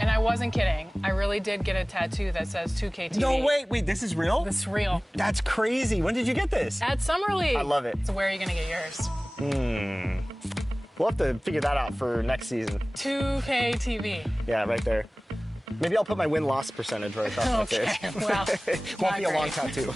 And I wasn't kidding. I really did get a tattoo that says 2K TV. No, wait, this is real? This is real. That's crazy. When did you get this? At Summer League. I love it. So where are you gonna get yours? We'll have to figure that out for next season. 2K TV. Yeah, right there. Maybe I'll put my win-loss percentage right across Okay, my face. well, Won't be a long great. tattoo.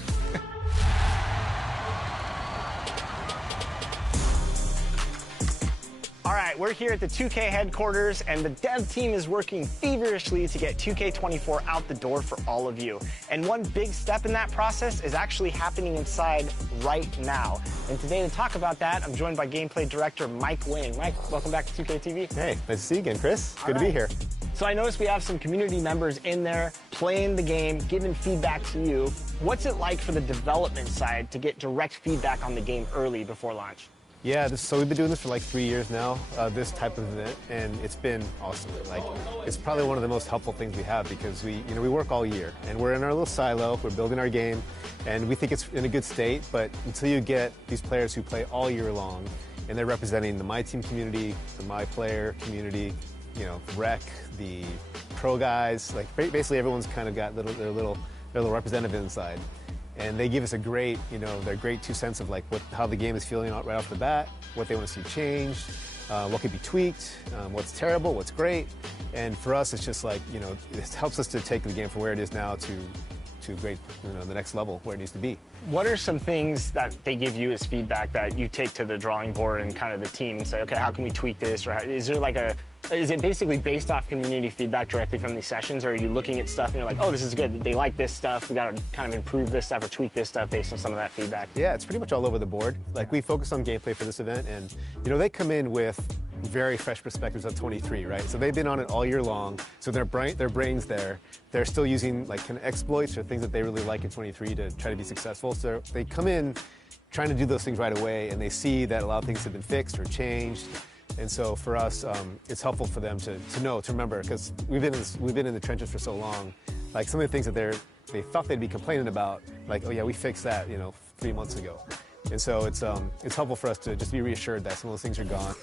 All right, we're here at the 2K headquarters, and the dev team is working feverishly to get 2K24 out the door for all of you. And one big step in that process is actually happening inside right now. And today to talk about that, I'm joined by gameplay director Mike Wing. Mike, welcome back to 2K TV. Hey, nice to see you again, Chris. Good to be here. So I noticed we have some community members in there playing the game, giving feedback to you. What's it like for the development side to get direct feedback on the game early before launch? Yeah, so we've been doing this for like 3 years now, this type of event, and it's been awesome. Like, it's probably one of the most helpful things we have because we work all year, and we're in our little silo, we're building our game, and we think it's in a good state, but until you get these players who play all year long, and they're representing the My Team community, the My Player community, Rec, the pro guys, like basically everyone's kind of got their little representative inside. And they give us a great, their great 2 cents of like how the game is feeling right off the bat, what they want to see changed, what could be tweaked, what's terrible, what's great. And for us, it's just like, it helps us to take the game from where it is now to great, the next level where it needs to be. What are some things that they give you as feedback that you take to the drawing board and kind of the team and say, okay, how can we tweak this? Or is it basically based off community feedback directly from these sessions, or are you looking at stuff and you're like, oh, this is good, they like this stuff, we got to kind of improve this stuff or tweak this stuff based on some of that feedback? Yeah, it's pretty much all over the board. Like, we focus on gameplay for this event, and they come in with very fresh perspectives of 23, right? So they've been on it all year long, so their brain's there. They're still using like kind of exploits or things that they really like in 23 to try to be successful. So they come in trying to do those things right away, and they see that a lot of things have been fixed or changed. And so for us, it's helpful for them to remember, because we've been in the trenches for so long. Like, some of the things that they thought they'd be complaining about, like, oh yeah, we fixed that, 3 months ago. And so it's helpful for us to just be reassured that some of those things are gone.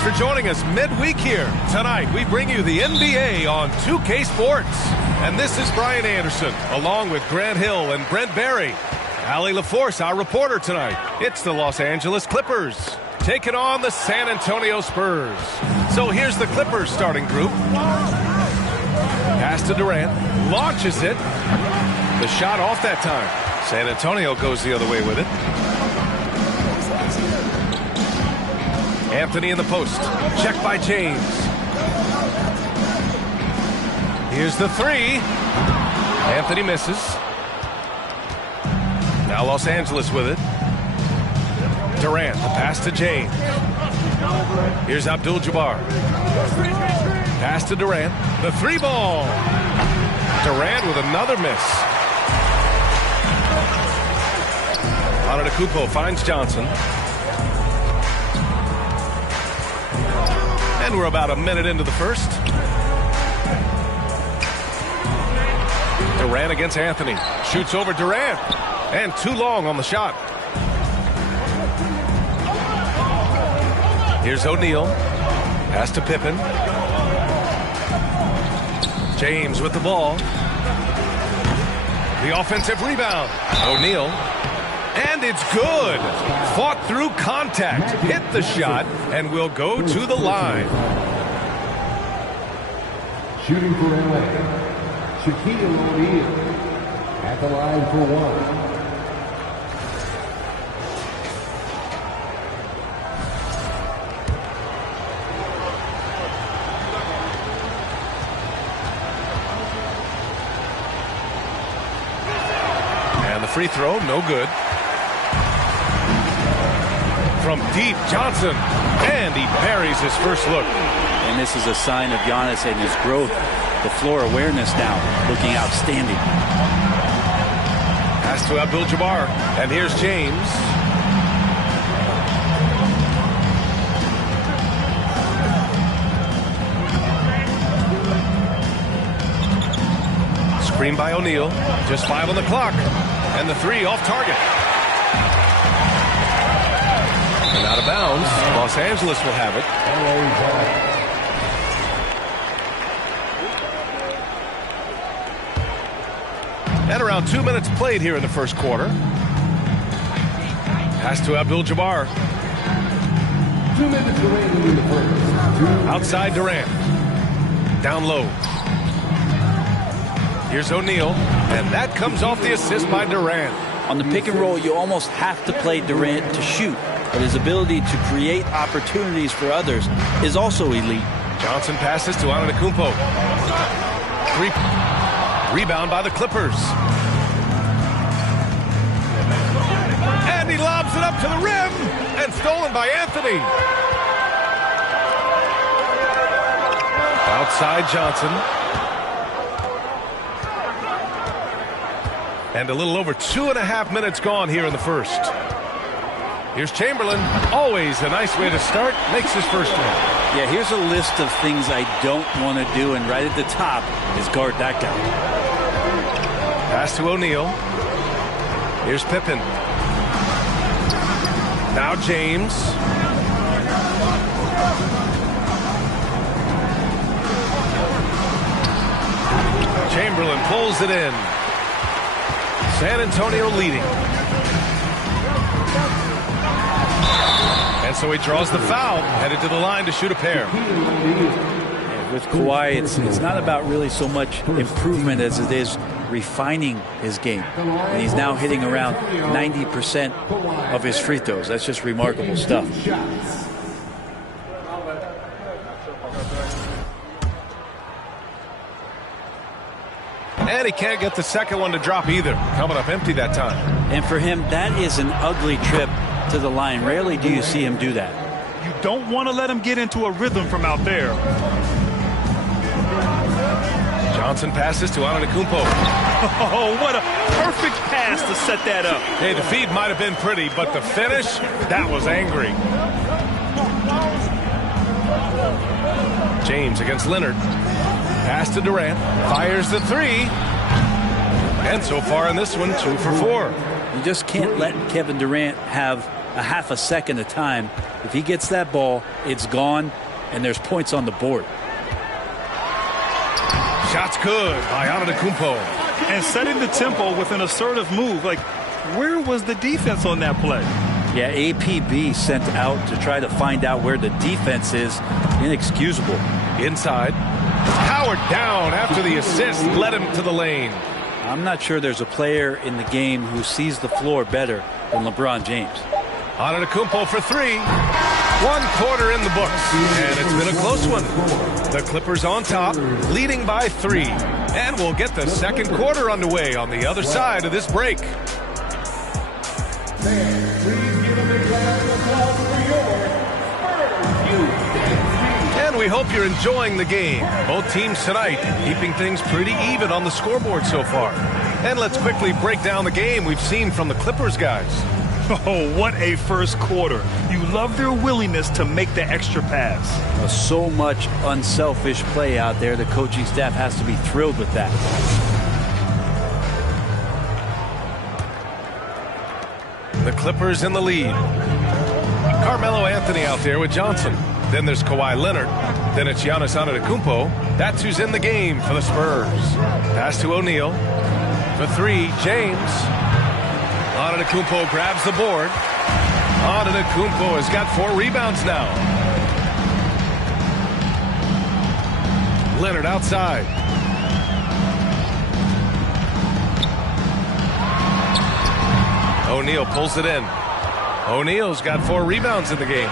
Thanks for joining us midweek here. Tonight, we bring you the NBA on 2K Sports. And this is Brian Anderson, along with Grant Hill and Brent Berry. Allie LaForce, our reporter tonight. It's the Los Angeles Clippers taking on the San Antonio Spurs. So here's the Clippers starting group. Pass to Durant, launches it. The shot off that time. San Antonio goes the other way with it. Anthony in the post. Check by James. Here's the three. Anthony misses. Now Los Angeles with it. Durant, the pass to James. Here's Abdul-Jabbar. Pass to Durant. The three ball. Durant with another miss. Antetokounmpo finds Johnson. And we're about a minute into the first. Durant against Anthony. Shoots over Durant. And too long on the shot. Here's O'Neal. Pass to Pippen. James with the ball. The offensive rebound. O'Neal. And it's good. Fought through contact. Hit the shot and will go to the line. Shooting for LA, Shaquille O'Neal at the line for one. And the free throw, no good. From deep, Johnson, and he buries his first look. And this is a sign of Giannis and his growth. The floor awareness now looking outstanding. Pass to Abdul-Jabbar, and here's James. Screen by O'Neal, just 5 on the clock, and the three off target. And out of bounds, Los Angeles will have it. And around 2 minutes played here in the first quarter. Pass to Abdul-Jabbar. 2 minutes remaining in the first. Outside Durant. Down low. Here's O'Neal. And that comes off the assist by Durant. On the pick and roll, you almost have to play Durant to shoot. But his ability to create opportunities for others is also elite. Johnson passes to Antetokounmpo. Rebound by the Clippers. And he lobs it up to the rim. And stolen by Anthony. Outside Johnson. And a little over 2.5 minutes gone here in the first. Here's Chamberlain. Always a nice way to start. Makes his first one. Yeah, here's a list of things I don't want to do, and right at the top is guard that guy. Pass to O'Neal. Here's Pippen. Now James. Chamberlain pulls it in. San Antonio leading. And so he draws the foul, headed to the line to shoot a pair. With Kawhi, it's not about really so much improvement as it is refining his game. And he's now hitting around 90% of his free throws. That's just remarkable stuff. And he can't get the second one to drop either. Coming up empty that time. And for him, that is an ugly trip to the line. Rarely do you see him do that. You don't want to let him get into a rhythm from out there. Johnson passes to Antetokounmpo. Oh, what a perfect pass to set that up. Hey, the feed might have been pretty, but the finish, that was angry. James against Leonard. Pass to Durant. Fires the three. And so far in this one, 2 for 4. You just can't let Kevin Durant have a half a second of time. If he gets that ball, it's gone, and there's points on the board. Shots good by Antetokounmpo. And setting the tempo with an assertive move. Like, where was the defense on that play? Yeah, APB sent out to try to find out where the defense is. Inexcusable. Inside. Powered down after the assist led him to the lane. I'm not sure there's a player in the game who sees the floor better than LeBron James. Antetokounmpo for 3. 1 quarter in the books, and it's been a close one. The Clippers on top, leading by 3. And we'll get the second quarter underway on the other side of this break. And we hope you're enjoying the game. Both teams tonight keeping things pretty even on the scoreboard so far. And let's quickly break down the game we've seen from the Clippers guys. Oh, what a first quarter. You love their willingness to make the extra pass. So much unselfish play out there. The coaching staff has to be thrilled with that. The Clippers in the lead. Carmelo Anthony out there with Johnson. Then there's Kawhi Leonard. Then it's Giannis Antetokounmpo. That's who's in the game for the Spurs. Pass to O'Neal. For 3, James. Antetokounmpo grabs the board. Antetokounmpo has got 4 rebounds now. Leonard outside. O'Neal pulls it in. O'Neal's got 4 rebounds in the game.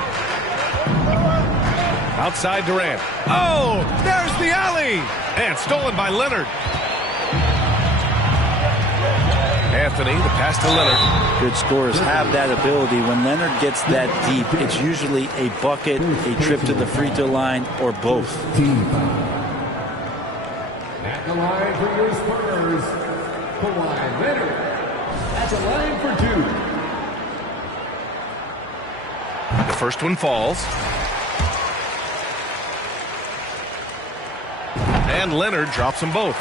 Outside Durant. Oh, there's the alley. And stolen by Leonard. Anthony, the pass to Leonard. Good scorers have that ability. When Leonard gets that deep, it's usually a bucket, a trip to the free throw line, or both. At the line for your Spurs, Kawhi Leonard. At the line for 2. The first one falls. And Leonard drops them both.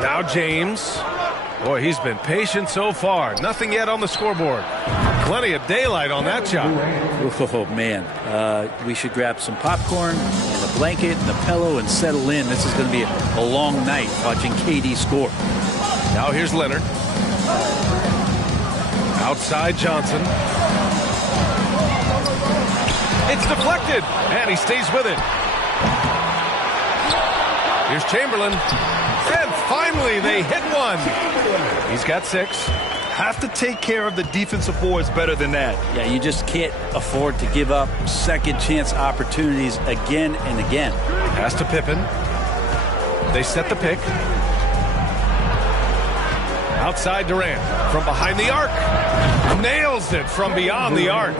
Now James. Boy, he's been patient so far. Nothing yet on the scoreboard. Plenty of daylight on that shot. Oh, man. We should grab some popcorn and a blanket and a pillow and settle in. This is going to be a long night watching KD score. Now here's Leonard. Outside Johnson. It's deflected, and he stays with it. Here's Chamberlain. And finally, they hit one. He's got 6. Have to take care of the defensive boards better than that. Yeah, you just can't afford to give up second chance opportunities again and again. Pass to Pippen. They set the pick. Outside Durant. From behind the arc. Nails it from beyond the arc.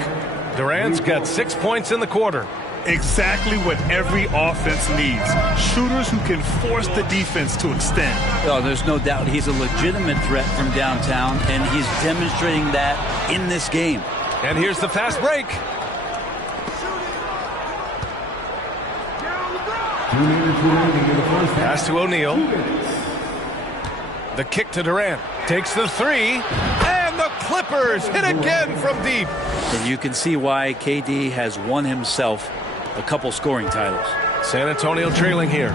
Durant's got 6 points in the quarter. Exactly what every offense needs. Shooters who can force the defense to extend. Oh, there's no doubt he's a legitimate threat from downtown, and he's demonstrating that in this game. And here's the fast break. 2 minutes remaining in the first half. Pass to O'Neal. The kick to Durant. Takes the 3. And the Clippers hit again from deep. And you can see why KD has won himself a couple scoring titles. San Antonio trailing here.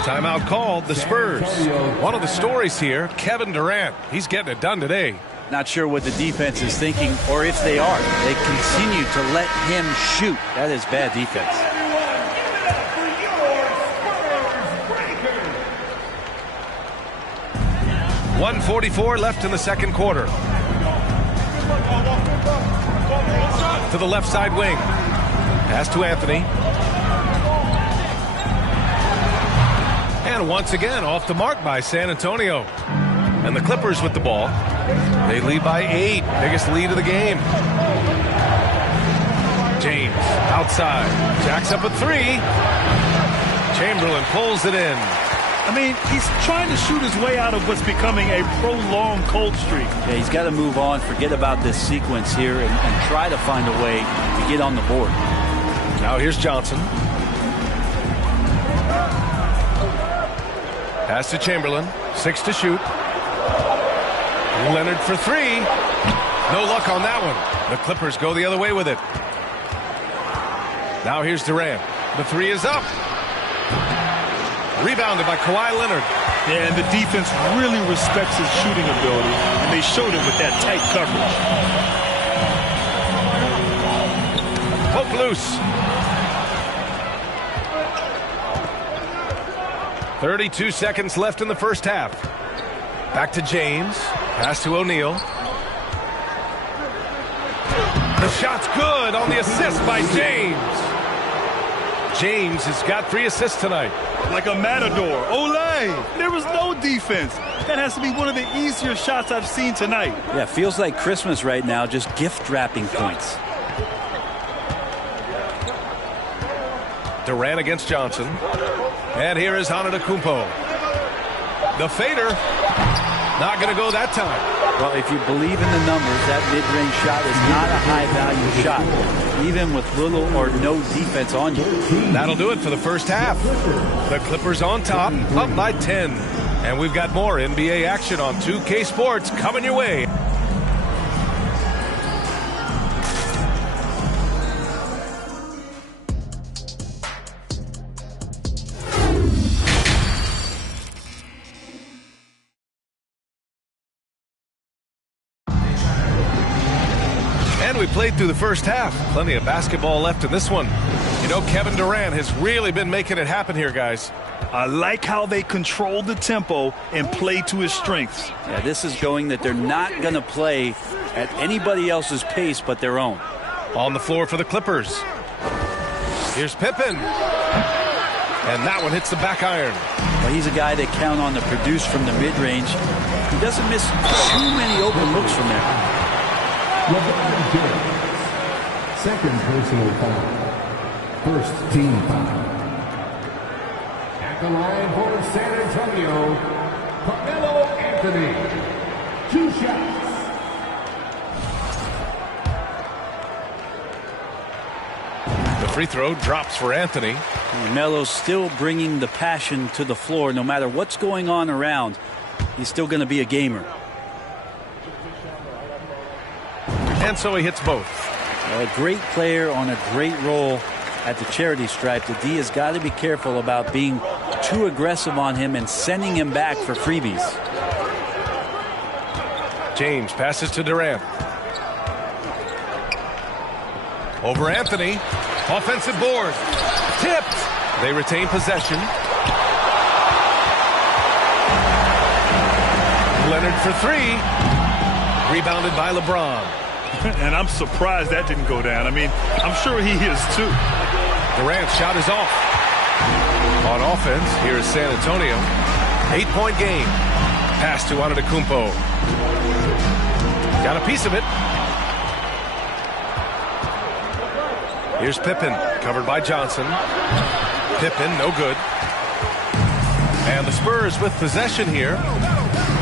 Timeout called, the Spurs. One of the stories here, Kevin Durant. He's getting it done today. Not sure what the defense is thinking, or if they are. They continue to let him shoot. That is bad defense. 1:44 left in the second quarter. To the left side wing. Pass to Anthony. And once again, off the mark by San Antonio. And the Clippers with the ball. They lead by 8. Biggest lead of the game. James outside. Jacks up a 3. Chamberlain pulls it in. I mean, he's trying to shoot his way out of what's becoming a prolonged cold streak. Yeah, he's got to move on, forget about this sequence here, and try to find a way to get on the board. Now here's Johnson. Pass to Chamberlain. 6 to shoot. Leonard for 3. No luck on that one. The Clippers go the other way with it. Now here's Durant. The 3 is up. Rebounded by Kawhi Leonard. Yeah, and the defense really respects his shooting ability, and they showed it with that tight coverage. Poke loose. 32 seconds left in the first half. Back to James. Pass to O'Neal. The shot's good on the assist by James. James has got 3 assists tonight. Like a matador. Olay! There was no defense. That has to be one of the easier shots I've seen tonight. Yeah, feels like Christmas right now, just gift wrapping points. Durant against Johnson. And here is Antetokounmpo. The fader. Not going to go that time. Well, if you believe in the numbers, that mid-range shot is not a high-value shot, even with little or no defense on you. That'll do it for the first half. The Clippers on top, up by 10. And we've got more NBA action on 2K Sports coming your way. We played through the first half. Plenty of basketball left in this one. You know, Kevin Durant has really been making it happen here, guys. I like how they control the tempo and play to his strengths. Yeah, this is going that they're not going to play at anybody else's pace but their own. On the floor for the Clippers. Here's Pippen. And that one hits the back iron. Well, he's a guy they count on to produce from the mid-range. He doesn't miss too many open looks from there. LeBron James, second personal foul. First team foul. At the line for San Antonio, Carmelo Anthony. 2 shots. The free throw drops for Anthony. Melo's still bringing the passion to the floor. No matter what's going on around, he's still going to be a gamer. And so he hits both. A great player on a great role at the charity stripe. The D has got to be careful about being too aggressive on him and sending him back for freebies. James passes to Durant. Over Anthony. Offensive board. Tipped. They retain possession. Leonard for 3. Rebounded by LeBron. And I'm surprised that didn't go down. I mean, I'm sure he is too. Durant's shot is off. On offense, here is San Antonio. 8-point game. Pass to Antetokounmpo. Got a piece of it. Here's Pippen, covered by Johnson. Pippen, no good. And the Spurs with possession here.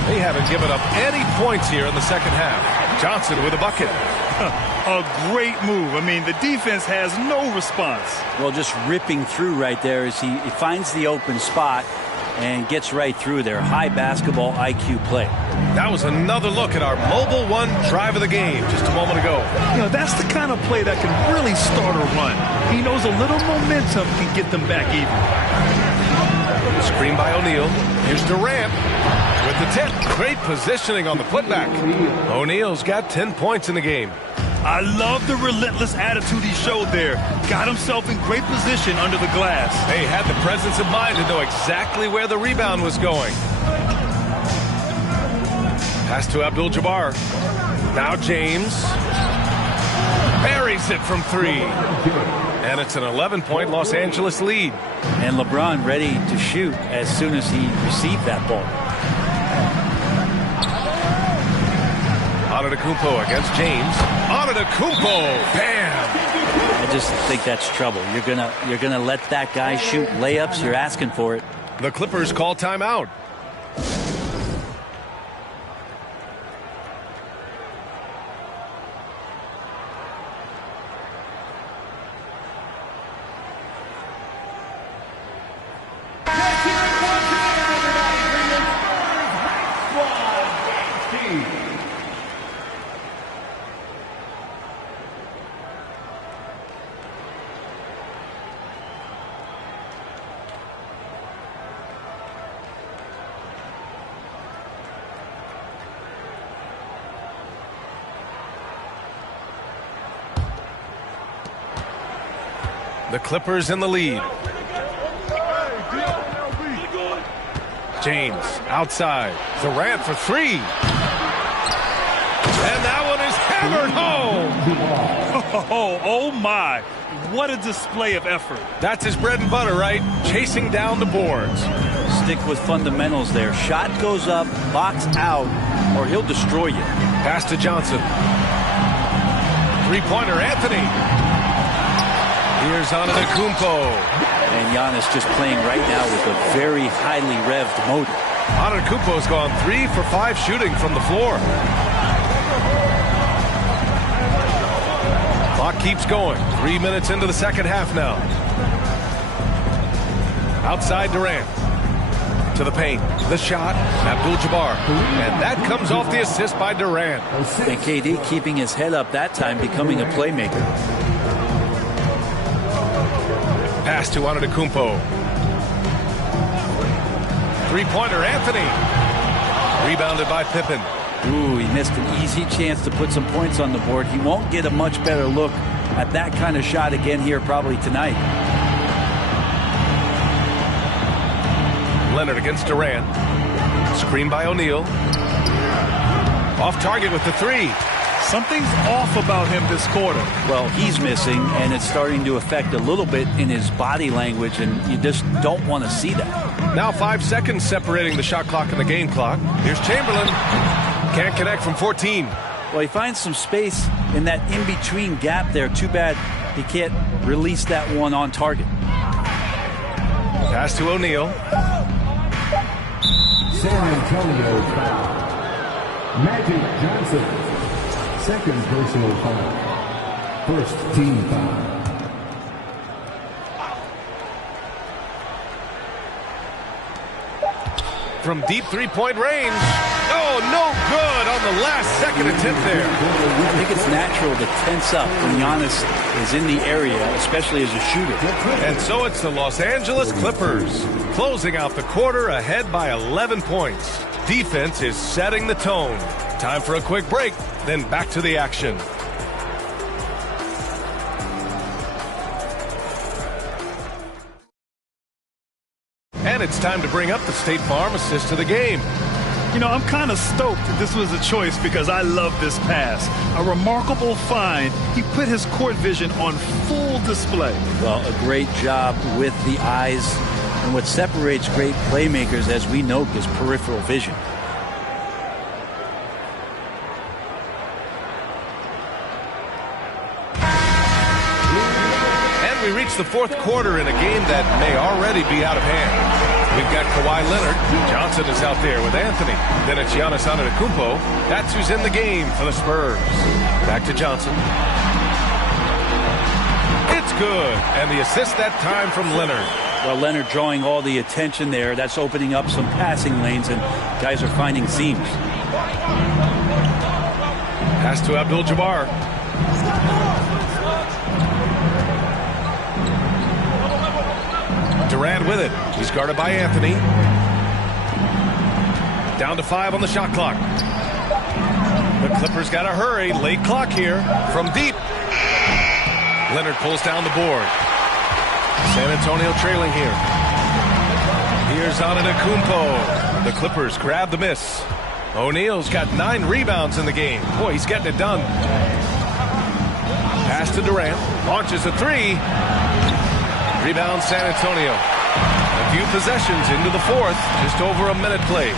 They haven't given up any points here in the second half. Johnson with a bucket. A great move. I mean, the defense has no response. Well, just ripping through right there as he finds the open spot and gets right through there. High basketball IQ play. That was another look at our Mobile One drive of the game just a moment ago. You know, that's the kind of play that can really start a run. He knows a little momentum can get them back even. Screen by O'Neal. Here's Durant with the tip. Great positioning on the putback. O'Neal's got 10 points in the game. I love the relentless attitude he showed there. Got himself in great position under the glass. He had the presence of mind to know exactly where the rebound was going. Pass to Abdul-Jabbar. Now James. Buries it from 3. And it's an 11-point Los Angeles lead. And LeBron ready to shoot as soon as he received that ball. Antetokounmpo against James. Antetokounmpo, bam! I just think that's trouble. You're gonna let that guy shoot layups. You're asking for it. The Clippers call timeout. The Clippers in the lead. James outside. Durant for 3. And that one is hammered home. Oh my. What a display of effort. That's his bread and butter, right? Chasing down the boards. Stick with fundamentals there. Shot goes up, box out, or he'll destroy you. Pass to Johnson. Three-pointer, Anthony. Here's Antetokounmpo. And Giannis just playing right now with a very highly revved motor. Antetokounmpo's gone 3 for 5 shooting from the floor. Clock keeps going. 3 minutes into the second half now. Outside Durant. To the paint. The shot. Abdul-Jabbar. And that comes off the assist by Durant. And KD keeping his head up that time, becoming a playmaker. Pass to Antetokounmpo. Three-pointer, Anthony. Rebounded by Pippen. Ooh, he missed an easy chance to put some points on the board. He won't get a much better look at that kind of shot again here probably tonight. Leonard against Durant. Screen by O'Neal. Off target with the 3. Something's off about him this quarter. Well, he's missing, and it's starting to affect a little bit in his body language, and you just don't want to see that. Now 5 seconds separating the shot clock and the game clock. Here's Chamberlain. Can't connect from 14. Well, he finds some space in that in-between gap there. Too bad he can't release that one on target. Pass to O'Neal. San Antonio foul. Magic Johnson. Second personal foul. First team foul. From deep three-point range. Oh, no good on the last second attempt there. I think it's natural to tense up when Giannis is in the area, especially as a shooter. And so it's the Los Angeles Clippers closing out the quarter ahead by 11 points. Defense is setting the tone. Time for a quick break, then back to the action. And it's time to bring up the State Farm assist to the game. You know, I'm kind of stoked that this was a choice because I love this pass. A remarkable find. He put his court vision on full display. Well, a great job with the eyes. And what separates great playmakers, as we know, is peripheral vision. We reach the fourth quarter in a game that may already be out of hand. We've got Kawhi Leonard. Johnson is out there with Anthony. Then it's Giannis Antetokounmpo. That's who's in the game for the Spurs. Back to Johnson. It's good. And the assist that time from Leonard. Well, Leonard drawing all the attention there. That's opening up some passing lanes, and guys are finding seams. Pass to Abdul-Jabbar. Durant with it. He's guarded by Anthony. Down to 5 on the shot clock. The Clippers got to hurry. Late clock here from deep. Leonard pulls down the board. San Antonio trailing here. Here's Antetokounmpo. The Clippers grab the miss. O'Neal's got 9 rebounds in the game. Boy, he's getting it done. Pass to Durant. Launches a 3. Rebound San Antonio. A few possessions into the fourth. Just over a minute played.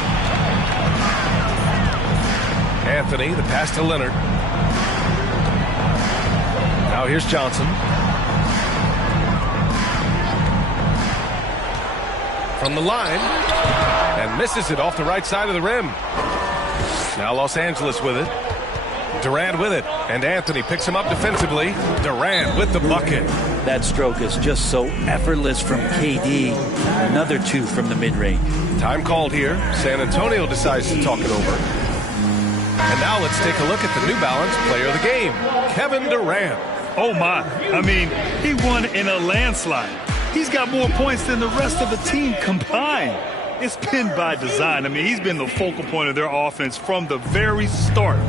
Anthony, the pass to Leonard. Now here's Johnson. From the line. And misses it off the right side of the rim. Now Los Angeles with it. Durant with it. And Anthony picks him up defensively. Durant with the bucket. That stroke is just so effortless from KD. Another 2 from the mid-range. Time called here. San Antonio decides to talk it over. And now let's take a look at the New Balance player of the game, Kevin Durant. Oh, my. I mean, he won in a landslide. He's got more points than the rest of the team combined. It's been by design. I mean, he's been the focal point of their offense from the very start.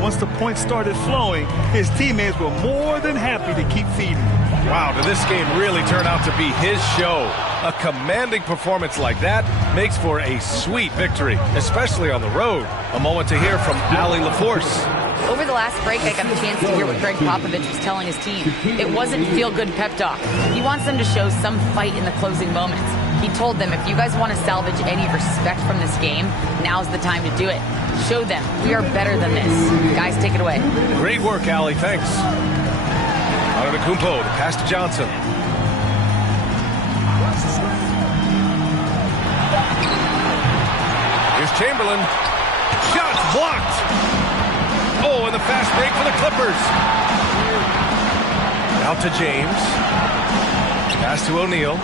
Once the points started flowing, his teammates were more than happy to keep feeding. Wow, did this game really turn out to be his show? A commanding performance like that makes for a sweet victory, especially on the road. A moment to hear from Allie LaForce. Over the last break, I got the chance to hear what Greg Popovich was telling his team. It wasn't feel-good pep talk. He wants them to show some fight in the closing moments. He told them, if you guys want to salvage any respect from this game, now's the time to do it. Show them we are better than this. Guys, take it away. Great work, Allie. Thanks. Antetokounmpo, the pass to Johnson. Here's Chamberlain. Shot blocked. Oh, and the fast break for the Clippers. Out to James. Pass to O'Neal.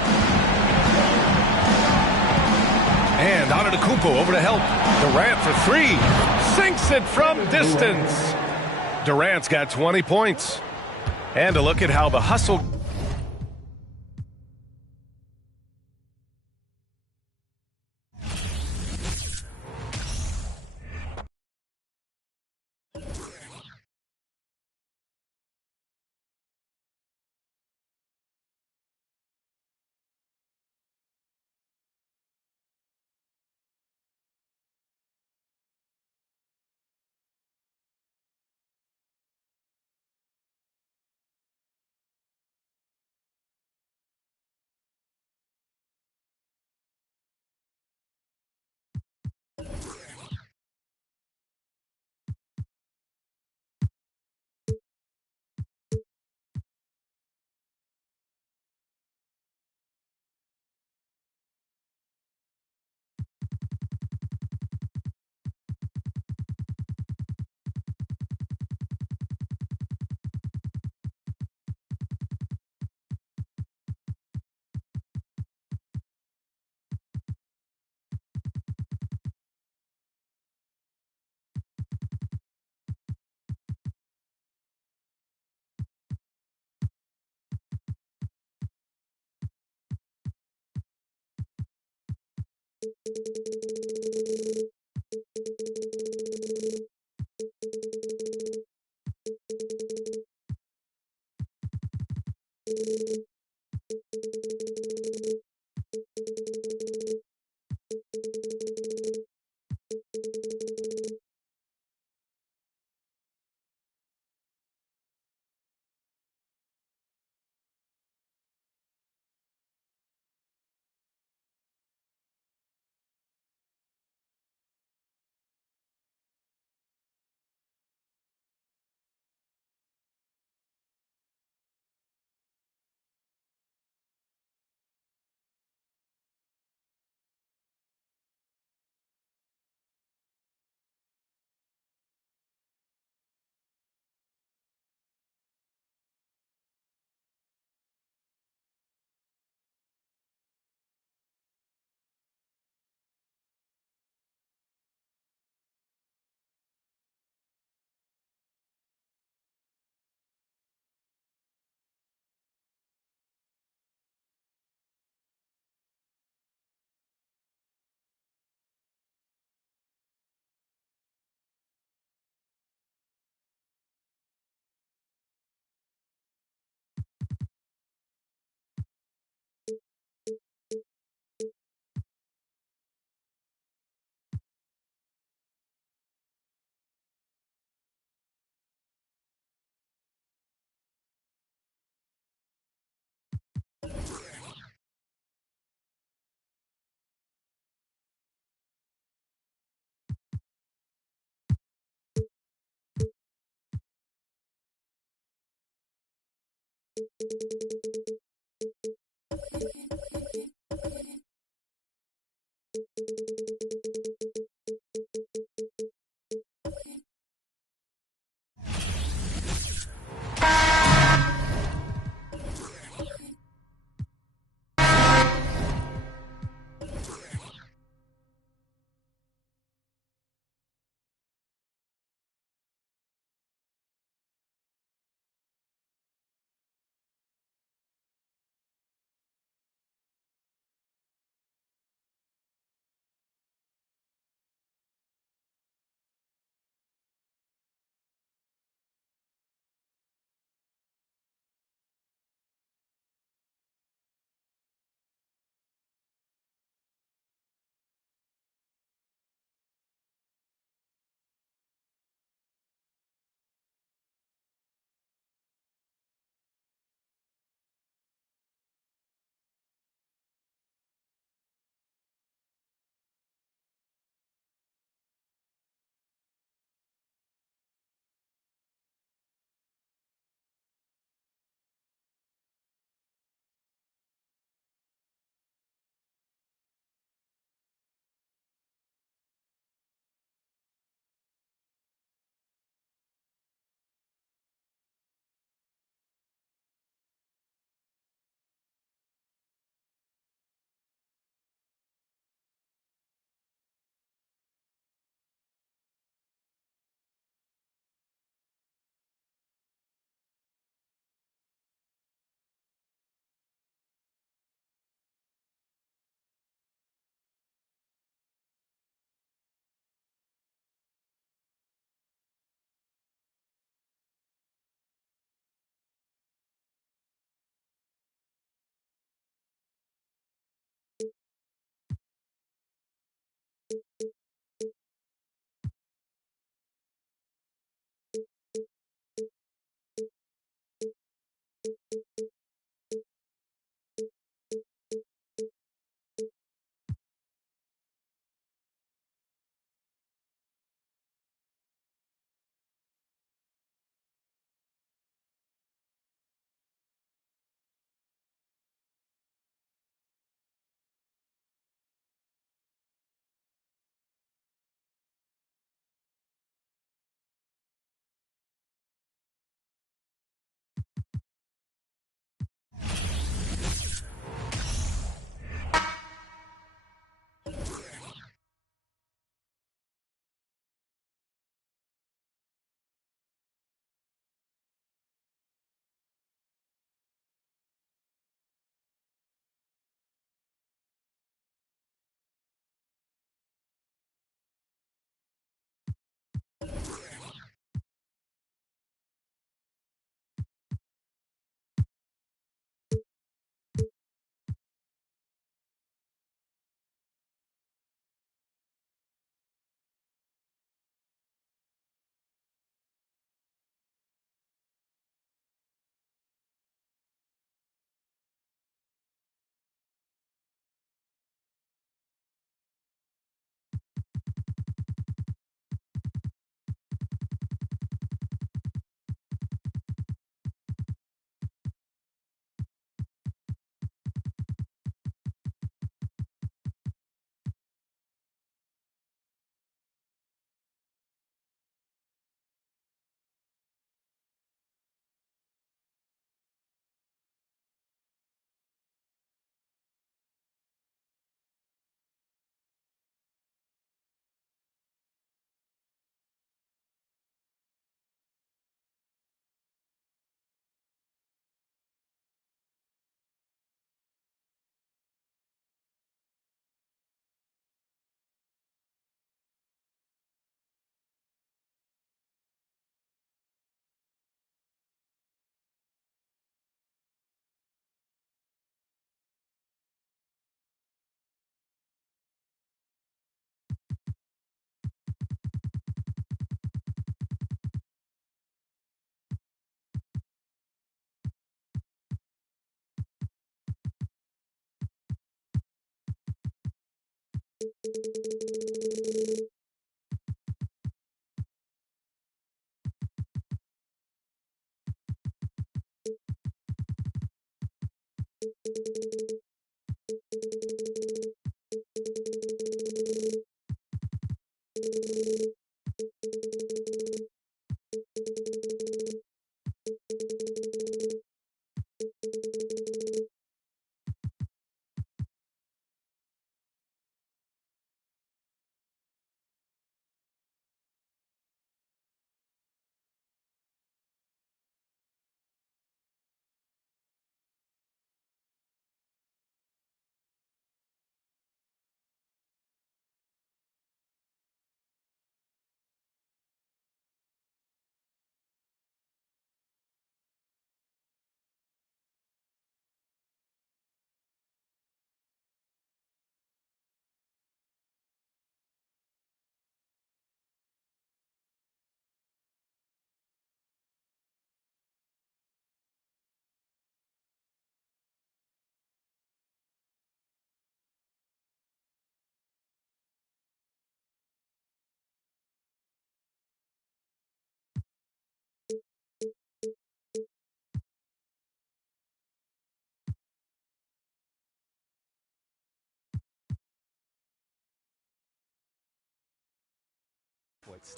And Antetokounmpo over to help. Durant for 3. Sinks it from distance. Durant's got 20 points. And a look at how the hustle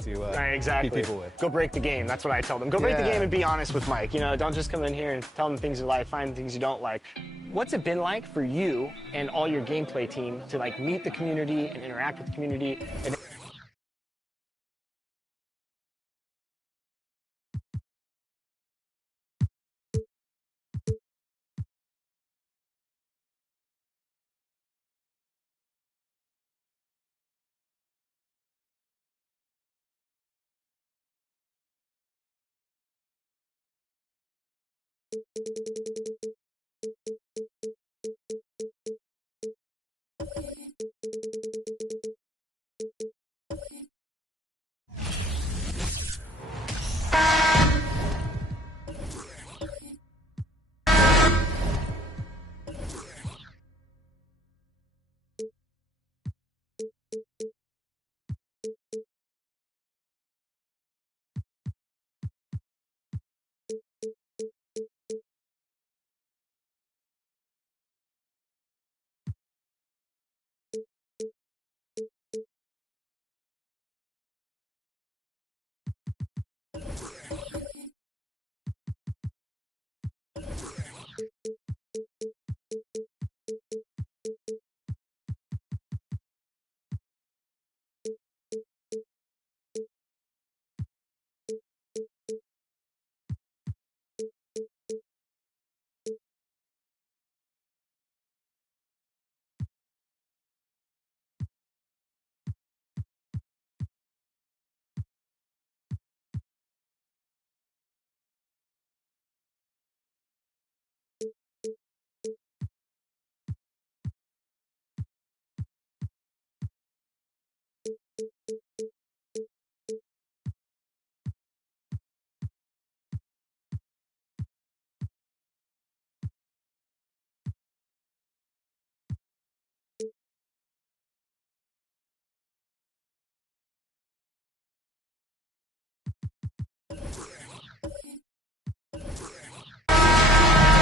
To exactly. beat people with. Go break the game. That's what I tell them. Go break the game and be honest with Mike. You know, don't just come in here and tell them things you like, find things you don't like. What's it been like for you and all your gameplay team to like meet the community and interact with the community? And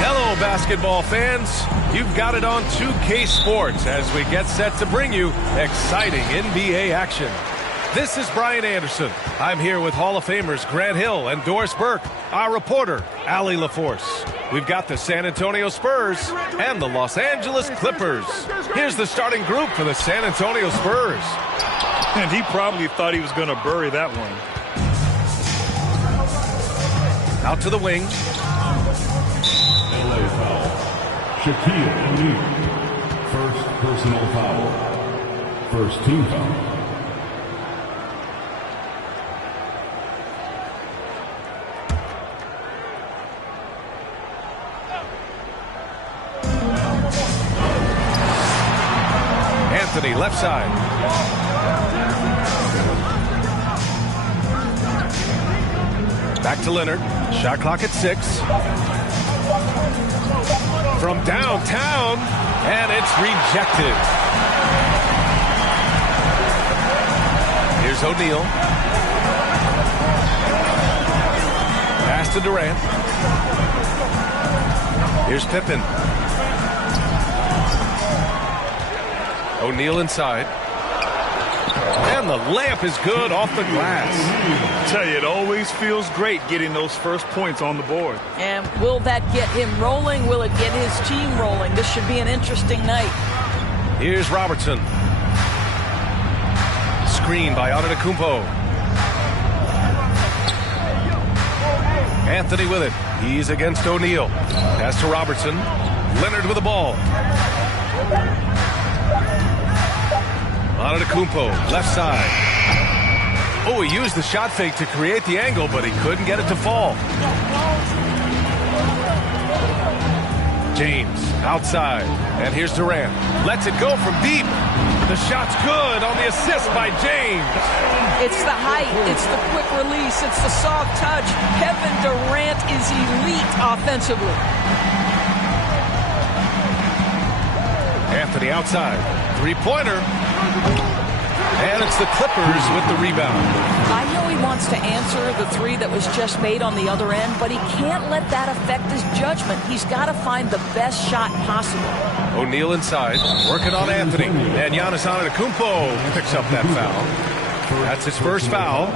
Hello, basketball fans. You've got it on 2K Sports as we get set to bring you exciting NBA action. This is Brian Anderson. I'm here with Hall of Famers Grant Hill and Doris Burke, our reporter, Allie LaForce. We've got the San Antonio Spurs and the Los Angeles Clippers. Here's the starting group for the San Antonio Spurs. And he probably thought he was going to bury that one. Out to the wing. LA foul. Shaquille O'Neal. First personal foul. First team foul. Anthony, left side. Back to Leonard. Shot clock at 6. From downtown, and it's rejected. Here's O'Neal. Pass to Durant. Here's Pippen. O'Neal inside. And the layup is good off the glass. I tell you, it always feels great getting those first points on the board. And will that get him rolling? Will it get his team rolling? This should be an interesting night. Here's Robertson. Screen by Antetokounmpo. Anthony with it. He's against O'Neal. Pass to Robertson. Leonard with the ball. Antetokounmpo, left side. Oh, he used the shot fake to create the angle, but he couldn't get it to fall. James, outside. And here's Durant. Lets it go from deep. The shot's good on the assist by James. It's the height. It's the quick release. It's the soft touch. Kevin Durant is elite offensively. Anthony outside. Three-pointer. And it's the Clippers with the rebound. I know he wants to answer the three that was just made on the other end, but he can't let that affect his judgment. He's got to find the best shot possible. O'Neal inside, working on Anthony. And Giannis Antetokounmpo picks up that foul. That's his first foul.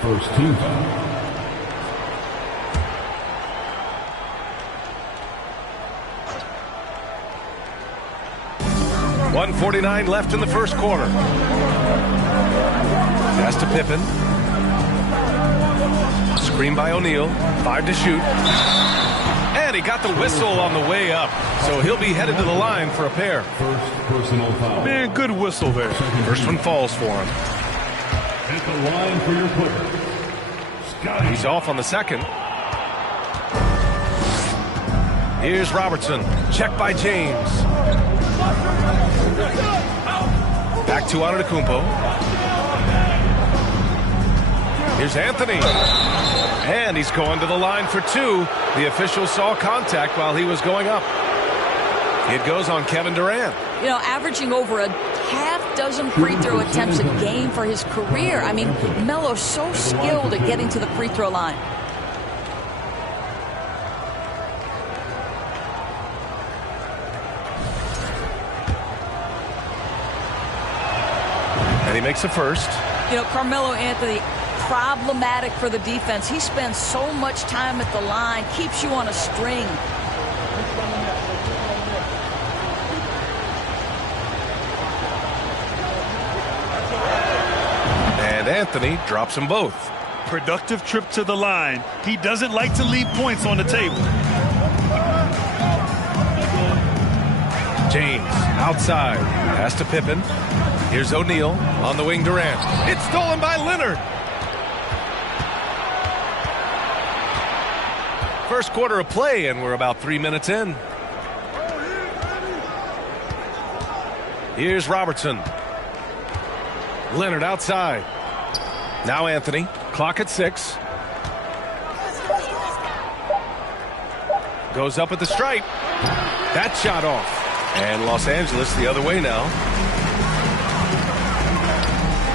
First team foul. 1:49 left in the first quarter. Pass to Pippen. Screen by O'Neal. 5 to shoot. And he got the whistle on the way up. So he'll be headed to the line for a pair. First personal foul. Man, good whistle there. First one falls for him. At the line for your Clippers, Scotty. He's off on the second. Here's Robertson. Check by James. Back to Antetokounmpo. Here's Anthony. And he's going to the line for two. The official saw contact while he was going up. It goes on Kevin Durant. You know, averaging over a half-dozen free throw attempts a game for his career. I mean, Melo's so skilled at getting to the free throw line. And he makes the first. You know, Carmelo Anthony, problematic for the defense. He spends so much time at the line, keeps you on a string. And Anthony drops them both. Productive trip to the line. He doesn't like to leave points on the table. James outside. Pass to Pippen. Here's O'Neal on the wing. Durant. It's stolen by Leonard. First quarter of play, and we're about 3 minutes in. Here's Robertson. Leonard outside. Now Anthony. Clock at 6. Goes up at the stripe. That shot off. And Los Angeles the other way now.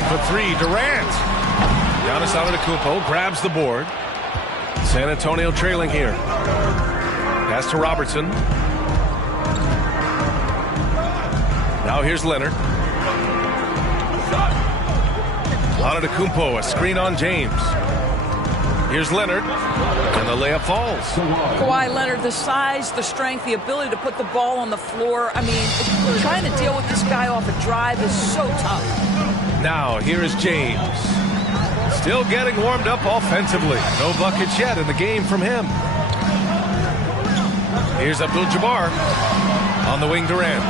For three, Durant. Giannis Antetokounmpo grabs the board. San Antonio trailing here. Pass to Robertson. Now here's Leonard. Antetokounmpo, a screen on James. Here's Leonard. And the layup falls. Kawhi Leonard, the size, the strength, the ability to put the ball on the floor. I mean, trying to deal with this guy off a drive is so tough. Now, here is James. Still getting warmed up offensively. No buckets yet in the game from him. Here's Abdul-Jabbar. On the wing, Durant.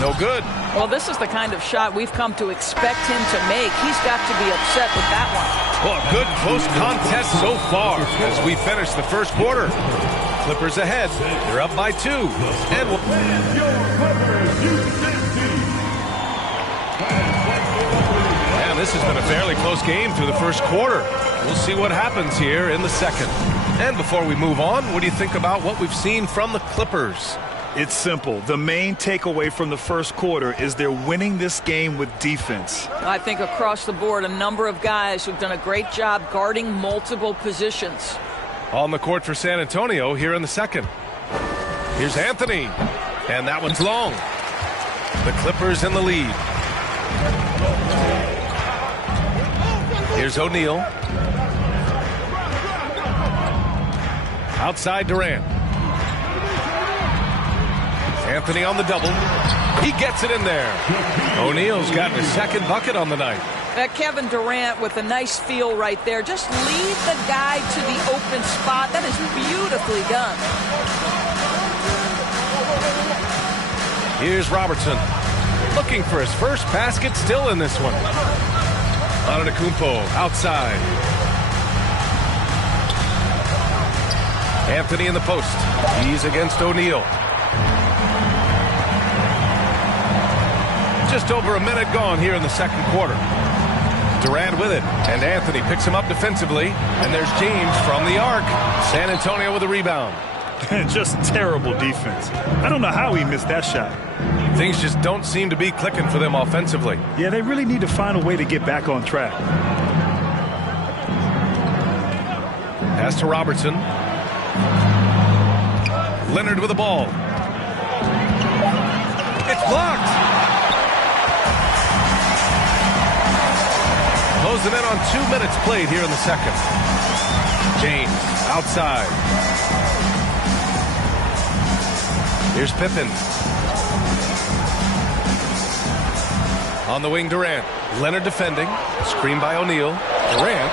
No good. Well, this is the kind of shot we've come to expect him to make. He's got to be upset with that one. Well, good close contest so far as we finish the first quarter. Clippers ahead. They're up by 2. And this has been a fairly close game through the first quarter. We'll see what happens here in the second. And before we move on, what do you think about what we've seen from the Clippers? It's simple. The main takeaway from the first quarter is they're winning this game with defense. I think across the board, a number of guys who've done a great job guarding multiple positions. On the court for San Antonio here in the second. Here's Anthony. And that one's long. The Clippers in the lead. Here's O'Neal. Outside Durant. Anthony on the double. He gets it in there. O'Neal's gotten his second bucket on the night. Kevin Durant with a nice feel right there. Just lead the guy to the open spot. That is beautifully done. Here's Robertson. Looking for his first basket, still in this one. Antetokounmpo outside. Anthony in the post. He's against O'Neal. Just over a minute gone here in the second quarter. Durant with it, and Anthony picks him up defensively, and there's James from the arc. San Antonio with a rebound. Just terrible defense. I don't know how he missed that shot. Things just don't seem to be clicking for them offensively. Yeah, they really need to find a way to get back on track. Pass to Robertson. Leonard with the ball. It's blocked. Closing in on 2 minutes played here in the second. James outside. Here's Pippen. On the wing, Durant. Leonard defending. Screen by O'Neal. Durant.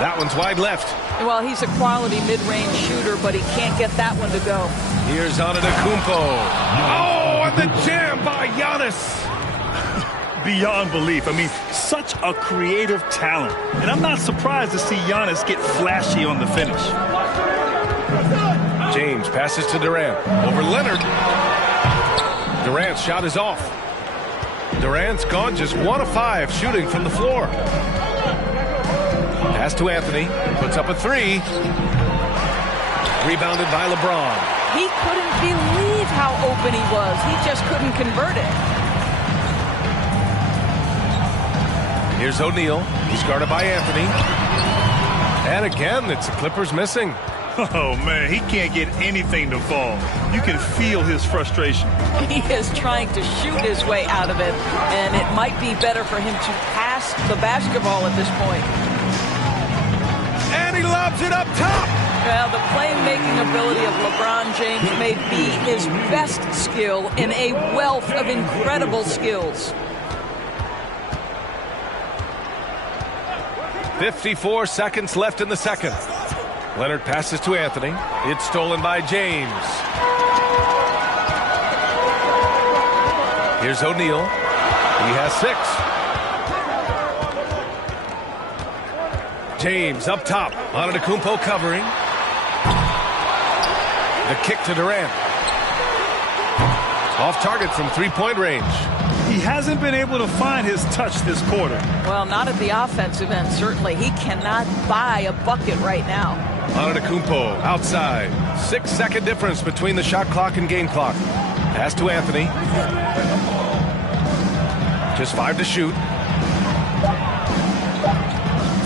That one's wide left. Well, he's a quality mid-range shooter, but he can't get that one to go. Here's Antetokounmpo. Oh, and the jam by Giannis. Beyond belief. I mean, such a creative talent. And I'm not surprised to see Giannis get flashy on the finish. James passes to Durant. Over Leonard. Durant's shot is off. Durant's gone just 1 of 5 shooting from the floor. Pass to Anthony. Puts up a 3. Rebounded by LeBron. He couldn't believe how open he was. He just couldn't convert it. Here's O'Neal. He's guarded by Anthony. And again, it's the Clippers missing. Oh, man, he can't get anything to fall. You can feel his frustration. He is trying to shoot his way out of it, and it might be better for him to pass the basketball at this point. And he lobs it up top. Well, the playmaking ability of LeBron James may be his best skill in a wealth of incredible skills. 54 seconds left in the second. Leonard passes to Anthony. It's stolen by James. Here's O'Neal. He has 6. James up top. Antetokounmpo covering. The kick to Durant. Off target from three-point range. He hasn't been able to find his touch this quarter. Well, not at the offensive end, certainly. He cannot buy a bucket right now. Antetokounmpo outside. 6-second difference between the shot clock and game clock. Pass to Anthony. Just 5 to shoot.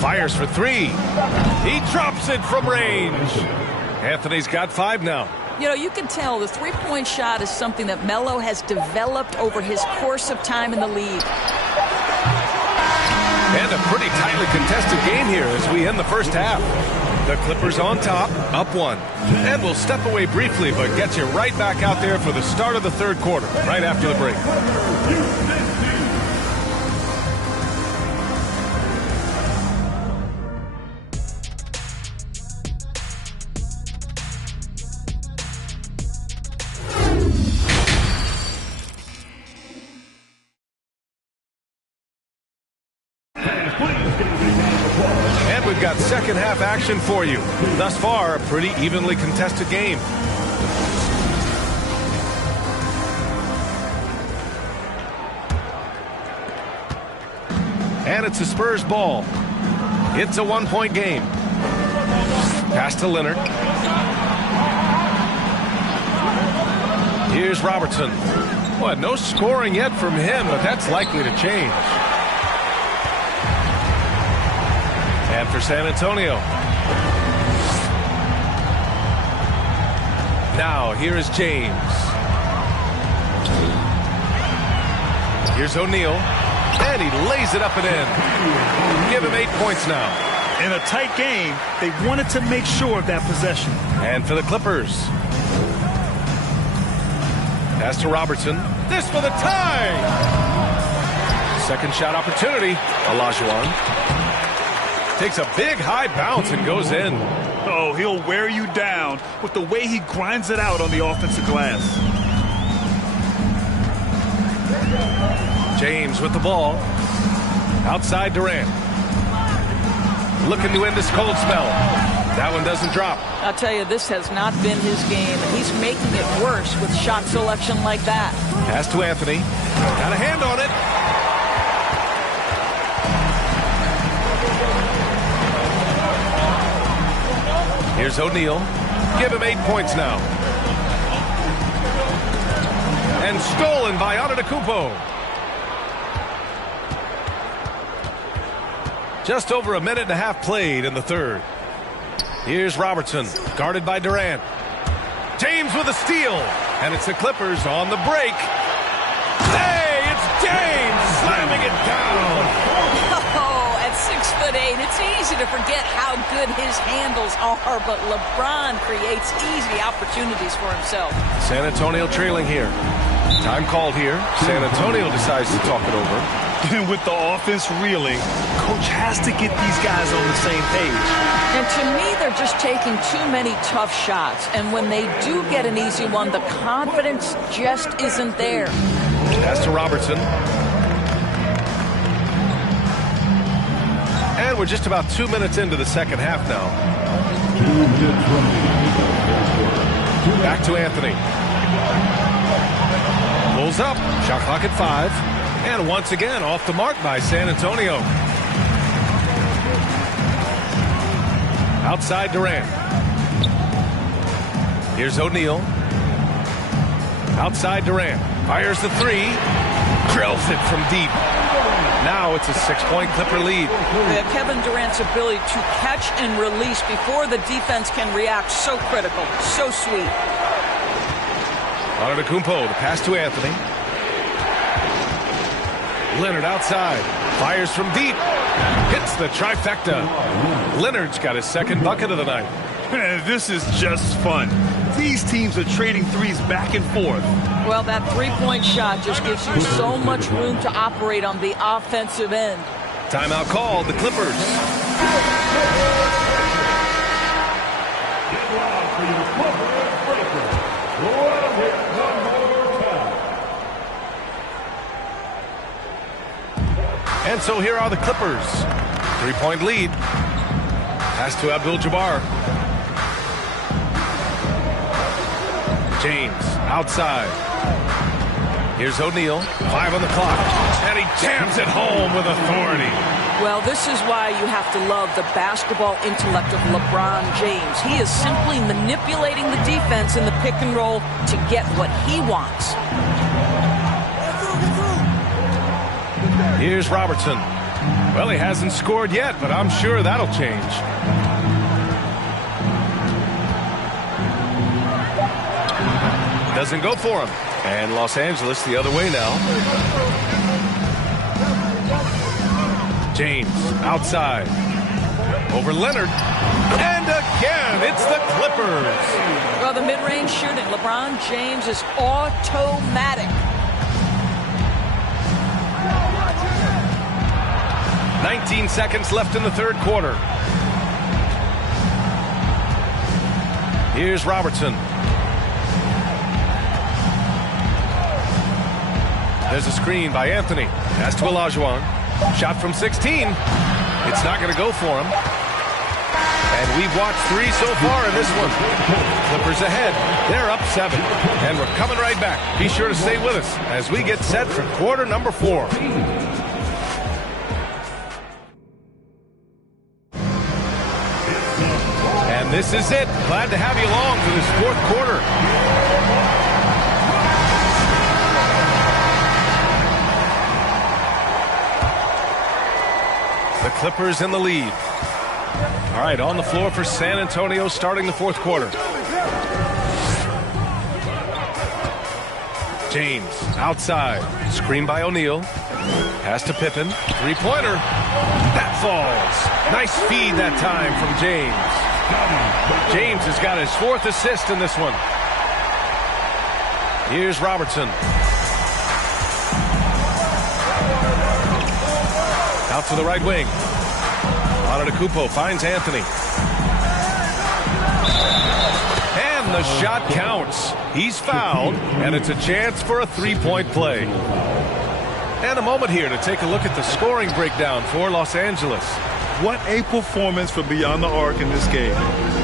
Fires for 3. He drops it from range. Anthony's got 5 now. You know, you can tell the three-point shot is something that Melo has developed over his course of time in the league. And a pretty tightly contested game here as we end the first half. The Clippers on top, up 1. And we'll step away briefly, but get you right back out there for the start of the third quarter, right after the break. And we've got second half action for you. Thus far, a pretty evenly contested game. And it's the Spurs ball. It's a 1-point game. Pass to Leonard. Here's Robertson. Boy, no scoring yet from him, but that's likely to change. And for San Antonio. Now, here is James. Here's O'Neal. And he lays it up and in. Give him 8 points now. In a tight game, they wanted to make sure of that possession. And for the Clippers. Pass to Robertson. This for the tie. Second shot opportunity. Olajuwon. Takes a big high bounce and goes in. Oh, he'll wear you down with the way he grinds it out on the offensive glass. James with the ball. Outside Durant. Looking to end this cold spell. That one doesn't drop. I'll tell you, this has not been his game, and he's making it worse with shot selection like that. Pass to Anthony. Got a hand on it. Here's O'Neal. Give him 8 points now. And stolen by Antetokounmpo. Just over a minute and a half played in the third. Here's Robertson, guarded by Durant. James with a steal, and it's the Clippers on the break. Hey, it's James slamming it down. Oh, at 6'8", it's easy to forget how good his handles are, but LeBron creates easy opportunities for himself. San Antonio trailing here. Time called here. San Antonio decides to talk it over. And with the offense reeling, coach has to get these guys on the same page. And to me, they're just taking too many tough shots. And when they do get an easy one, the confidence just isn't there. Pass to Robertson. And we're just about 2 minutes into the second half now. Back to Anthony. Pulls up. Shot clock at 5. And once again, off the mark by San Antonio. Outside Durant. Here's O'Neal. Outside Durant. Fires the three. Drills it from deep. Now it's a 6-point Clipper lead. Kevin Durant's ability to catch and release before the defense can react, so critical, so sweet. Antetokounmpo, the pass to Anthony. Leonard outside. Fires from deep. Hits the trifecta. Leonard's got his second bucket of the night. This is just fun. These teams are trading threes back and forth. Well, that three-point shot just gives you so much room to operate on the offensive end. Timeout called, the Clippers. And so here are the Clippers. 3-point lead. Pass to Abdul-Jabbar. James outside. Here's O'Neal. 5 on the clock. And he jams it home with authority. Well, this is why you have to love the basketball intellect of LeBron James. He is simply manipulating the defense in the pick and roll to get what he wants. Here's Robertson. Well, he hasn't scored yet, but I'm sure that'll change. Doesn't go for him. And Los Angeles the other way now. James outside. Over Leonard. And again, it's the Clippers. Well, the mid-range shooting, LeBron James is automatic. 19 seconds left in the third quarter. Here's Robertson. There's a screen by Anthony. Pass to Olajuwon. Shot from 16. It's not going to go for him. And we've watched 3 so far in this one. Clippers ahead. They're up 7. And we're coming right back. Be sure to stay with us as we get set for quarter number 4. And this is it. Glad to have you along for this fourth quarter. Clippers in the lead. All right, on the floor for San Antonio starting the fourth quarter. James outside. Screen by O'Neal. Pass to Pippen. Three-pointer. That falls. Nice feed that time from James. James has got his fourth assist in this one. Here's Robertson. Out to the right wing. Antetokounmpo finds Anthony. And the shot counts. He's fouled, and it's a chance for a three-point play. And a moment here to take a look at the scoring breakdown for Los Angeles. What a performance from beyond the arc in this game.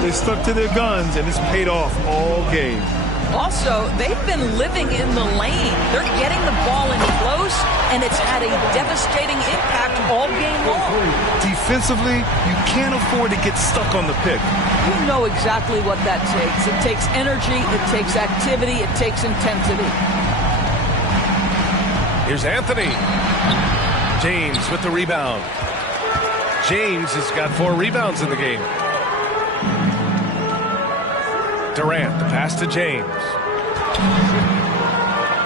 They stuck to their guns, and it's paid off all game. Also, they've been living in the lane. They're getting the ball in close, and it's had a devastating impact all game long. Defensively, you can't afford to get stuck on the pick. You know exactly what that takes. It takes energy, it takes activity, it takes intensity. Here's Anthony. James with the rebound. James has got 4 rebounds in the game. Durant, the pass to James.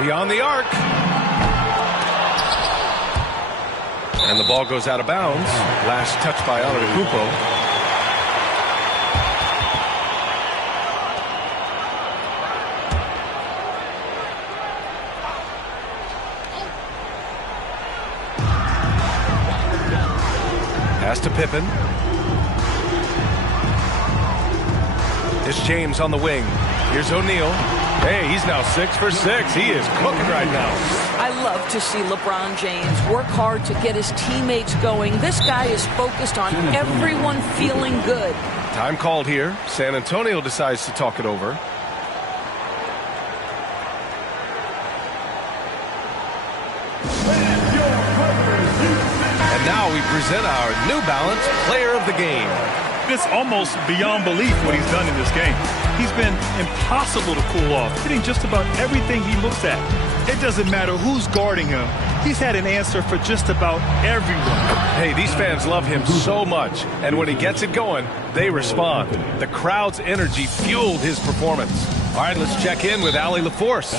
Beyond the arc. And the ball goes out of bounds. Last touch by Antetokounmpo. Pass to Pippen. It's James on the wing. Here's O'Neal. Hey, he's now 6 for 6. He is cooking right now. I love to see LeBron James work hard to get his teammates going. This guy is focused on everyone feeling good. Time called here. San Antonio decides to talk it over. And now we present our New Balance Player of the Game. It's almost beyond belief what he's done in this game. He's been impossible to cool off, hitting just about everything he looks at. It doesn't matter who's guarding him. He's had an answer for just about everyone. Hey, these fans love him so much, and when he gets it going, they respond. The crowd's energy fueled his performance. All right, let's check in with Allie LaForce.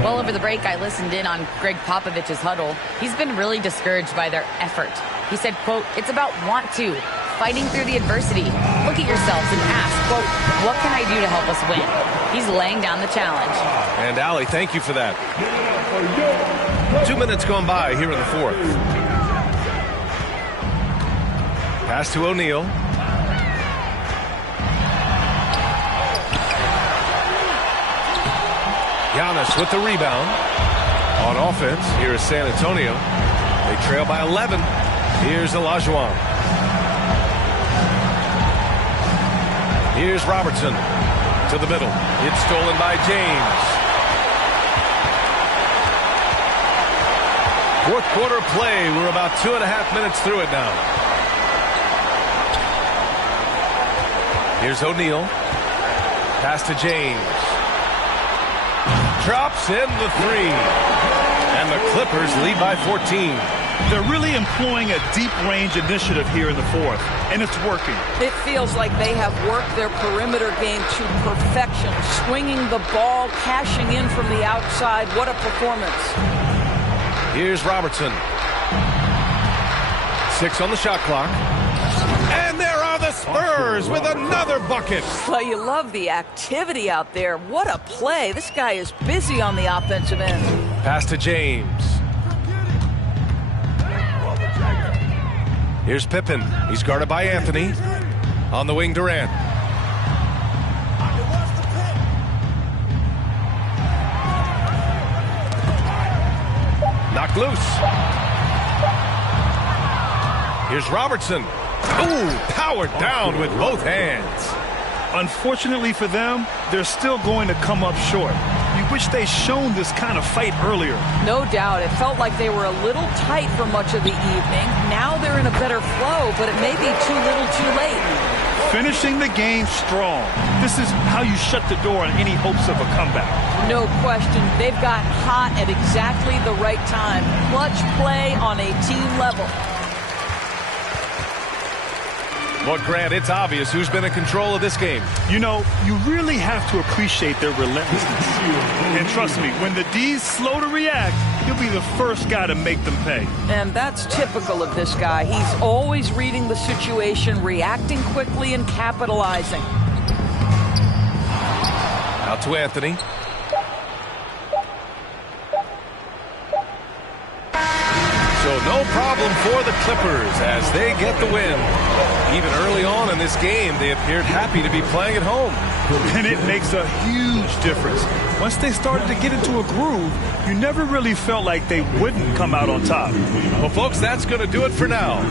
Well, over the break, I listened in on Greg Popovich's huddle. He's been really discouraged by their effort. He said, quote, "It's about want to, fighting through the adversity. Look at yourselves and ask, quote, what can I do to help us win?" He's laying down the challenge. And Allie, thank you for that. 2 minutes gone by here in the fourth. Pass to O'Neal. Giannis with the rebound. On offense, here is San Antonio. They trail by 11. Here's Olajuwon. Here's Robertson to the middle. It's stolen by James. Fourth quarter play. We're about 2.5 minutes through it now. Here's O'Neal. Pass to James. Drops in the 3. And the Clippers lead by 14. They're really employing a deep-range initiative here in the fourth, and it's working. It feels like they have worked their perimeter game to perfection, swinging the ball, cashing in from the outside. What a performance. Here's Robertson. 6 on the shot clock. And there are the Spurs with another bucket. Well, you love the activity out there. What a play. This guy is busy on the offensive end. Pass to James. Here's Pippen. He's guarded by Anthony. On the wing, Durant. Knocked loose. Here's Robertson. Ooh, powered down with both hands. Unfortunately for them, they're still going to come up short. You wish they'd shown this kind of fight earlier. No doubt. It felt like they were a little tight for much of the evening. Now they're in a better flow, but it may be too little too late. Finishing the game strong. This is how you shut the door on any hopes of a comeback. No question. They've got hot at exactly the right time. Clutch play on a team level. But Grant, it's obvious who's been in control of this game. You know, you really have to appreciate their relentlessness. And trust me, when the D's slow to react, he'll be the first guy to make them pay. And that's typical of this guy. He's always reading the situation, reacting quickly, and capitalizing. Out to Anthony. So no problem for the Clippers as they get the win. Even early on in this game, they appeared happy to be playing at home. And it makes a huge difference. Once they started to get into a groove, you never really felt like they wouldn't come out on top. Well, folks, that's going to do it for now.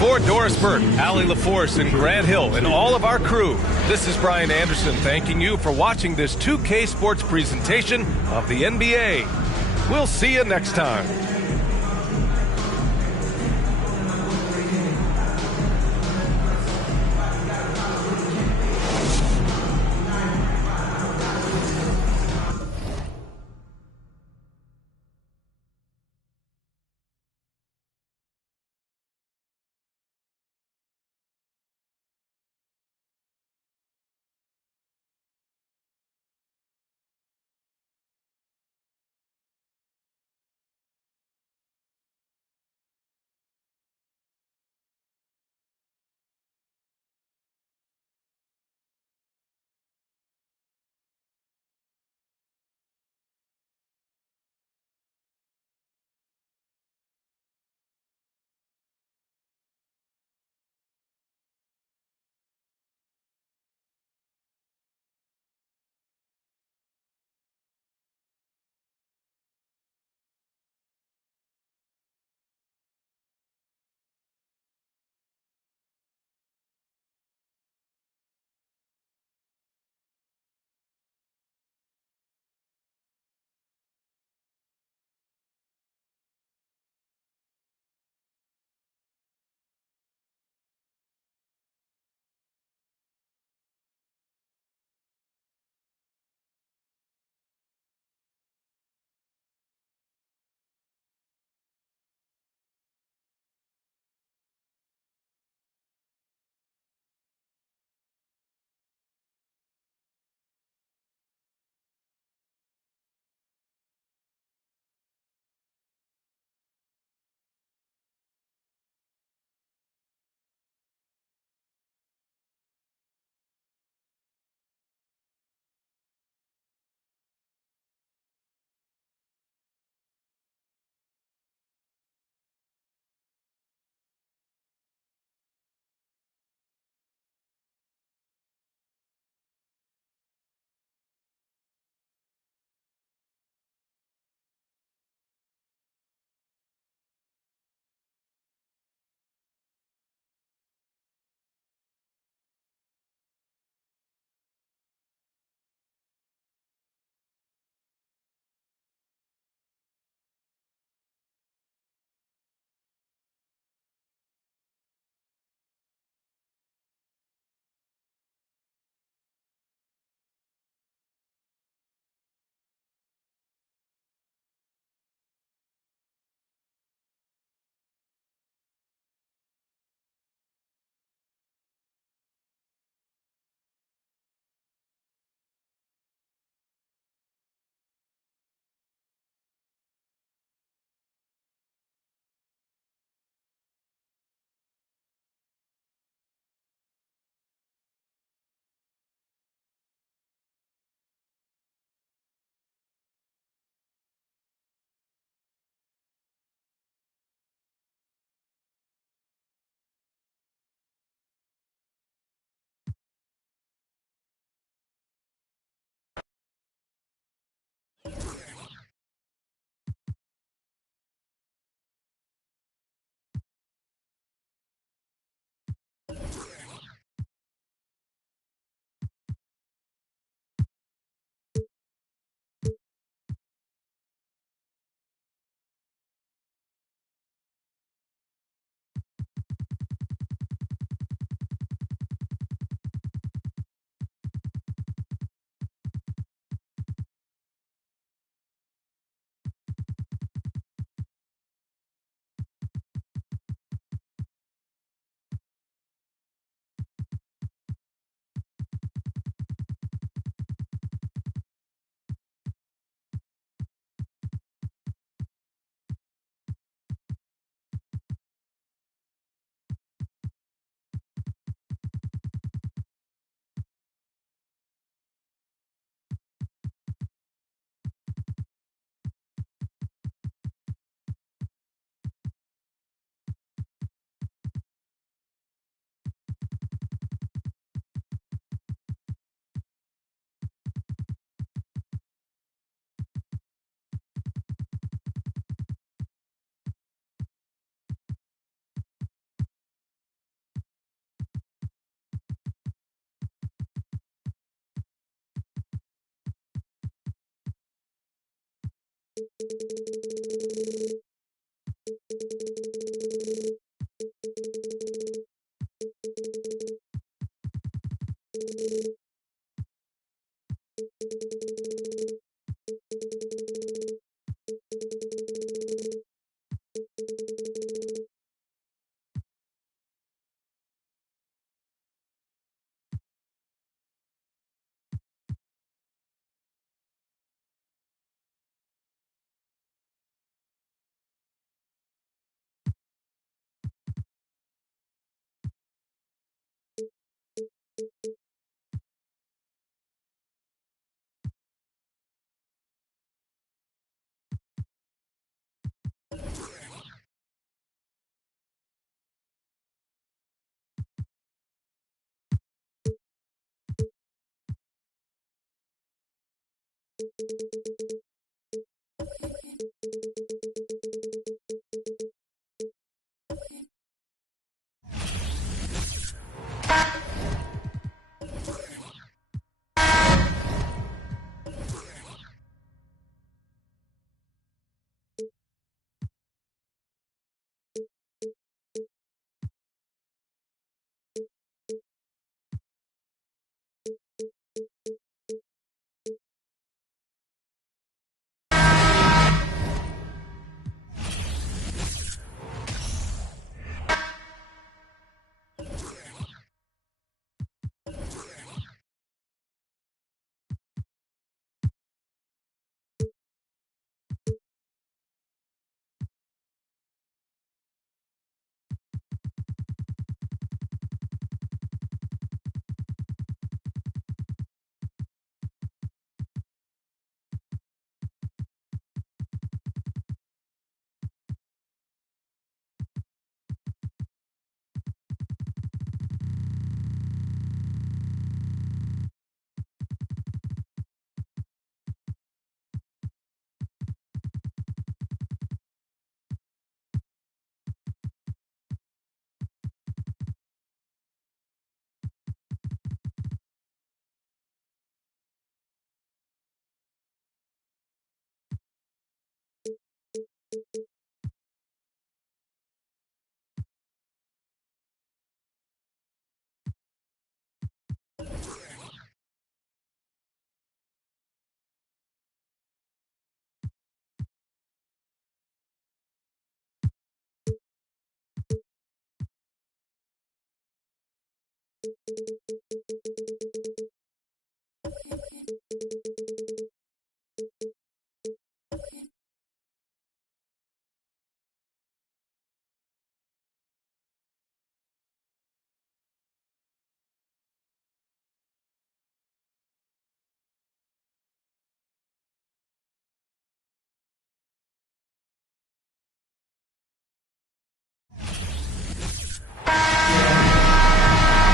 For Doris Burke, Allie LaForce, and Grant Hill, and all of our crew, this is Brian Anderson thanking you for watching this 2K Sports presentation of the NBA. We'll see you next time.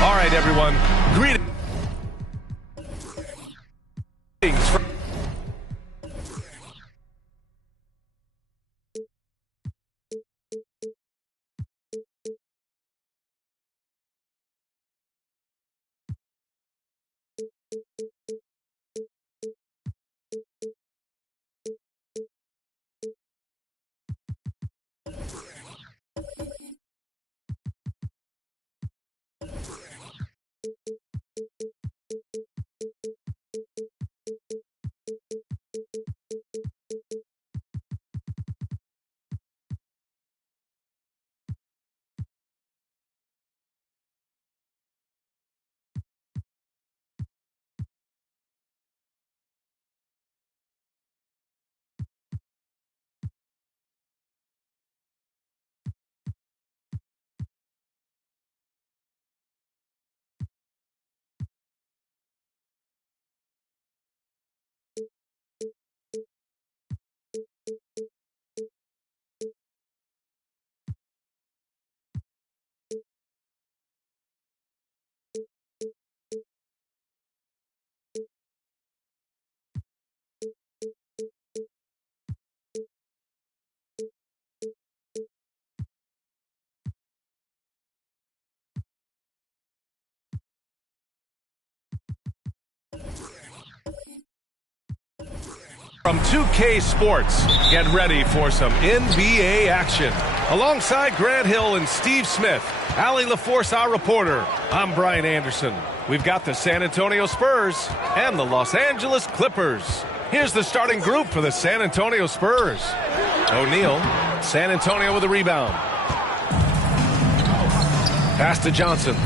All right, everyone. Greetings from From 2K Sports, get ready for some NBA action. Alongside Grant Hill and Steve Smith, Allie LaForce, our reporter, I'm Brian Anderson. We've got the San Antonio Spurs and the Los Angeles Clippers. Here's the starting group for the San Antonio Spurs. O'Neal, San Antonio with a rebound. Pass to Johnson.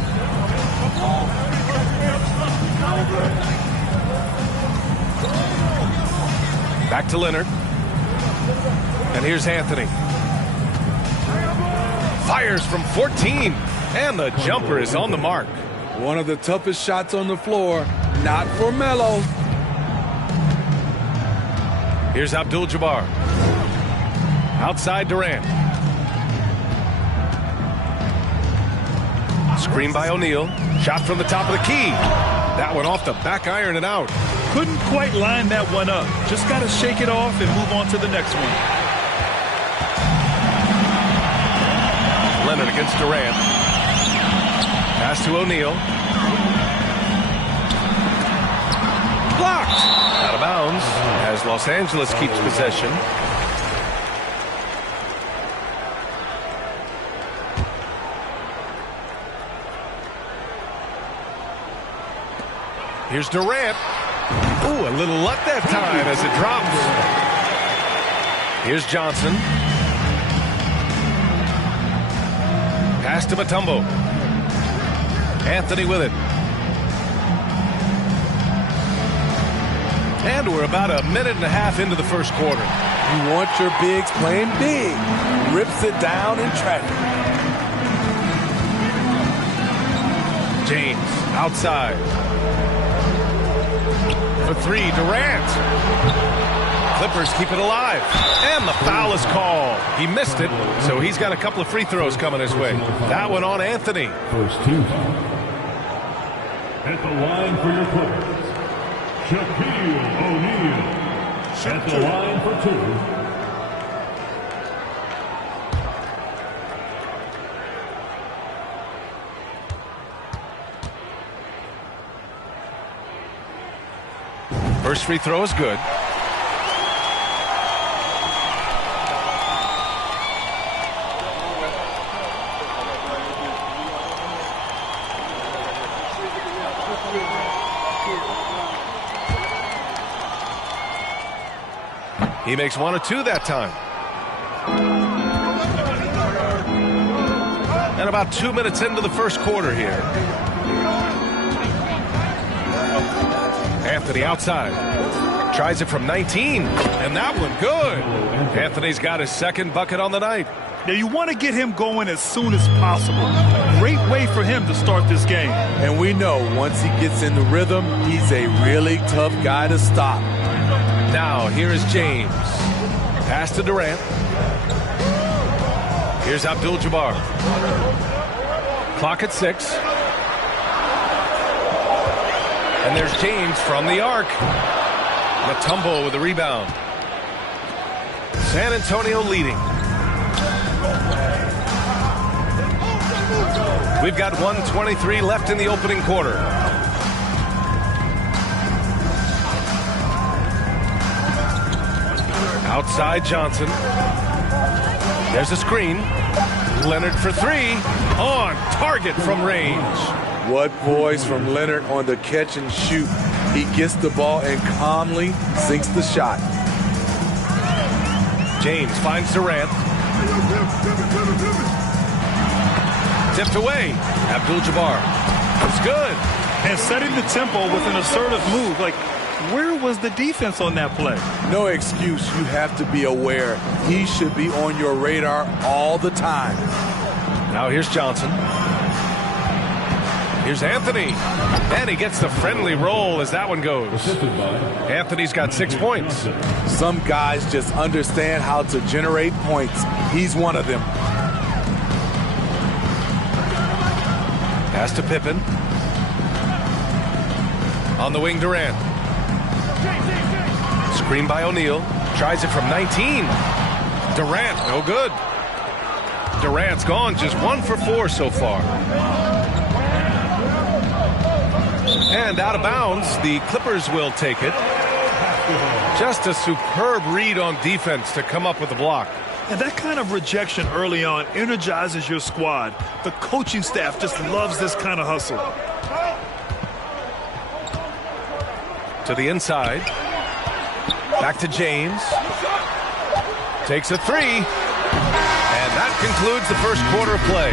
Back to Leonard. And here's Anthony. Fires from 14. And the jumper is on the mark. One of the toughest shots on the floor. Not for Melo. Here's Abdul-Jabbar. Outside Durant. Screen by O'Neal. Shot from the top of the key. That one off the back iron and out. Couldn't quite line that one up. Just got to shake it off and move on to the next one. Leonard against Durant. Pass to O'Neal. Blocked. Out of bounds as Los Angeles keeps possession. Here's Durant. Ooh, a little luck that time as it drops. Here's Johnson. Pass to Mutombo. Anthony with it. And we're about a minute and a half into the first quarter. You want your bigs playing big. Rips it down in traffic. James outside. For three, Durant. Clippers keep it alive. And the foul is called. He missed it, so he's got a couple of free throws coming his way. That one on Anthony. First two. At the line for your Clippers, Shaquille O'Neal. At the line for two. First free throw is good. He makes one or two that time. And about 2 minutes into the first quarter here. Anthony outside. Tries it from 19. And that one good. Anthony's got his second bucket on the night. Now you want to get him going as soon as possible. Great way for him to start this game. And we know once he gets in the rhythm, he's a really tough guy to stop. Now here is James. Pass to Durant. Here's Abdul-Jabbar. Clock at 6. And there's James from the arc. Mutombo with the rebound. San Antonio leading. We've got 1:23 left in the opening quarter. Outside Johnson. There's a screen. Leonard for three. On target from range. What poise from Leonard on the catch and shoot. He gets the ball and calmly sinks the shot. James finds Durant. Tipped away. Abdul-Jabbar. It's good. And setting the tempo with an assertive move. Like, where was the defense on that play? No excuse. You have to be aware. He should be on your radar all the time. Now here's Johnson. Here's Anthony. And he gets the friendly roll as that one goes. Anthony's got 6 points. Some guys just understand how to generate points. He's one of them. Pass to Pippen. On the wing, Durant. Screen by O'Neal. Tries it from 19. Durant, no good. Durant's gone just 1 for 4 so far. And out of bounds, the Clippers will take it. Just a superb read on defense to come up with the block. And that kind of rejection early on energizes your squad. The coaching staff just loves this kind of hustle. To the inside. Back to James. Takes a three. And that concludes the first quarter of play.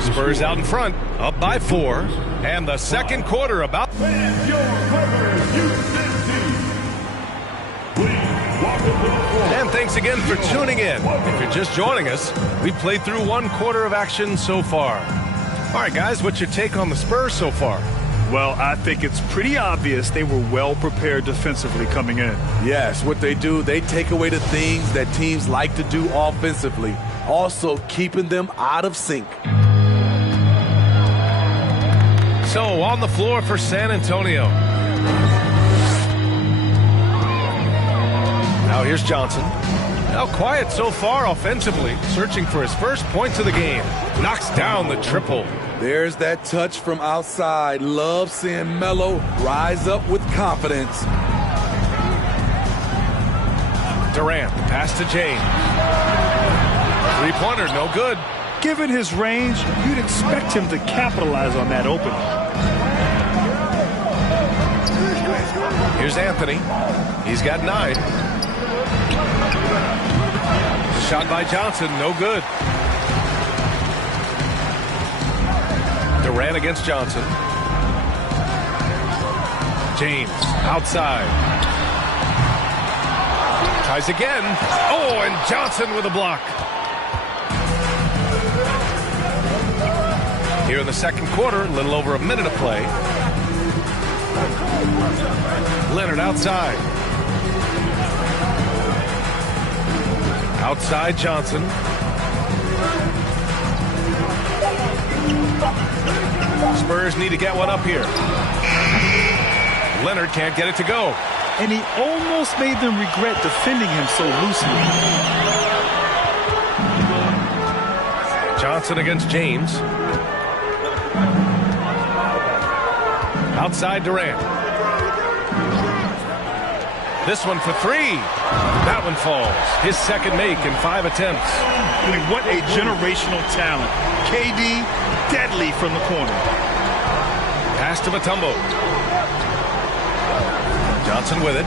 Spurs out in front, up by 4. And the second quarter about... And thanks again for tuning in. If you're just joining us, we played through 1 quarter of action so far. All right, guys, what's your take on the Spurs so far? Well, I think it's pretty obvious they were well prepared defensively coming in. Yes, what they do, they take away the things that teams like to do offensively, also keeping them out of sync. So, on the floor for San Antonio. Now here's Johnson. Now quiet so far offensively, searching for his first points of the game. Knocks down the triple. There's that touch from outside. Love seeing Melo rise up with confidence. Durant, pass to James. Three-pointer, no good. Given his range, you'd expect him to capitalize on that opening. Here's Anthony. He's got 9. Shot by Johnson, no good. Durant against Johnson. James, outside. Tries again. Oh, and Johnson with a block. Here in the second quarter, a little over a minute of play. Leonard outside. Outside Johnson. Spurs need to get one up here. Leonard can't get it to go. And he almost made them regret defending him so loosely. Johnson against James. Outside Durant. This one for 3. That one falls. His second make in 5 attempts. I mean, what a generational talent. KD, deadly from the corner. Pass to Mutombo. Johnson with it.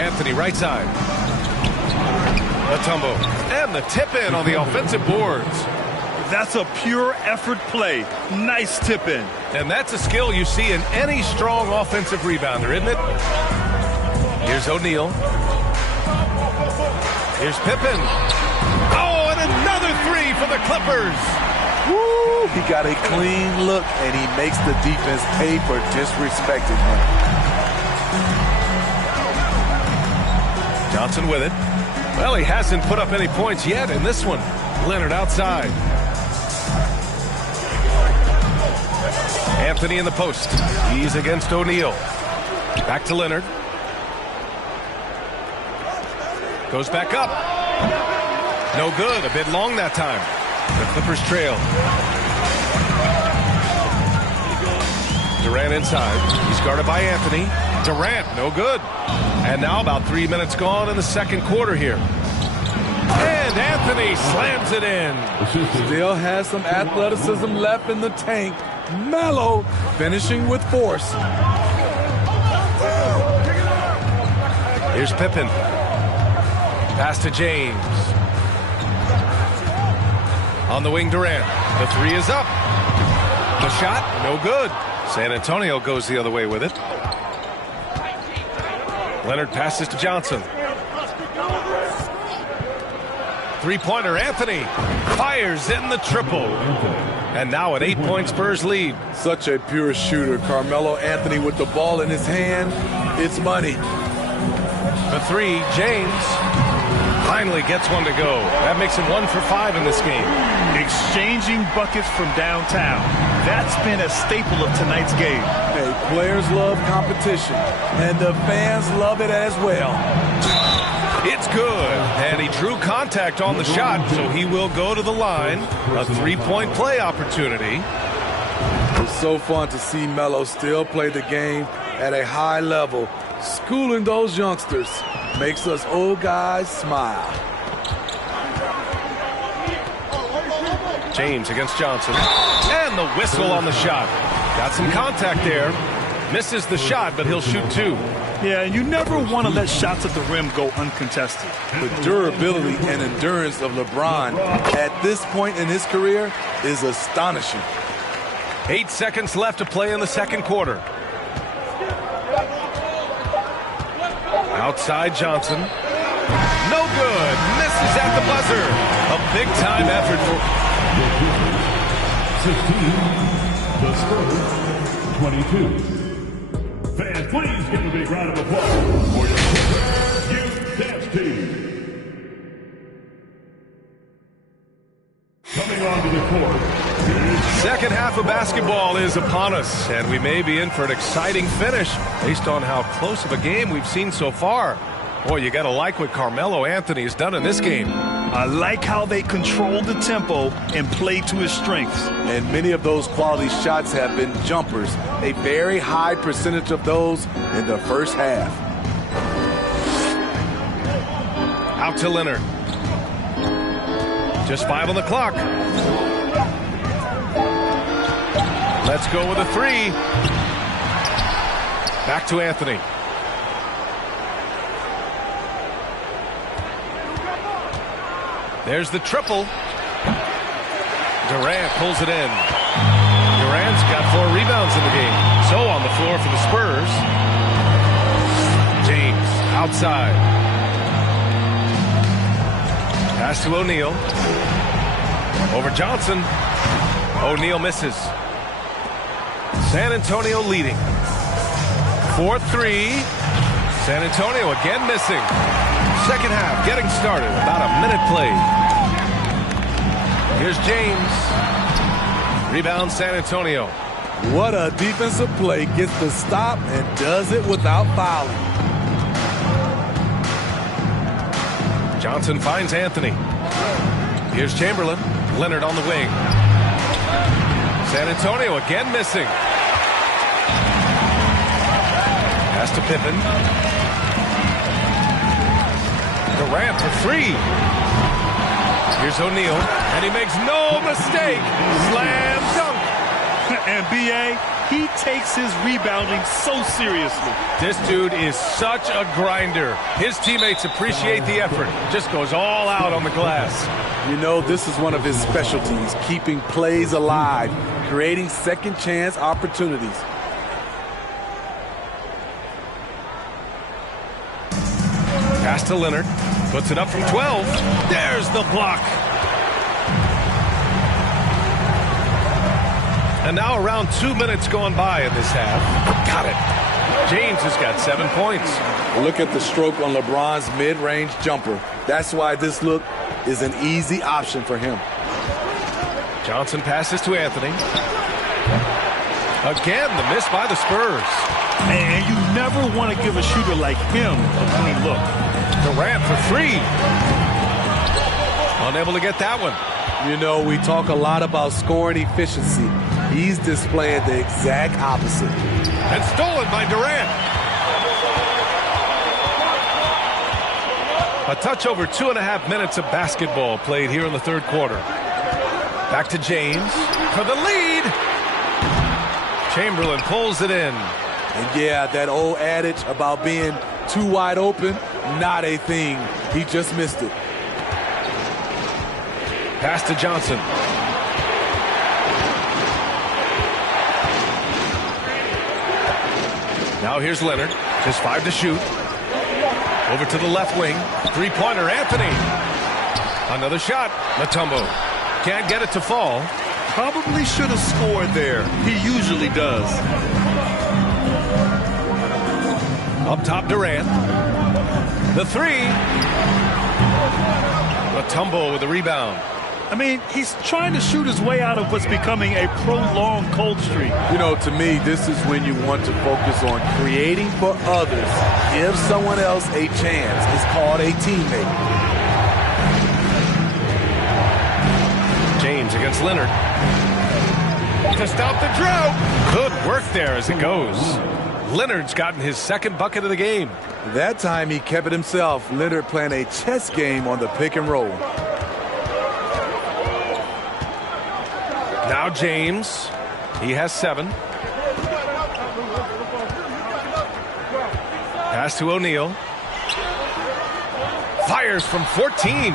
Anthony right side. Mutombo. And the tip in on the offensive boards. That's a pure effort play. Nice tip in. And that's a skill you see in any strong offensive rebounder, isn't it? Here's O'Neal. Here's Pippen. Oh, and another 3 for the Clippers. Woo! He got a clean look, and he makes the defense pay for disrespecting him. Johnson with it. Well, he hasn't put up any points yet in this one. Leonard outside. Anthony in the post. He's against O'Neal. Back to Leonard. Goes back up. No good. A bit long that time. The Clippers trail. Durant inside. He's guarded by Anthony. Durant, no good. And now about 3 minutes gone in the second quarter here. And Anthony slams it in. Still has some athleticism left in the tank. Melo finishing with force. Here's Pippen. Pass to James. On the wing, Durant. The 3 is up. The shot, no good. San Antonio goes the other way with it. Leonard passes to Johnson. Three-pointer, Anthony fires in the triple. And now an 8-point Spurs lead. Such a pure shooter. Carmelo Anthony with the ball in his hand. It's money. The 3, James finally gets one to go. That makes him 1 for 5 in this game. Exchanging buckets from downtown. That's been a staple of tonight's game. Hey, players love competition, and the fans love it as well. It's good, and he drew contact on the shot, so he will go to the line. A 3-point play opportunity. It's so fun to see Melo still play the game at a high level. Schooling those youngsters makes us old guys smile. James against Johnson. And the whistle on the shot. Got some contact there. Misses the shot, but he'll shoot 2. Yeah, and you never want to let shots at the rim go uncontested. The durability and endurance of LeBron at this point in his career is astonishing. 8 seconds left to play in the second quarter. Outside Johnson. No good. Misses at the buzzer. A big-time effort for... 16, the Spurs, 22. Fans, please give a big round of applause for your youth dance team. Coming onto the court. Second half of basketball is upon us, and we may be in for an exciting finish based on how close of a game we've seen so far. Boy, you got to like what Carmelo Anthony has done in this game. I like how they control the tempo and play to his strengths. And many of those quality shots have been jumpers. A very high percentage of those in the first half. Out to Leonard. Just 5 on the clock. Let's go with a 3. Back to Anthony. There's the triple. Durant pulls it in. Durant's got 4 rebounds in the game. So on the floor for the Spurs. James outside. Pass to O'Neal. Over Johnson. O'Neal misses. San Antonio leading. 4-3. San Antonio again missing. Second half getting started. About a minute played. Here's James. Rebound San Antonio. What a defensive play. Gets the stop and does it without fouling. Johnson finds Anthony. Here's Chamberlain. Leonard on the wing. San Antonio again missing. Pass to Pippen. Durant for 3. Here's O'Neal, and he makes no mistake. Slam dunk. And B.A., he takes his rebounding so seriously. This dude is such a grinder. His teammates appreciate the effort. Just goes all out on the glass. You know, this is one of his specialties, keeping plays alive, creating second chance opportunities. Pass to Leonard. Puts it up from 12. There's the block. And now around 2 minutes gone by in this half. Got it. James has got 7 points. Look at the stroke on LeBron's mid-range jumper. That's why this look is an easy option for him. Johnson passes to Anthony. Again, the miss by the Spurs. And you never want to give a shooter like him a clean look. Durant for 3. Unable to get that one. You know, we talk a lot about scoring efficiency. He's displaying the exact opposite. And stolen by Durant. A touch over 2.5 minutes of basketball played here in the third quarter. Back to James for the lead. Chamberlain pulls it in. And yeah, that old adage about being too wide open, not a thing. He just missed it. Pass to Johnson. Now here's Leonard. Just 5 to shoot. Over to the left wing. Three-pointer, Anthony. Another shot. Mutombo. Can't get it to fall. Probably should have scored there. He usually does. Up top, Durant. The 3. Mutombo with the rebound. I mean, he's trying to shoot his way out of what's becoming a prolonged cold streak. You know, to me, this is when you want to focus on creating for others. Give someone else a chance. It's called a teammate. James against Leonard. to stop the drought. Good work there as it goes. Leonard's gotten his second bucket of the game. That time he kept it himself. Leonard playing a chess game on the pick and roll. Now James. He has 7. Pass to O'Neal. Fires from 14.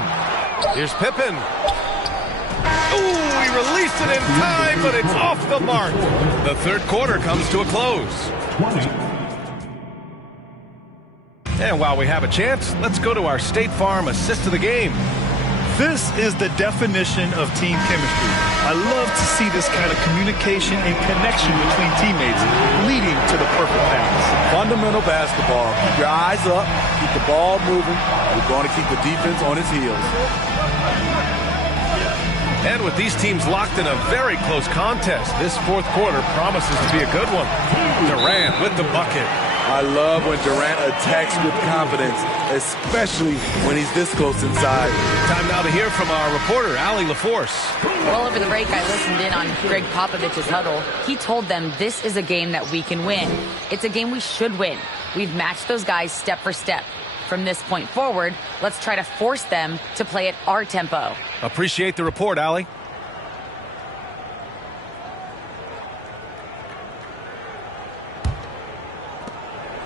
Here's Pippen. Ooh, he released it in time, but it's off the mark. The third quarter comes to a close. And while we have a chance, let's go to our State Farm assist of the game. This is the definition of team chemistry. I love to see this kind of communication and connection between teammates leading to the perfect pass. Fundamental basketball. Keep your eyes up, keep the ball moving. We're going to keep the defense on its heels. And with these teams locked in a very close contest, this fourth quarter promises to be a good one. Durant with the bucket. I love when Durant attacks with confidence, especially when he's this close inside. Time now to hear from our reporter, Allie LaForce. Well, over the break, I listened in on Greg Popovich's huddle. He told them this is a game that we can win. It's a game we should win. We've matched those guys step for step. From this point forward, let's try to force them to play at our tempo. Appreciate the report, Allie.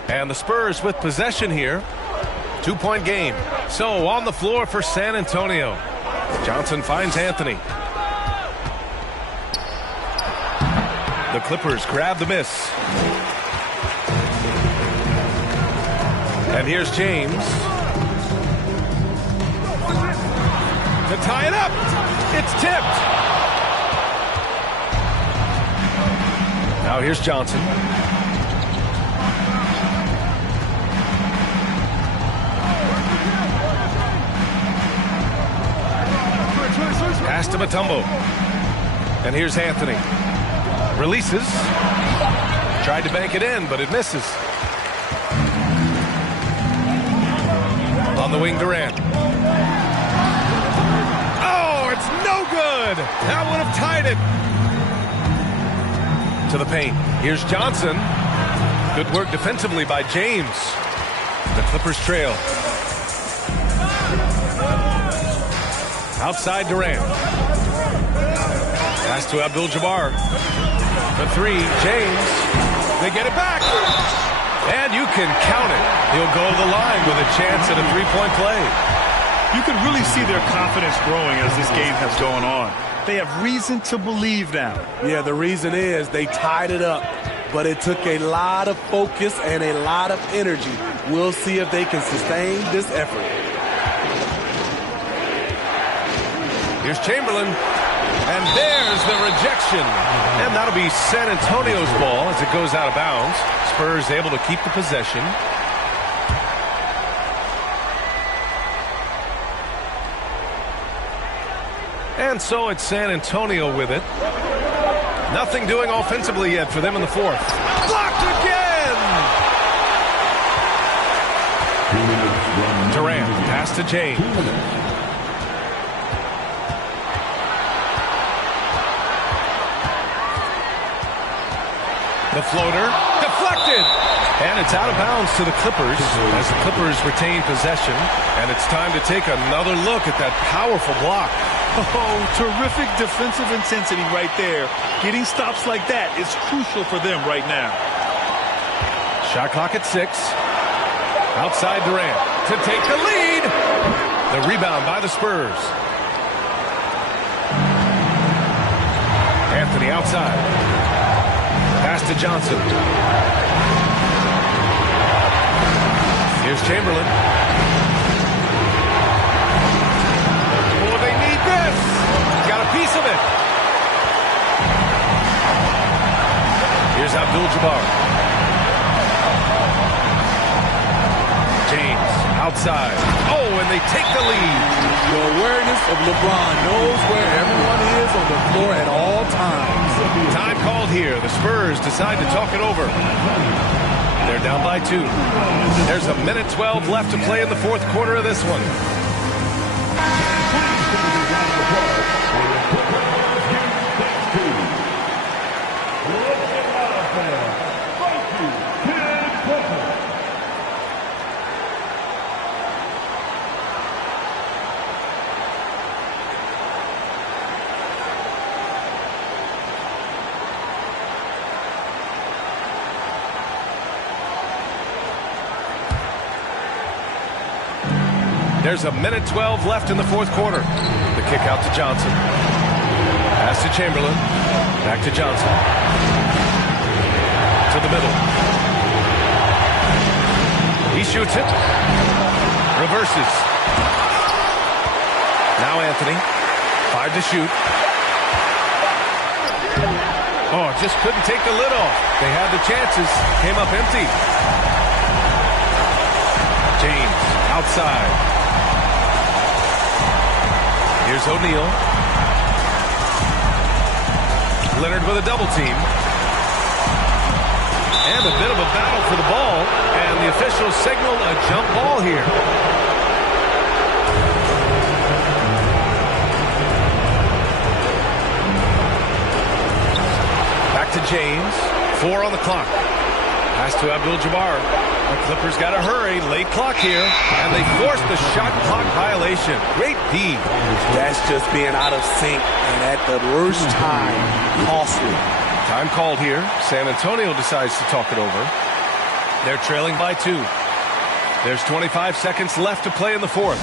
And the Spurs with possession here. 2-point game. So on the floor for San Antonio. Johnson finds Anthony. The Clippers grab the miss. And here's James. To tie it up. It's tipped. Now here's Johnson. Pass to Mutombo. And here's Anthony. Releases. Tried to bank it in, but it misses. On the wing, Durant. Oh, it's no good. That would have tied it. To the paint. Here's Johnson. Good work defensively by James. The Clippers trail. Outside Durant. Pass to Abdul-Jabbar. For 3, James. They get it back. And you can count it. He'll go to the line with a chance at a 3-point play. You can really see their confidence growing as this game has gone on. They have reason to believe now. Yeah, the reason is they tied it up, but it took a lot of focus and a lot of energy. We'll see if they can sustain this effort. Here's Chamberlain. And there's the rejection. And that'll be San Antonio's ball as it goes out of bounds. Spurs able to keep the possession. And so it's San Antonio with it. Nothing doing offensively yet for them in the fourth. Blocked again! Durant, pass to James. The floater, deflected! And it's out of bounds to the Clippers as the Clippers retain possession. And it's time to take another look at that powerful block. Oh, terrific defensive intensity right there. Getting stops like that is crucial for them right now. Shot clock at 6. Outside Durant to take the lead. The rebound by the Spurs. Anthony outside. Pass to Johnson. Here's Chamberlain. Oh, they need this. Got a piece of it. Here's Abdul-Jabbar. James outside. Oh, and they take the lead. The awareness of LeBron knows where everyone is on the floor at all times. Time called here. The Spurs decide to talk it over. They're down by 2. There's 1:12 left to play in the fourth quarter of this one. There's a minute 12 left in the fourth quarter. The kick out to Johnson. Pass to Chamberlain. Back to Johnson. To the middle. He shoots it. Reverses. Now Anthony. 5 to shoot. Oh, just couldn't take the lid off. They had the chances. Came up empty. James outside. Here's O'Neal. Leonard with a double team. And a bit of a battle for the ball. And the officials signal a jump ball here. Back to James. 4 on the clock. Pass to Abdul-Jabbar. The Clippers got to hurry. Late clock here. And they forced the shot clock violation. Great D. That's just being out of sync and at the worst time. Costly. Time called here. San Antonio decides to talk it over. They're trailing by 2. There's 25 seconds left to play in the fourth.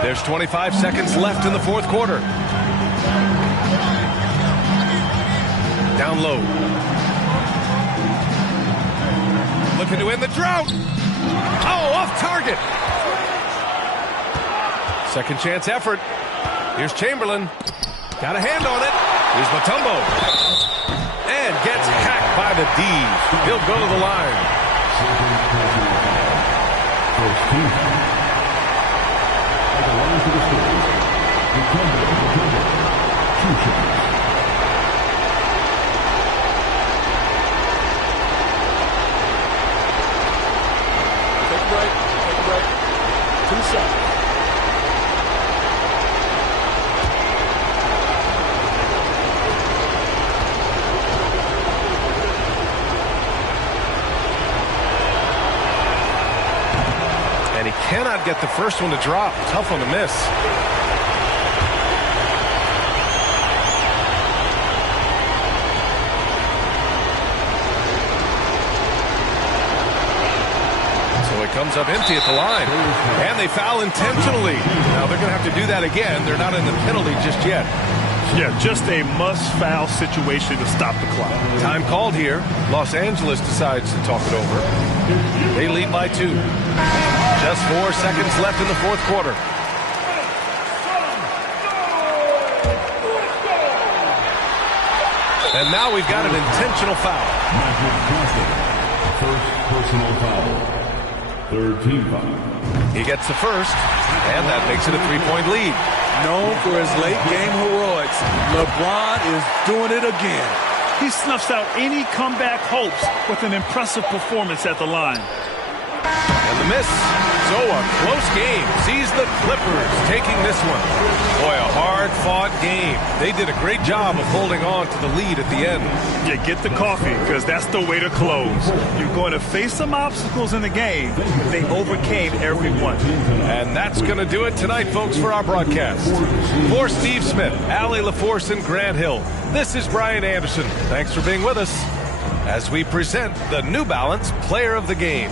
There's 25 seconds left in the fourth quarter. Down low. Looking to win the drought. Oh, off target. Second chance effort. Here's Chamberlain. Got a hand on it. Here's Mutombo. And gets hacked by the D. He'll go to the line. Take a break. 2 seconds. And he cannot get the first one to drop. Tough one to miss. So it comes up empty at the line. And they foul intentionally. Now they're going to have to do that again. They're not in the penalty just yet. Yeah, just a must-foul situation to stop the clock. Time called here. Los Angeles decides to talk it over. They lead by 2. Just 4 seconds left in the fourth quarter. And now we've got an intentional foul. First personal foul. Third team foul. He gets the first, and that makes it a 3-point lead. Known for his late game heroics, LeBron is doing it again. He snuffs out any comeback hopes with an impressive performance at the line. And the miss. So a close game sees the Clippers taking this one. Boy, a hard-fought game. They did a great job of holding on to the lead at the end. Yeah, get the coffee, because that's the way to close. You're going to face some obstacles in the game. They overcame every one. And that's going to do it tonight, folks, for our broadcast. For Steve Smith, Allie LaForce, and Grant Hill, this is Brian Anderson. Thanks for being with us as we present the New Balance Player of the Game.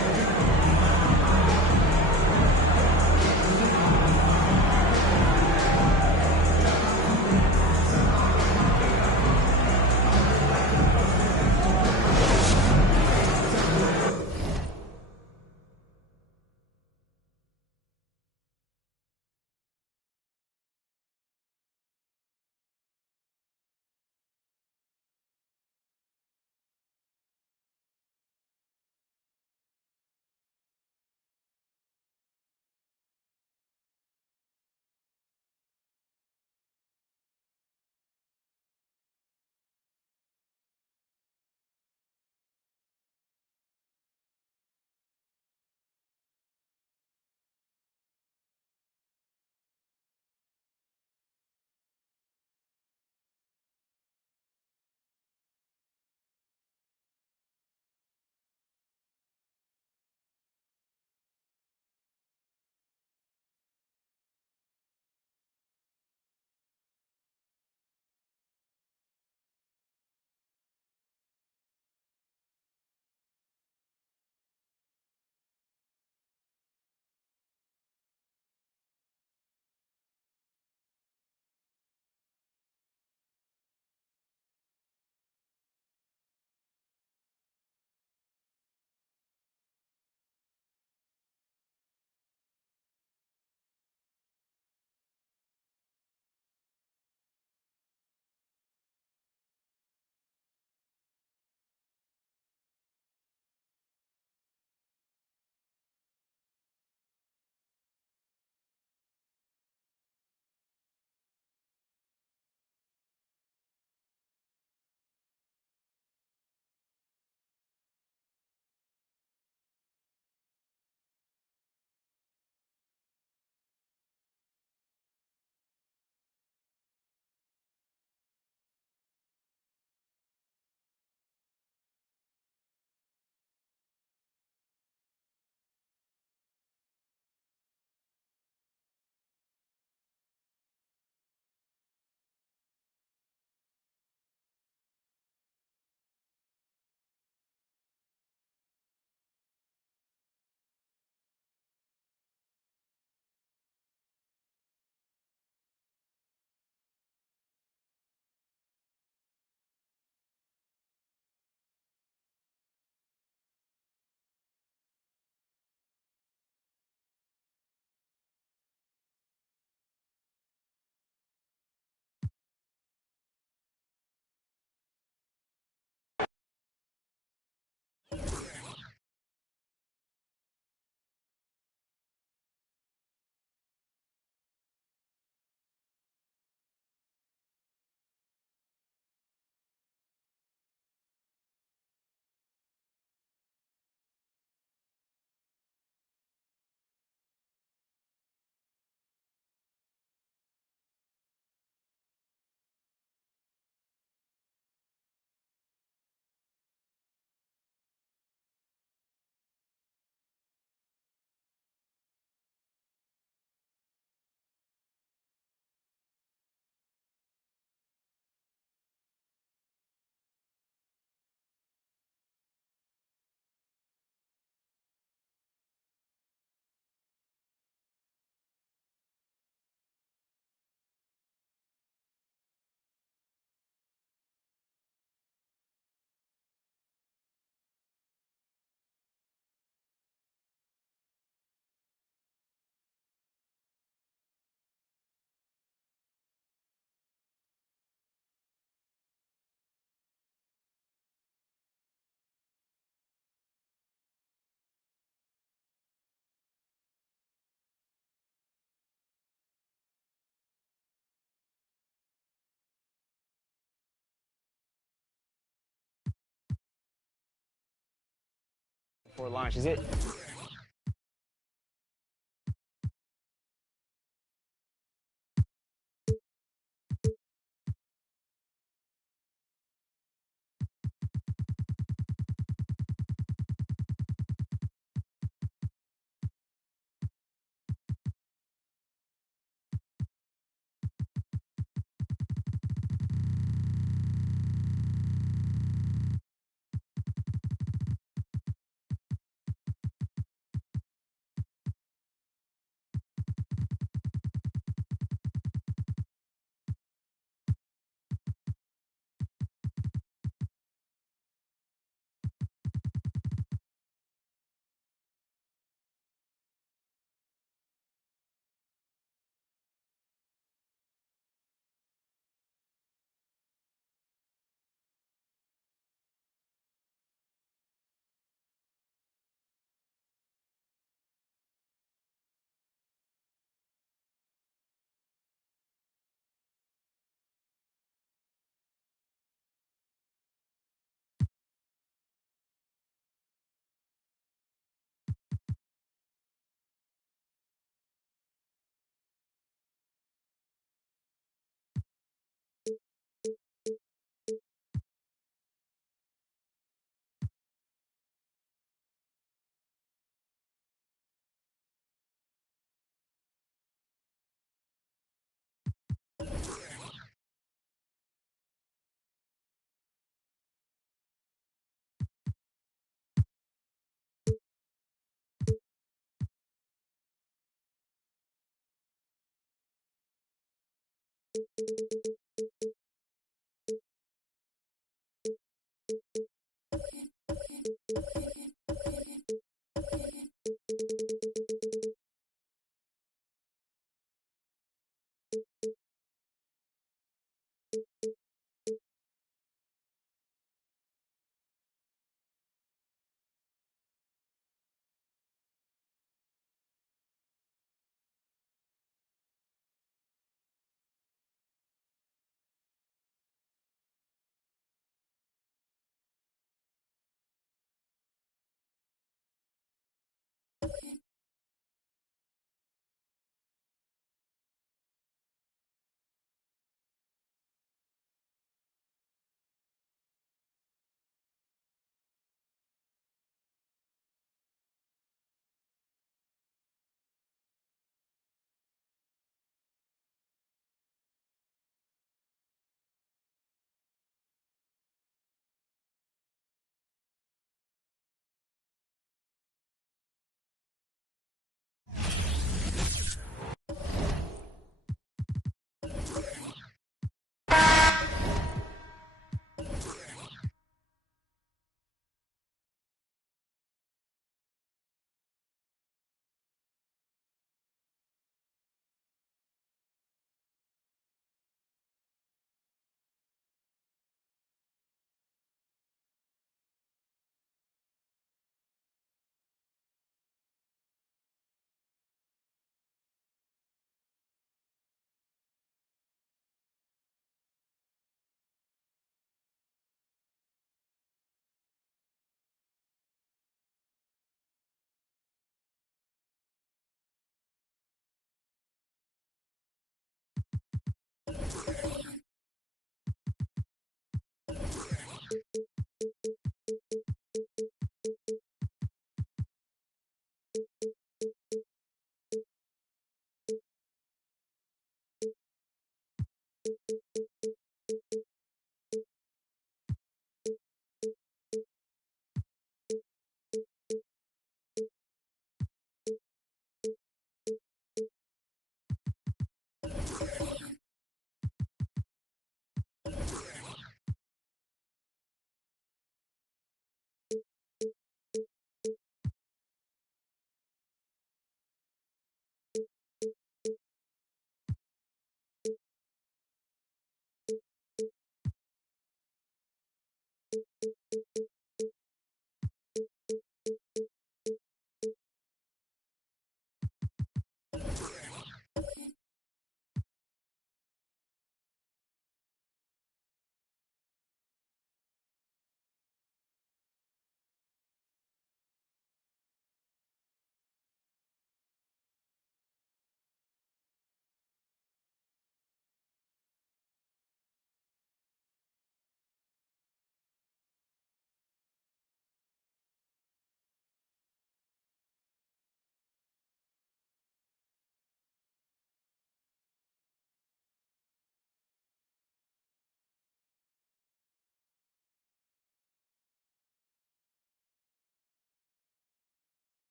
before launch. Is it?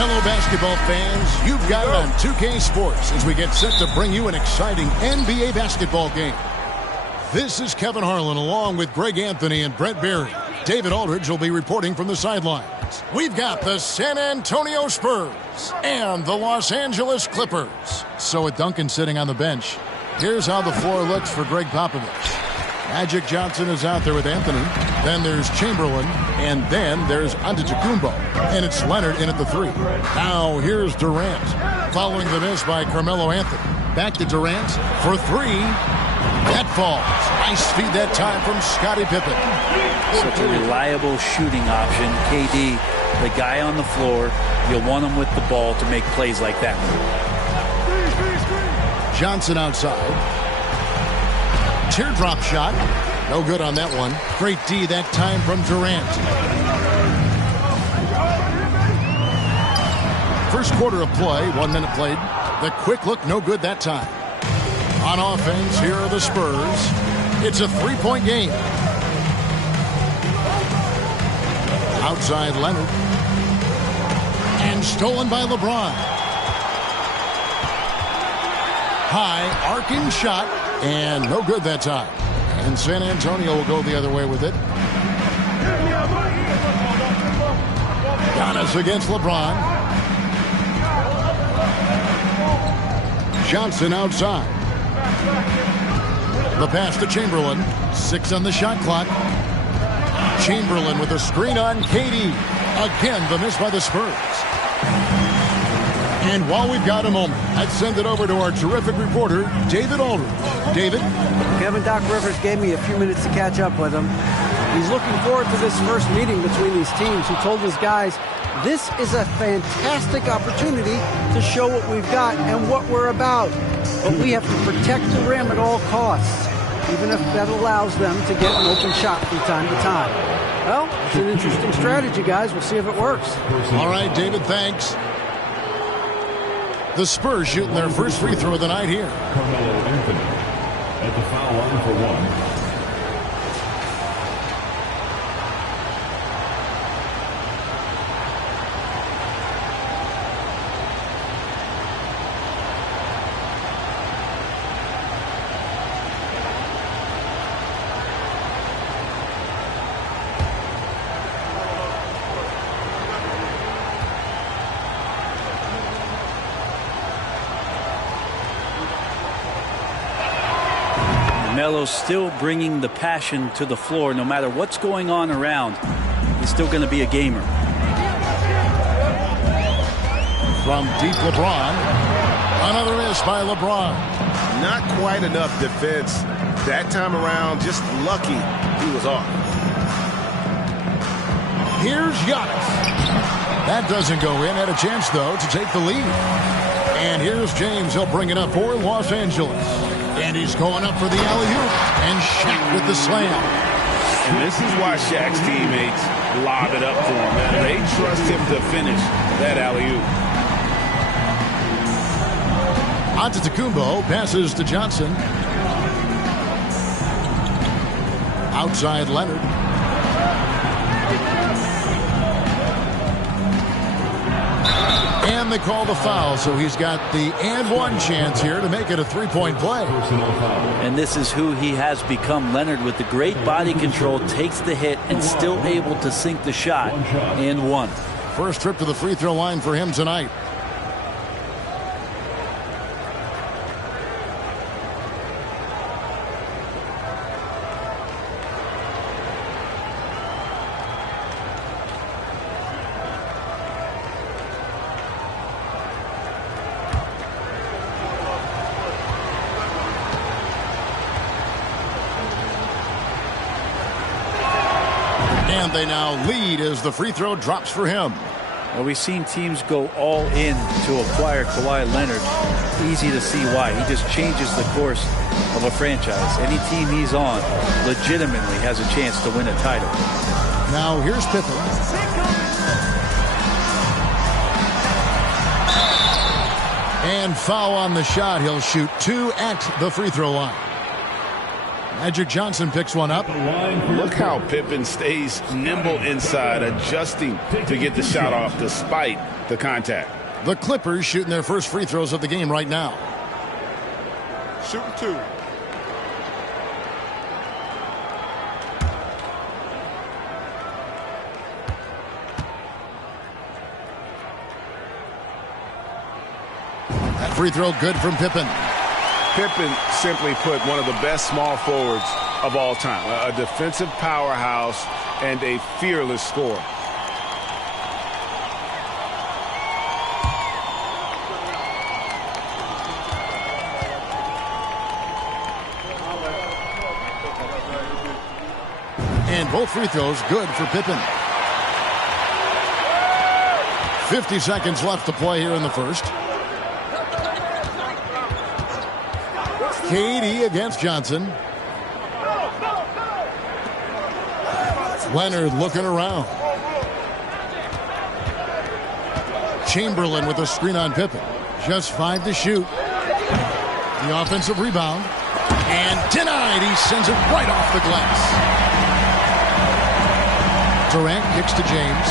Hello, basketball fans. You've got it on 2K Sports as we get set to bring you an exciting NBA basketball game. This is Kevin Harlan along with Greg Anthony and Brent Barry. David Aldridge will be reporting from the sidelines. We've got the San Antonio Spurs and the Los Angeles Clippers. So with Duncan sitting on the bench, here's how the floor looks for Greg Popovich. Magic Johnson is out there with Anthony. Then there's Chamberlain. And then there's Antetokounmpo. And it's Leonard in at the 3. Now here's Durant. Following the miss by Carmelo Anthony. Back to Durant for 3. That falls. Nice feed that time from Scottie Pippen. Such a reliable shooting option. KD, the guy on the floor. You'll want him with the ball to make plays like that. Johnson outside. Teardrop shot. No good on that one. Great D that time from Durant. First quarter of play, 1 minute played. The quick look, no good that time. On offense, here are the Spurs. It's a 3-point game. Outside Leonard. And stolen by LeBron. High, arcing shot. And no good that time. And San Antonio will go the other way with it. Giannis against LeBron. Johnson outside. The pass to Chamberlain. 6 on the shot clock. Chamberlain with a screen on KD. Again, the miss by the Spurs. And while we've got a moment, I'd send it over to our terrific reporter, David Aldridge. David? Kevin, Doc Rivers gave me a few minutes to catch up with him. He's looking forward to this first meeting between these teams. He told his guys, this is a fantastic opportunity to show what we've got and what we're about. But we have to protect the rim at all costs, even if that allows them to get an open shot from time to time. Well, it's an interesting strategy, guys. We'll see if it works. All right, David, thanks. The Spurs shooting their first free throw of the night here. Carmelo Anthony at the foul line for 1. Melo's still bringing the passion to the floor. No matter what's going on around, he's still going to be a gamer. From deep LeBron. Another miss by LeBron. Not quite enough defense that time around. Just lucky he was off. Here's Giannis. That doesn't go in. Had a chance, though, to take the lead. And here's James. He'll bring it up for Los Angeles. And he's going up for the alley-oop. And Shaq with the slam. And this is why Shaq's teammates lob it up for him. Man. They trust him to finish that alley-oop. Antetokounmpo passes to Johnson. Outside Leonard. And they call the foul, so he's got the and one chance here to make it a three-point play. And this is who he has become. Leonard, with the great body control, takes the hit and still able to sink the shot. And one. First trip to the free throw line for him tonight. And they now lead as the free throw drops for him. Well, we've seen teams go all in to acquire Kawhi Leonard. Easy to see why. He just changes the course of a franchise. Any team he's on legitimately has a chance to win a title. Now here's Pippen. And foul on the shot. He'll shoot two at the free throw line. Magic Johnson picks one up. Look how Pippen stays nimble inside, adjusting to get the shot off despite the contact. The Clippers shooting their first free throws of the game right now. Shooting 2. That free throw good from Pippen. Pippen simply put one of the best small forwards of all time. A defensive powerhouse and a fearless scorer. And both free throws good for Pippen. 50 seconds left to play here in the first. KD against Johnson. Leonard looking around. Chamberlain with a screen on Pippen. Just 5 to shoot. The offensive rebound. And denied. He sends it right off the glass. Durant kicks to James.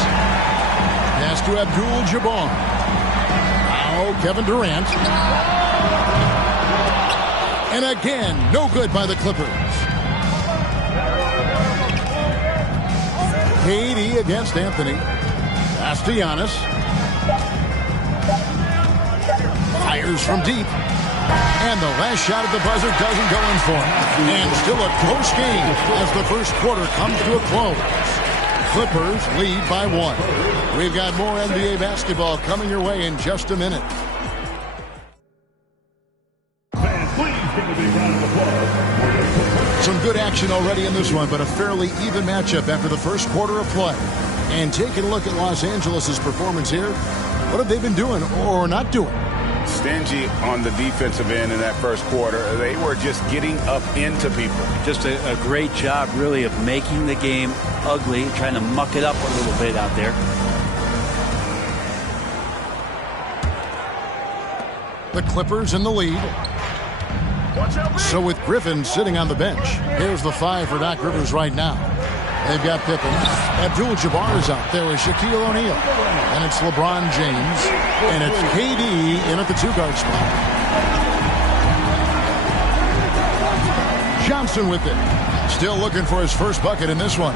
Pass to Abdul-Jabbar. Now Kevin Durant. And again, no good by the Clippers. KD against Anthony. Pass to Giannis. Fires from deep. And the last shot at the buzzer doesn't go in for him. And still a close game as the first quarter comes to a close. Clippers lead by 1. We've got more NBA basketball coming your way in just a minute. Some good action already in this one, but a fairly even matchup after the first quarter of play. And taking a look at Los Angeles' performance here, what have they been doing or not doing? Stingy on the defensive end in that first quarter. They were just getting up into people. Just a great job, really, of making the game ugly, trying to muck it up a little bit out there. The Clippers in the lead. So with Griffin sitting on the bench, here's the 5 for Doc Rivers right now. They've got Pippen. Abdul-Jabbar is out there with Shaquille O'Neal. And it's LeBron James. And it's KD in at the 2-guard spot. Johnson with it. Still looking for his first bucket in this one.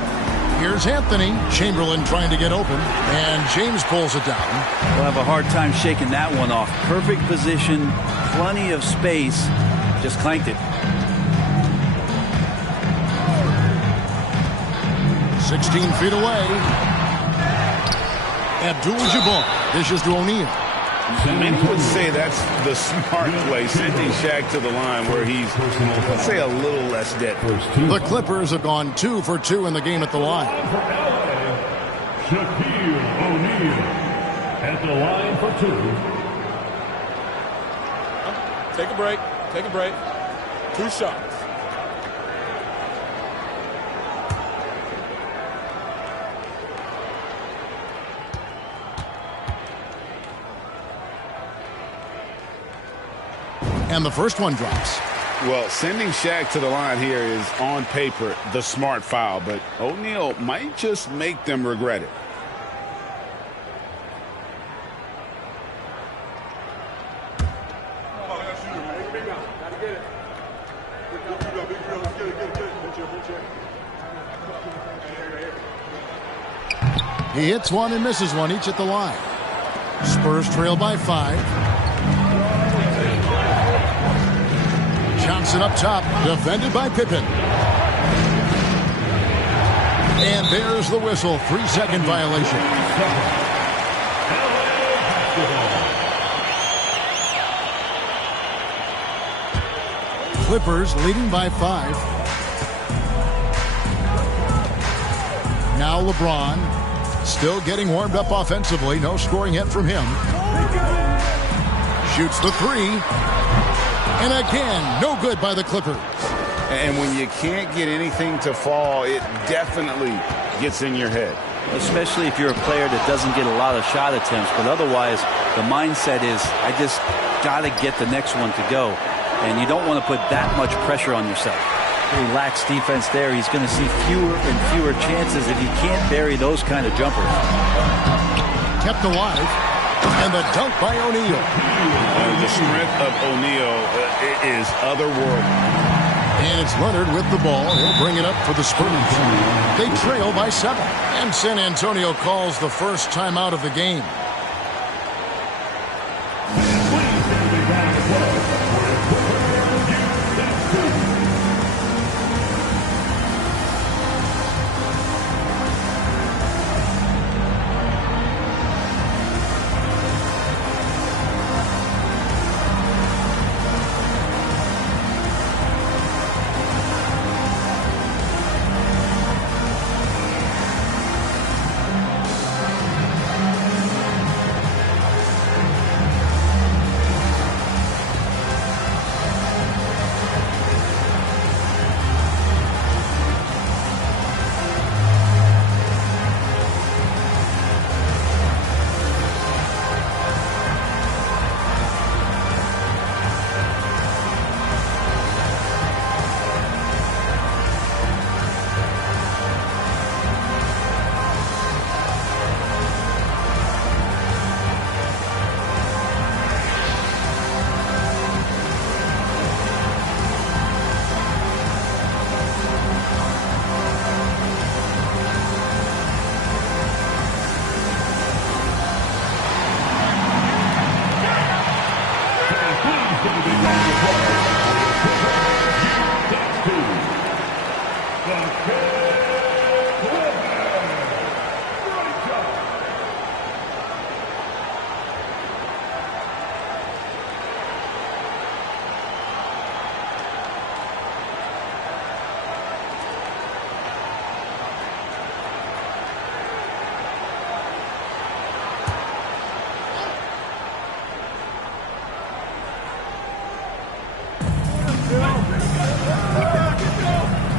Here's Anthony. Chamberlain trying to get open. And James pulls it down. We'll have a hard time shaking that one off. Perfect position. Plenty of space. Just clanked it. 16 feet away. Abdul-Jabbar dishes to O'Neal. Many would say that's the smart play, sending Shaq to the line where he's, let's say, a little less deadly. The Clippers have gone 2 for 2 in the game at the line. Shaquille O'Neal at the line for 2. Take a break. Take a break. 2 shots. And the first one drops. Well, sending Shaq to the line here is, on paper, the smart foul, but O'Neal might just make them regret it. He hits one and misses one, each at the line. Spurs trail by 5. Johnson up top, defended by Pippen. And there's the whistle, 3-second violation. Clippers leading by 5. Now LeBron, still getting warmed up offensively, no scoring yet from him. Shoots the 3. And again, no good by the Clippers. And when you can't get anything to fall, it definitely gets in your head. Especially if you're a player that doesn't get a lot of shot attempts. But otherwise, the mindset is, I just got to get the next one to go. And you don't want to put that much pressure on yourself. relaxed defense there. He's going to see fewer and fewer chances if he can't bury those kind of jumpers. Kept alive. And the dunk by O'Neal. The strength of O'Neal is otherworldly. And it's Leonard with the ball. He'll bring it up for the Spurs. They trail by 7. And San Antonio calls the first timeout of the game.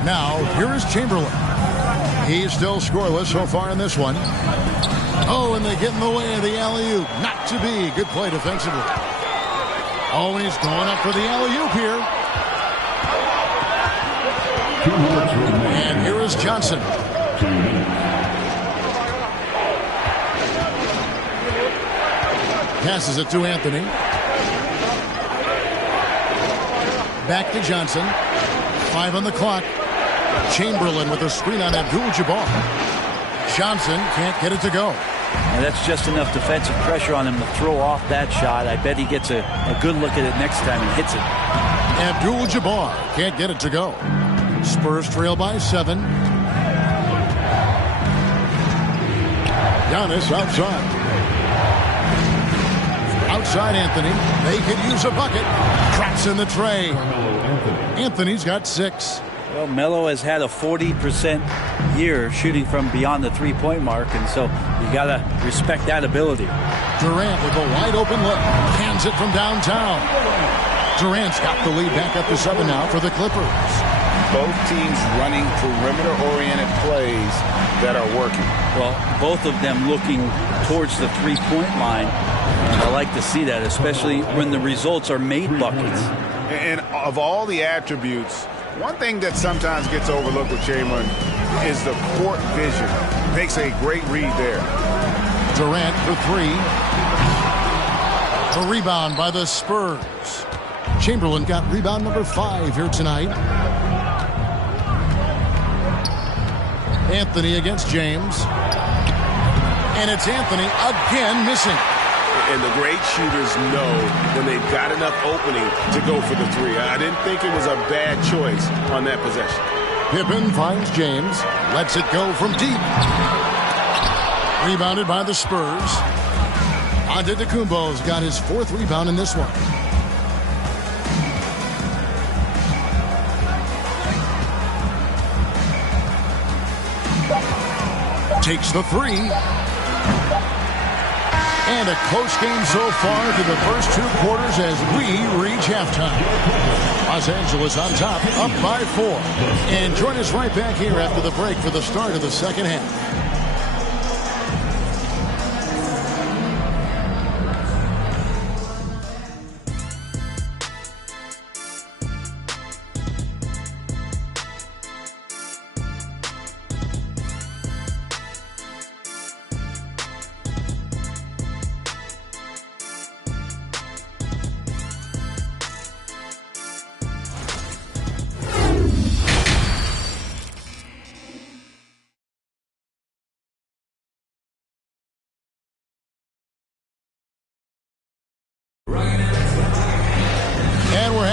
Now, here is Chamberlain. He's still scoreless so far in this one. Oh, and they get in the way of the alley-oop. Not to be. Good play defensively. Oh, and he's going up for the alley-oop here. And here is Johnson. Passes it to Anthony. Back to Johnson. 5 on the clock. Chamberlain with a screen on Abdul-Jabbar. Johnson can't get it to go. And that's just enough defensive pressure on him to throw off that shot. I bet he gets a good look at it next time and hits it. Abdul-Jabbar can't get it to go. Spurs trail by 7. Giannis outside. Outside Anthony. They could use a bucket. Traps in the tray. Anthony's got 6. Well, Melo has had a 40% year shooting from beyond the three-point mark, and so you got to respect that ability. Durant with a wide open look. Hands it from downtown. Durant's got the lead back up to 7 now for the Clippers. Both teams running perimeter-oriented plays that are working. Well, both of them looking towards the three-point line. I like to see that, especially when the results are made buckets. And of all the attributes, one thing that sometimes gets overlooked with Chamberlain is the court vision. Makes a great read there. Durant for 3. The rebound by the Spurs. Chamberlain got rebound number 5 here tonight. Anthony against James. And it's Anthony again missing. And the great shooters know when they've got enough opening to go for the 3. I didn't think it was a bad choice on that possession. Pippen finds James. Lets it go from deep. Rebounded by the Spurs. Antetokounmpo's got his 4th rebound in this one. Takes the 3. And a close game so far through the first 2 quarters as we reach halftime. Los Angeles on top, up by 4. And join us right back here after the break for the start of the second half.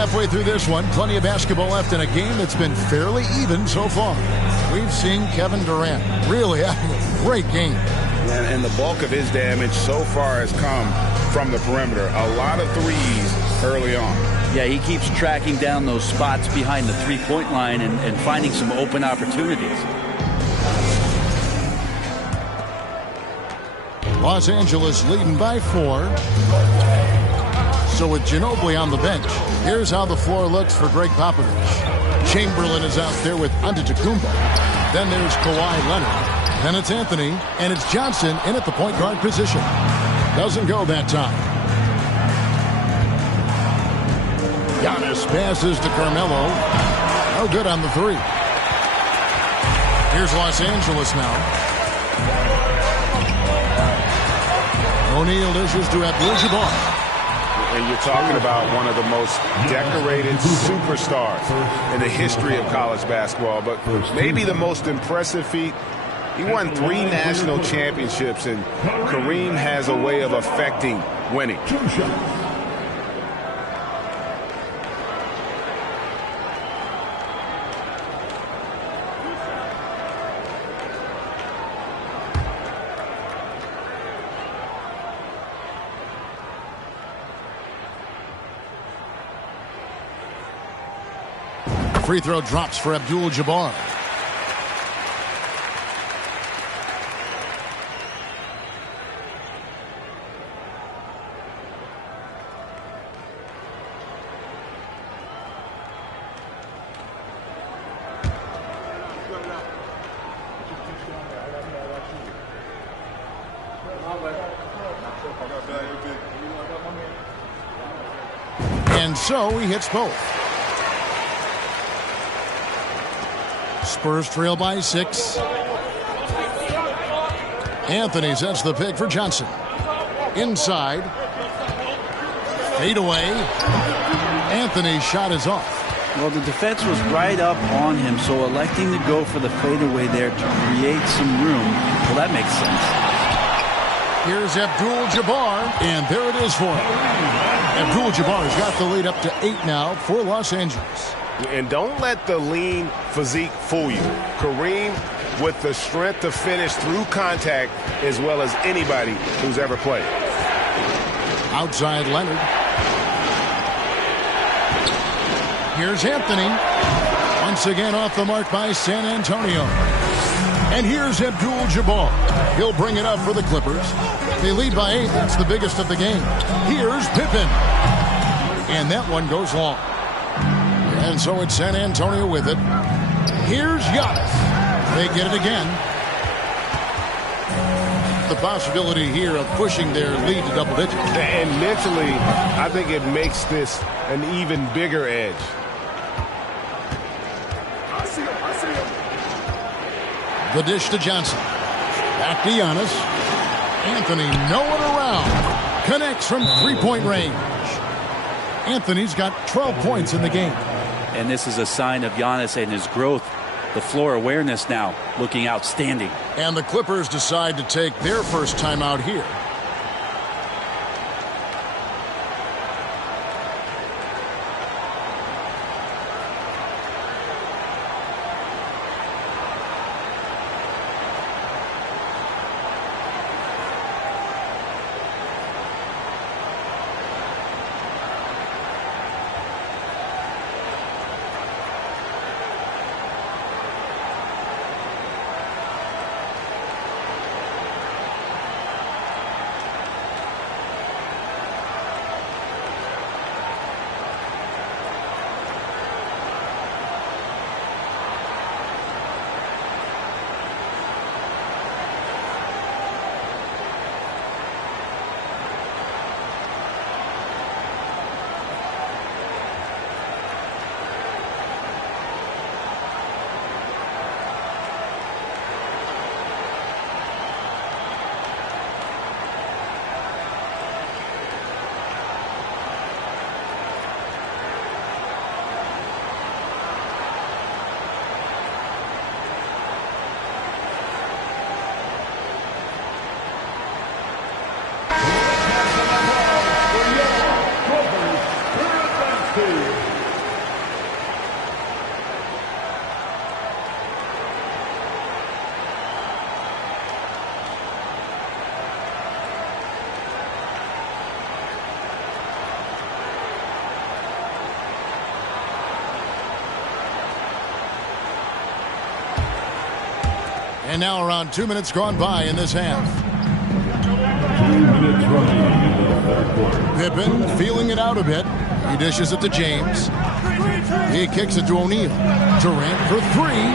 Halfway through this one, plenty of basketball left in a game that's been fairly even so far. We've seen Kevin Durant really having a great game. And the bulk of his damage so far has come from the perimeter. A lot of threes early on. Yeah, he keeps tracking down those spots behind the three-point line and finding some open opportunities. Los Angeles leading by 4. So with Ginobili on the bench, here's how the floor looks for Greg Popovich. Chamberlain is out there with Antetokounmpo. Then there's Kawhi Leonard. Then it's Anthony, and it's Johnson in at the point guard position. Doesn't go that time. Giannis passes to Carmelo. No good on the 3. Here's Los Angeles now. O'Neal dishes to Abdul-Jabbar. And you're talking about one of the most decorated superstars in the history of college basketball, but maybe the most impressive feat. He won 3 national championships, and Kareem has a way of affecting winning. Free throw drops for Abdul-Jabbar. And so he hits both. Spurs trail by 6. Anthony sets the pick for Johnson. Inside. Fade away. Anthony's shot is off. Well, the defense was right up on him, so electing to go for the fadeaway there to create some room, well, that makes sense. Here's Abdul-Jabbar, and there it is for him. Abdul-Jabbar's got the lead up to 8 now for Los Angeles. And don't let the lean physique fool you. Kareem with the strength to finish through contact as well as anybody who's ever played. Outside Leonard. Here's Anthony. Once again off the mark by San Antonio. And here's Abdul-Jabbar. He'll bring it up for the Clippers. They lead by 8. That's the biggest of the game. Here's Pippen. And that one goes long. And so it's San Antonio with it. Here's Giannis. They get it again. The possibility here of pushing their lead to double digits. And mentally, I think it makes this an even bigger edge. The dish to Johnson. Back to Giannis. Anthony nowhere around. Connects from three-point range. Anthony's got 12 points in the game. And this is a sign of Giannis and his growth. The floor awareness now looking outstanding. And the Clippers decide to take their first time out here. And now around 2 minutes gone by in this half. 2 minutes remaining in the third quarter. Pippen feeling it out a bit. He dishes it to James. He kicks it to O'Neal. Durant for three.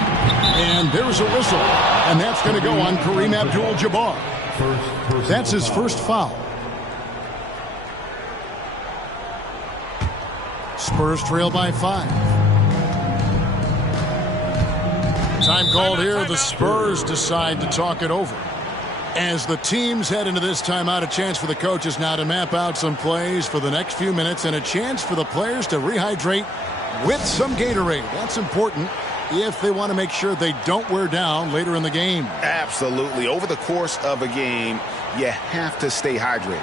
And there's a whistle. And that's going to go on Kareem Abdul-Jabbar. That's his first foul. Spurs trail by 5. Time called here. The Spurs decide to talk it over. As the teams head into this timeout, a chance for the coaches now to map out some plays for the next few minutes and a chance for the players to rehydrate with some Gatorade. That's important if they want to make sure they don't wear down later in the game. Absolutely. Over the course of a game, you have to stay hydrated.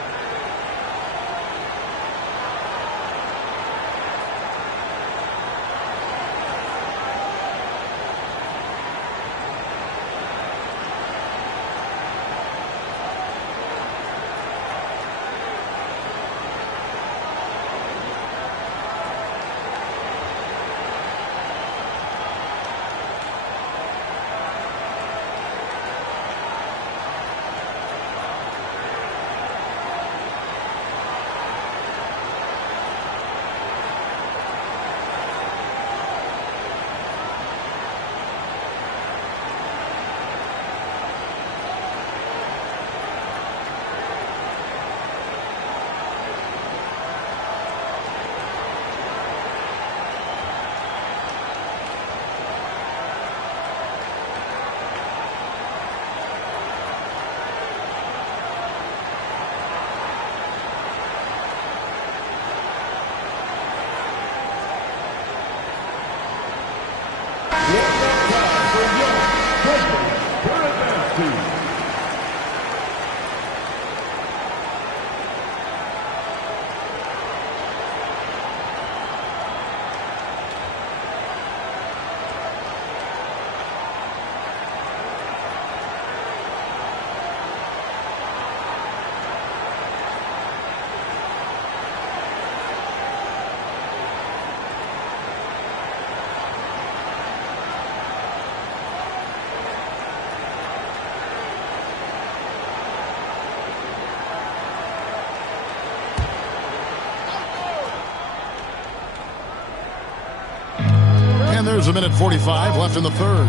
There's a minute 45 left in the third.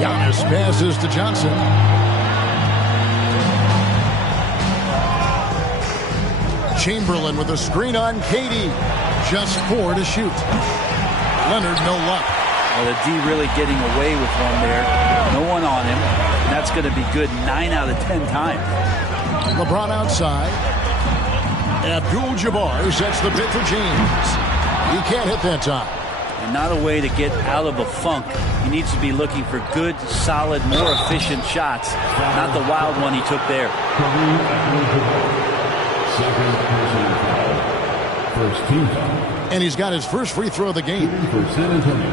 Giannis passes to Johnson. Chamberlain with a screen on KD. Just 4 to shoot. Leonard, no luck. Well, the D really getting away with one there. No one on him. And that's going to be good 9 out of 10 times. LeBron outside. Abdul-Jabbar sets the pick for James. He can't hit that time. And not a way to get out of a funk. He needs to be looking for good, solid, more efficient shots. Not the wild one he took there. Second personal foul. First team foul. And he's got his first free throw of the game. For San Antonio,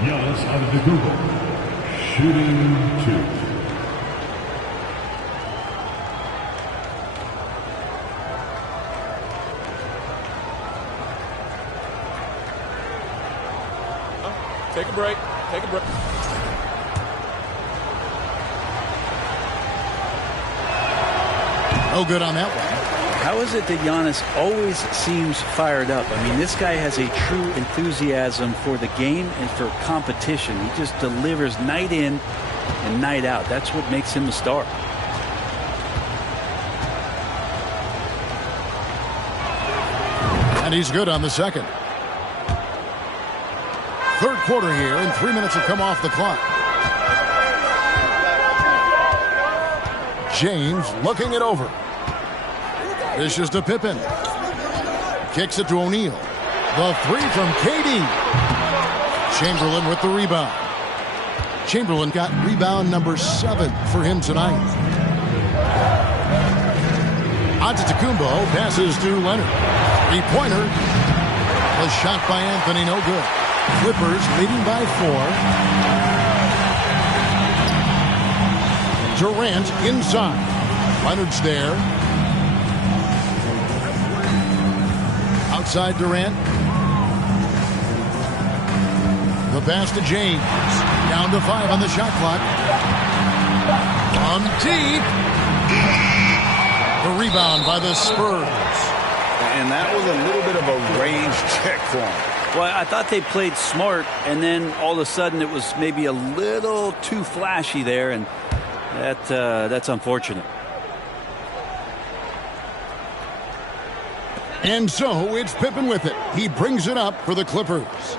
Giannis Antetokounmpo, shooting 2. Take a break. Take a break. No good on that one. How is it that Giannis always seems fired up? I mean, this guy has a true enthusiasm for the game and for competition. He just delivers night in and night out. That's what makes him a star. And he's good on the second. Third quarter here, and 3 minutes have come off the clock. James looking it over. Dishes to Pippen. Kicks it to O'Neal. The three from KD. Chamberlain with the rebound. Chamberlain got rebound number 7 for him tonight. Antetokounmpo passes to Leonard. Three-pointer. A shot by Anthony, no good. Clippers leading by 4. Durant inside. Leonard's there. Outside Durant. The pass to James. Down to 5 on the shot clock. From deep. The rebound by the Spurs. And that was a little bit of a range check for him. Well, I thought they played smart, and then all of a sudden it was maybe a little too flashy there, and that's unfortunate. And so it's Pippen with it. He brings it up for the Clippers.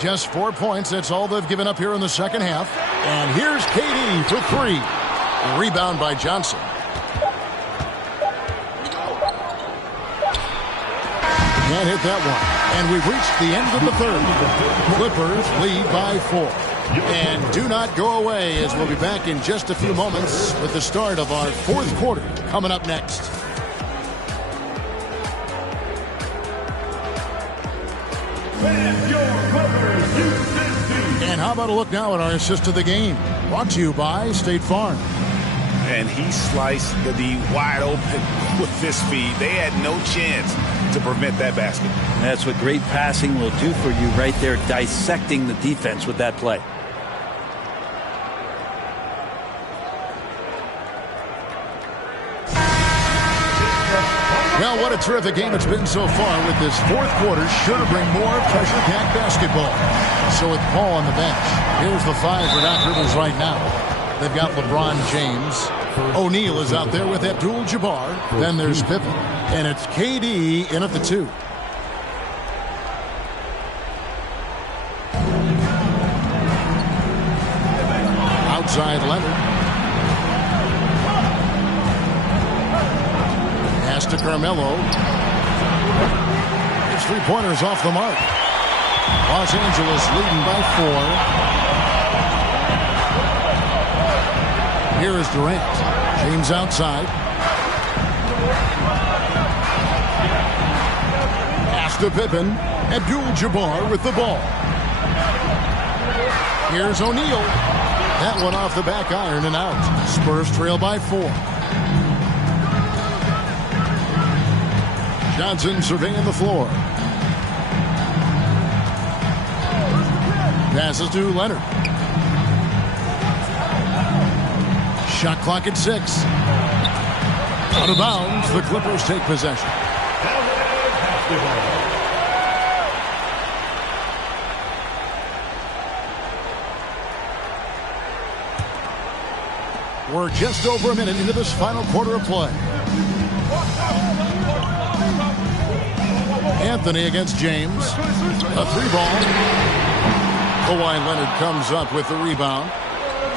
Just 4 points. That's all they've given up here in the second half. And here's KD for 3. A rebound by Johnson. Can't hit that one. And we've reached the end of the third. Clippers lead by 4. And do not go away, as we'll be back in just a few moments with the start of our fourth quarter coming up next. And how about a look now at our assist of the game? Brought to you by State Farm. And he sliced the D wide open with this feed. They had no chance to prevent that basket. That's what great passing will do for you right there, dissecting the defense with that play. Well, what a terrific game it's been so far, with this fourth quarter sure to bring more pressure-packed basketball. So with Paul on the bench, here's the 5 for Doc Rivers right now. They've got LeBron James. O'Neal is out there with Abdul-Jabbar. Then there's Pippen. And it's KD in at the 2. Outside Leonard. Pass to Carmelo. His 3-pointers off the mark. Los Angeles leading by 4. Here is Durant. James outside. Pass to Pippen. Abdul-Jabbar with the ball. Here's O'Neal. That one off the back iron and out. Spurs trail by 4. Johnson surveying the floor. Passes to Leonard. Shot clock at 6. Out of bounds. The Clippers take possession. We're just over a minute into this final quarter of play. Anthony against James. A 3-ball. Kawhi Leonard comes up with the rebound.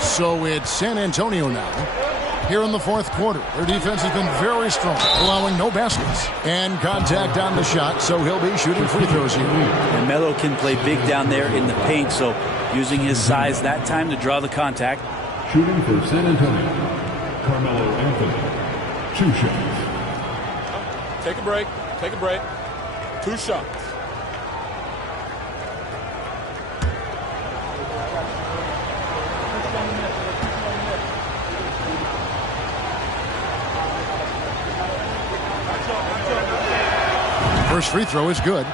So it's San Antonio now. Here in the fourth quarter, their defense has been very strong, allowing no baskets. And contact on the shot, so he'll be shooting free throws here. And Melo can play big down there in the paint, so using his size that time to draw the contact. Shooting for San Antonio, Carmelo Anthony. 2 shots. Take a break. Take a break. 2 shots. First free throw is good.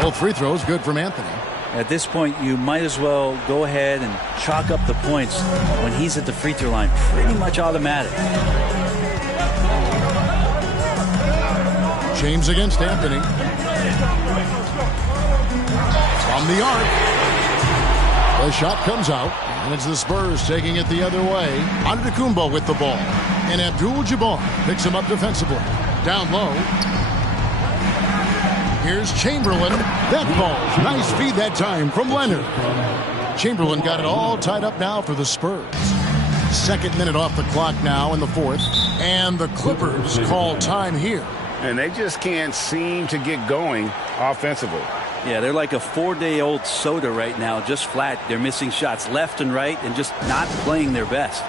Both free throws good from Anthony. At this point, you might as well go ahead and chalk up the points when he's at the free throw line. Pretty much automatic. James against Anthony. From the arc. The shot comes out, and it's the Spurs taking it the other way. Antetokounmpo with the ball. And Abdul-Jabbar picks him up defensively. Down low. Here's Chamberlain. That ball. Nice feed that time from Leonard. Chamberlain got it all tied up now for the Spurs. Second minute off the clock now in the fourth. And the Clippers call time here. And they just can't seem to get going offensively. Yeah, they're like a 4-day-old soda right now, just flat. They're missing shots left and right and just not playing their best.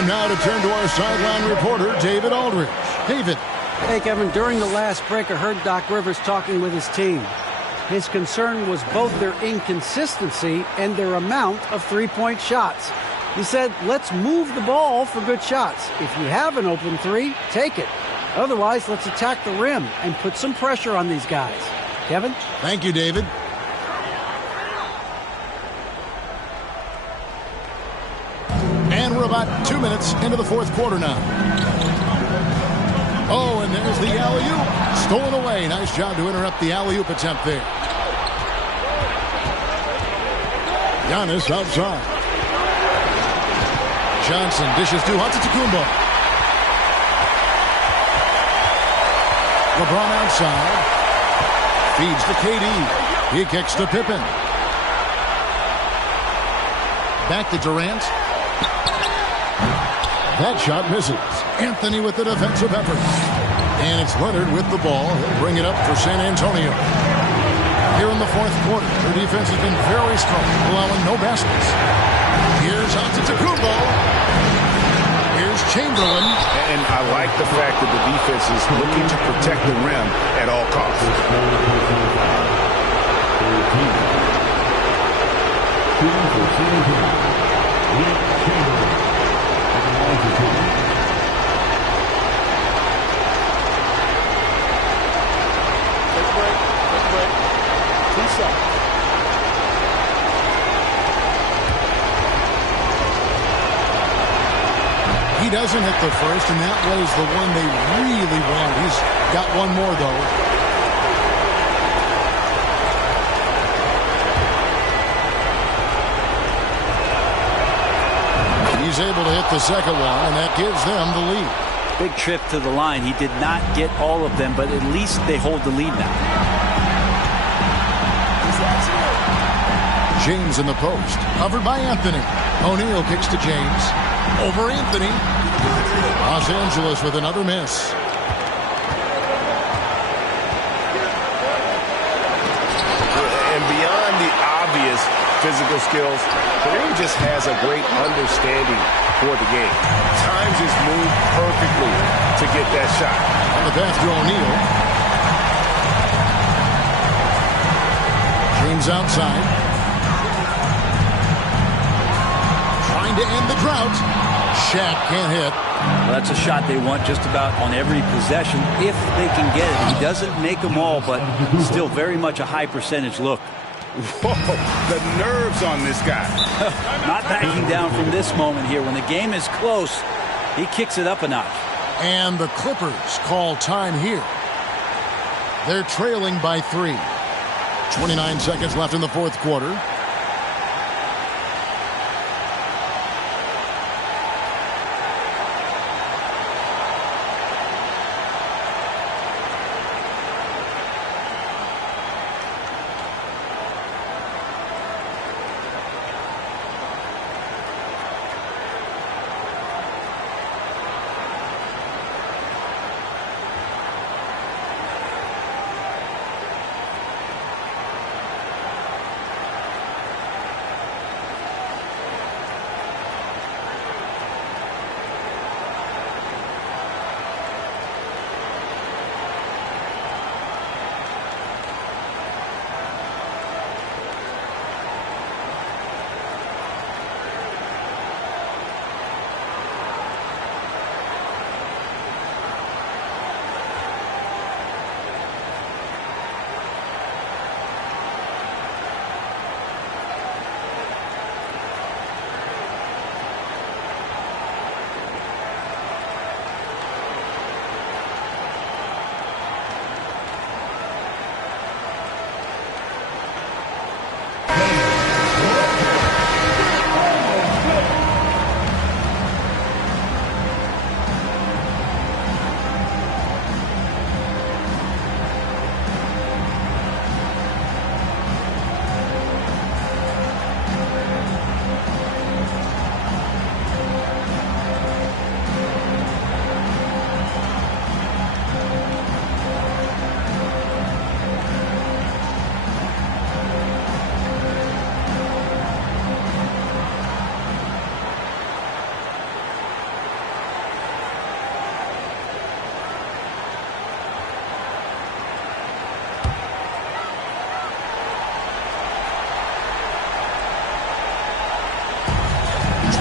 Time now to turn to our sideline reporter, David Aldridge. David. Hey, Kevin, during the last break, I heard Doc Rivers talking with his team. His concern was both their inconsistency and their amount of three-point shots. He said, let's move the ball for good shots. If you have an open three, take it. Otherwise, let's attack the rim and put some pressure on these guys. Kevin? Thank you, David. And we're about 2 minutes into the fourth quarter now. Oh, and there's the alley-oop. Stolen away. Nice job to interrupt the alley-oop attempt there. Giannis outside. Johnson dishes to Antetokounmpo. LeBron outside. Feeds to KD. He kicks to Pippen. Back to Durant. That shot misses. Anthony with the defensive effort. And it's Leonard with the ball. He'll bring it up for San Antonio. Here in the fourth quarter, their defense has been very strong, allowing no baskets. Here's Antetokounmpo. Here's Chamberlain. And I like the fact that the defense is looking to protect the rim at all costs. He doesn't hit the first, and that was the one they really wanted. He's got one more, though. He's able to hit the second one, and that gives them the lead. Big trip to the line. He did not get all of them, but at least they hold the lead now. James in the post. Covered by Anthony. O'Neal kicks to James. Over Anthony. Los Angeles with another miss. And beyond the obvious physical skills, Kareem just has a great understanding for the game. Times his move perfectly to get that shot. On the path to O'Neal. James outside. Trying to end the drought. Shaq can't hit. Well, that's a shot they want just about on every possession if they can get it. He doesn't make them all, but still very much a high percentage look. Whoa, the nerves on this guy. Not backing down from this moment here. When the game is close, he kicks it up a notch. And the Clippers call time here. They're trailing by 3. 29 seconds left in the fourth quarter.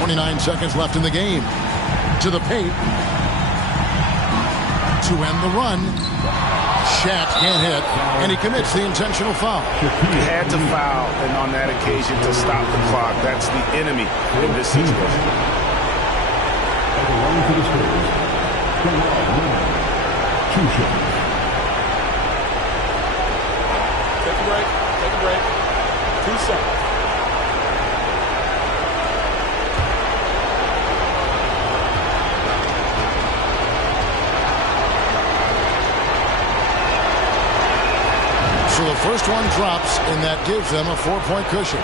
29 seconds left in the game. To the paint. To end the run. Shaq can't hit, and he commits the intentional foul. He had to foul, and on that occasion to stop the clock. That's the enemy in this situation. Take a break. Take a break. 2 seconds. So the first one drops, and that gives them a 4-point cushion.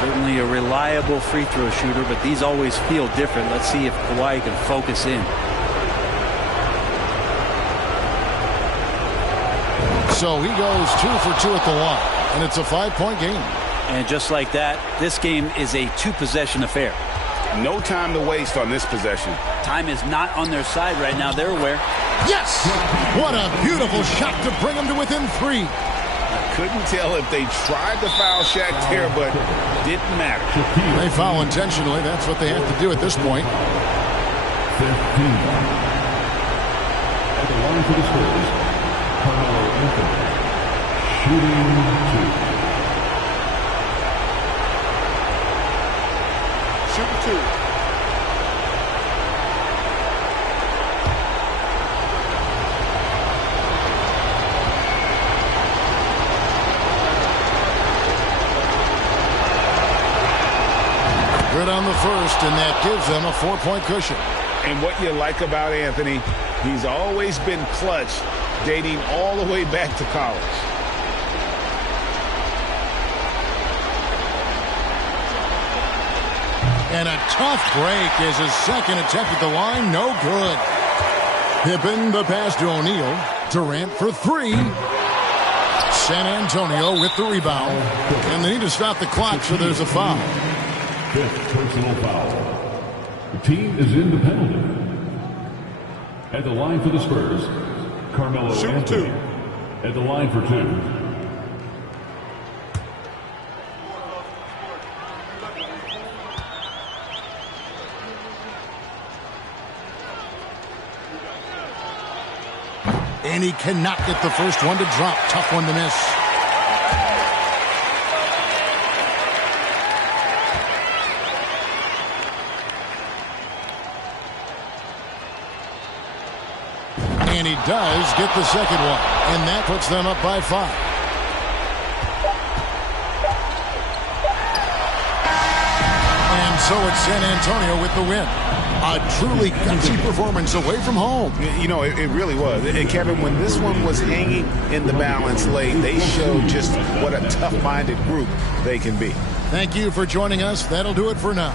Certainly a reliable free throw shooter, but these always feel different. Let's see if Kawhi can focus in. So he goes 2 for 2 at the line, and it's a 5-point game. And just like that, this game is a 2-possession affair. No time to waste on this possession. Time is not on their side right now. They're aware. Yes! What a beautiful shot to bring them to within 3. I couldn't tell if they tried to foul Shaq there, but didn't matter. They foul intentionally. That's what they have to do at this point. 15. At the line for the Spurs, Carmelo Anthony. Shooting 2. Shooting 2. Good on the first, and that gives them a 4-point cushion. And what you like about Anthony, he's always been clutch, dating all the way back to college. And a tough break is his second attempt at the line. No good. Pippen the pass to O'Neal. Durant for 3. San Antonio with the rebound. And they need to stop the clock, so there's a foul. 5th personal foul. The team is in the penalty. At the line for the Spurs, Carmelo Anthony. 2. At the line for 2. And he cannot get the first one to drop. Tough one to miss. And he does get the second one. And that puts them up by 5. And so it's San Antonio with the win. A truly gutsy performance away from home. You know, it really was. And Kevin, when this one was hanging in the balance late, they showed just what a tough-minded group they can be. Thank you for joining us. That'll do it for now.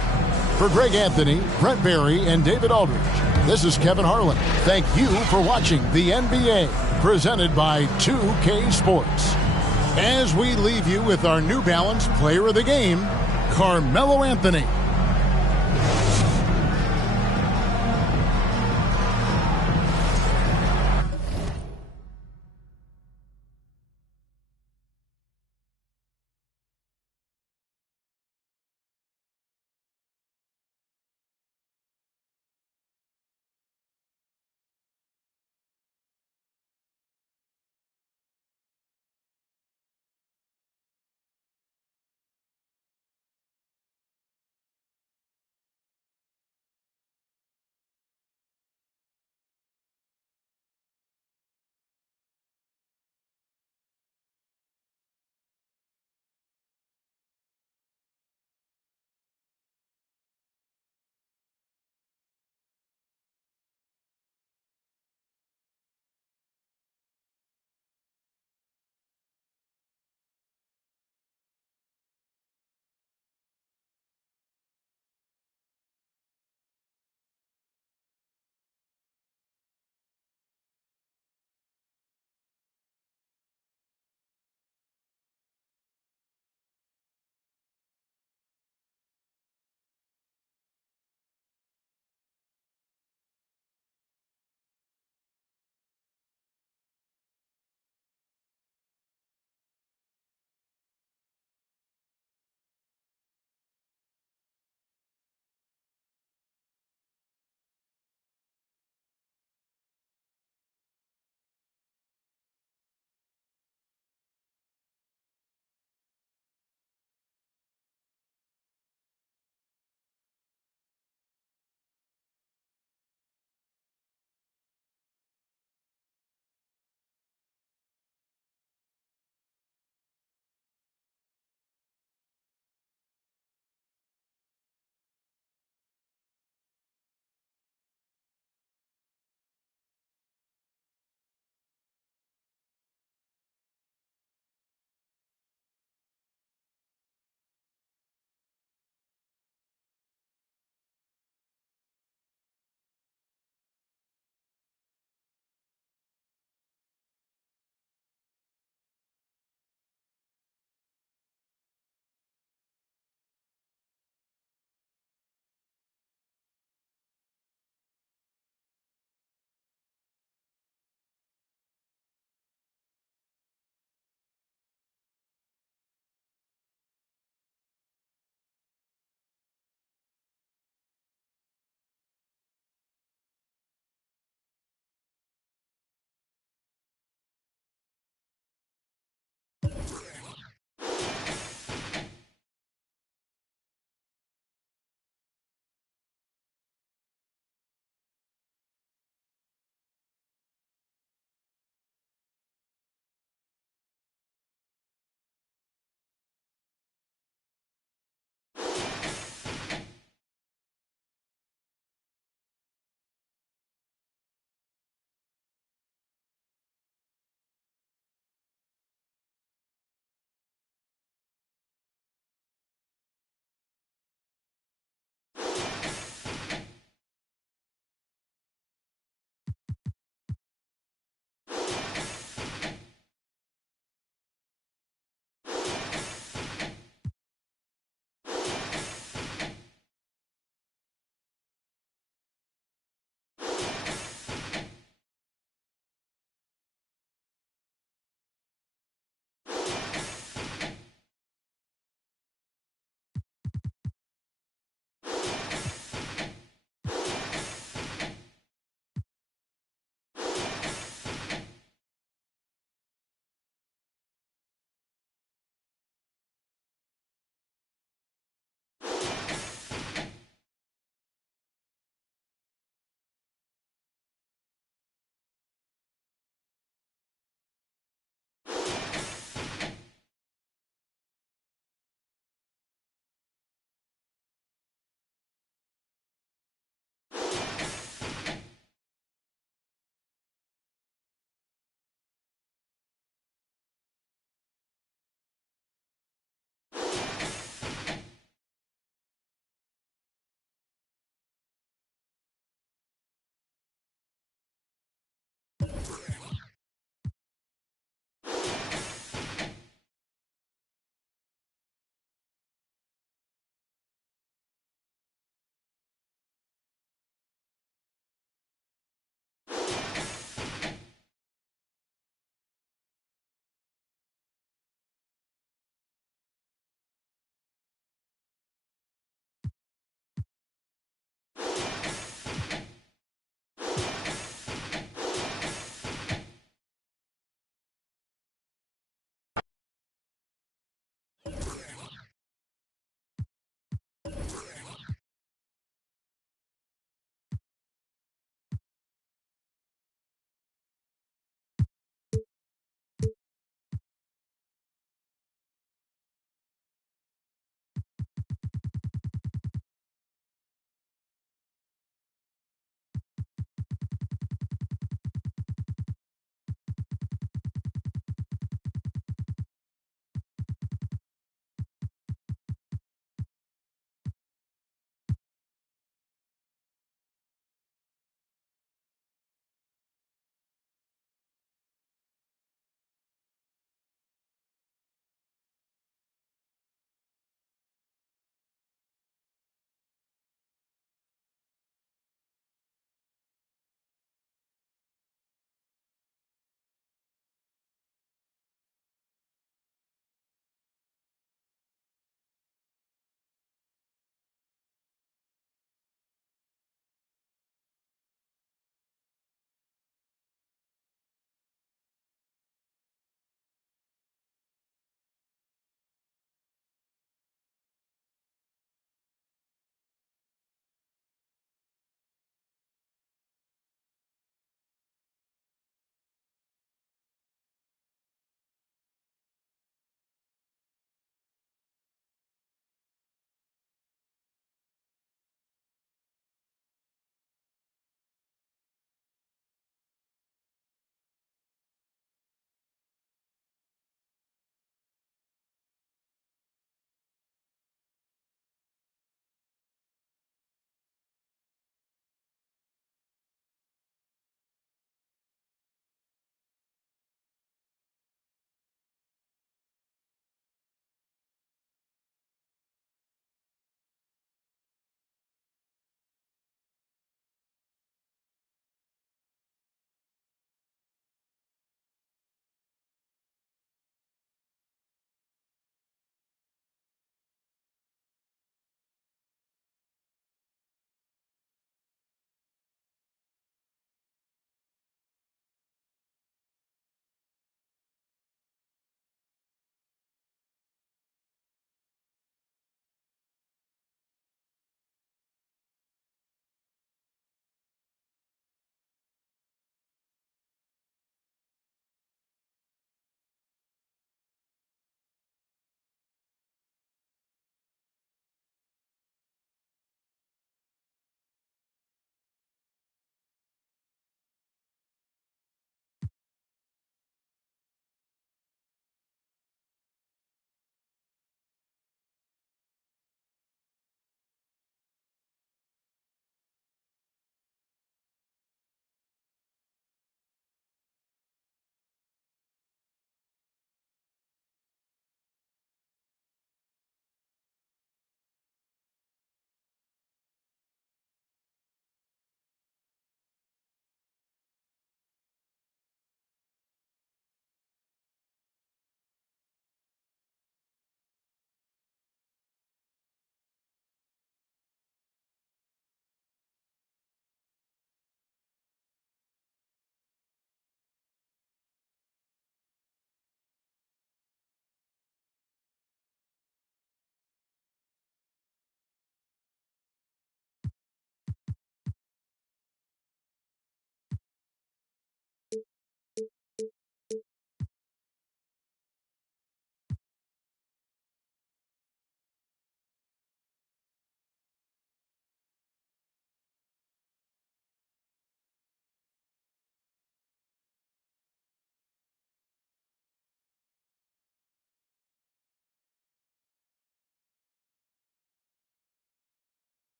For Greg Anthony, Brent Barry, and David Aldridge, this is Kevin Harlan. Thank you for watching the NBA, presented by 2K Sports. As we leave you with our New Balance Player of the Game, Carmelo Anthony.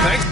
Thanks.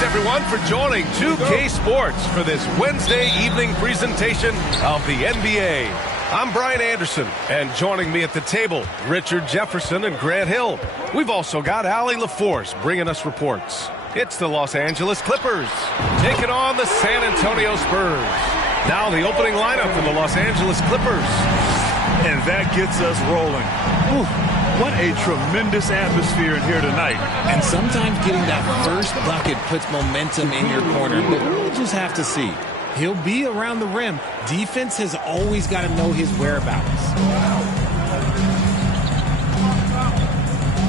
Everyone for joining 2K Sports for this Wednesday evening presentation of the NBA. I'm Brian Anderson, and joining me at the table, Richard Jefferson and Grant Hill. We've also got Allie LaForce bringing us reports. It's the Los Angeles Clippers taking on the San Antonio Spurs. Now the opening lineup for the Los Angeles Clippers. And that gets us rolling. Ooh. What a tremendous atmosphere in here tonight. And sometimes getting that first bucket puts momentum in your corner, but we'll just have to see. He'll be around the rim. Defense has always got to know his whereabouts.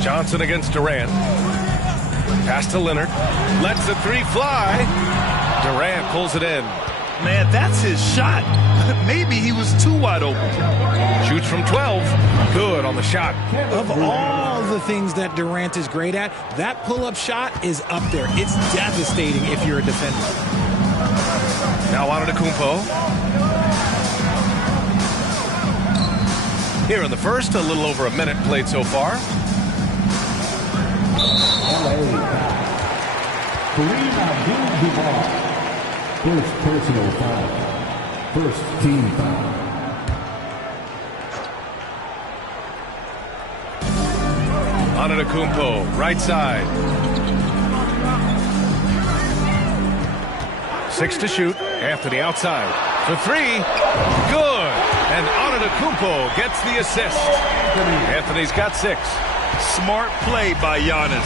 Johnson against Durant. Pass to Leonard. Lets the three fly. Durant pulls it in. Man, that's his shot. Maybe he was too wide open. Shoots from 12. Good on the shot. Of all the things that Durant is great at, that pull-up shot is up there. It's devastating if you're a defender. Now Madden24SIMS. Here in the first, a little over a minute played so far. First personal foul. First team foul. Madden24SIMS, right side. 6 to shoot. Anthony outside. For 3. Good. And Madden24SIMS gets the assist. Anthony's got 6. Smart play by Giannis.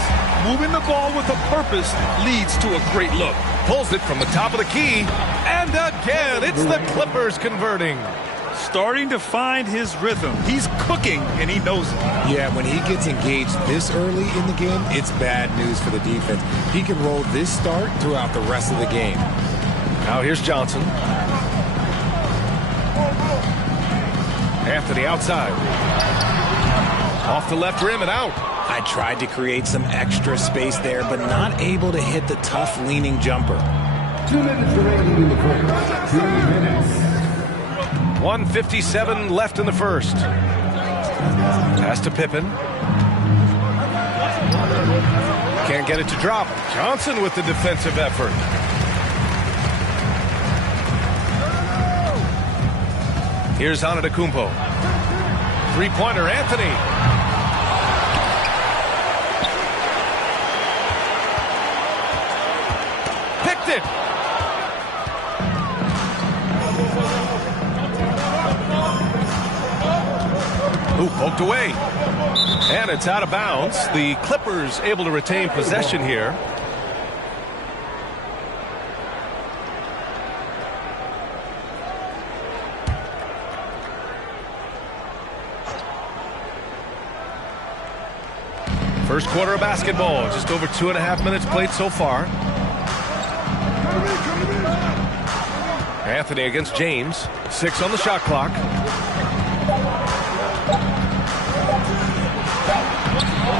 Moving the ball with a purpose leads to a great look. Pulls it from the top of the key. And again, it's the Clippers converting. Starting to find his rhythm. He's cooking, and he knows it. Yeah, when he gets engaged this early in the game, it's bad news for the defense. He can roll this start throughout the rest of the game. Now here's Johnson. Anthony outside. Off the left rim and out. I tried to create some extra space there, but not able to hit the tough leaning jumper. 2 minutes remaining in the first. 2 minutes. 1:57 left in the first. Pass to Pippen. Can't get it to drop. Johnson with the defensive effort. Here's Antetokounmpo. Three-pointer, Anthony. Picked it. Ooh, poked away. And it's out of bounds. The Clippers able to retain possession here. First quarter of basketball. Just over 2.5 minutes played so far. Anthony against James. 6 on the shot clock.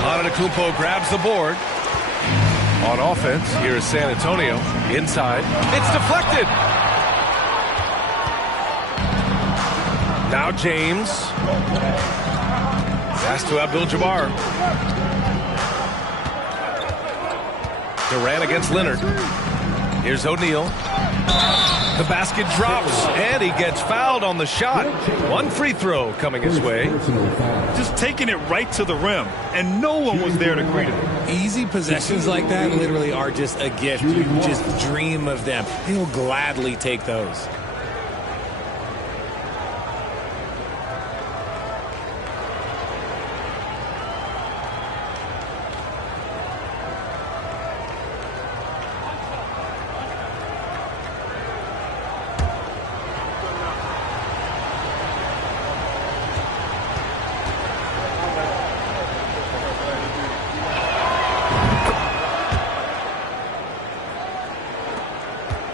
Antetokounmpo grabs the board. On offense, here is San Antonio. Inside. It's deflected. Now James. Pass to Abdul-Jabbar. Durant against Leonard. Here's O'Neal. The basket drops, and he gets fouled on the shot. One free throw coming his way. Just taking it right to the rim, and no one was there to greet him. Easy possessions like that literally are just a gift. You just dream of them. He'll gladly take those.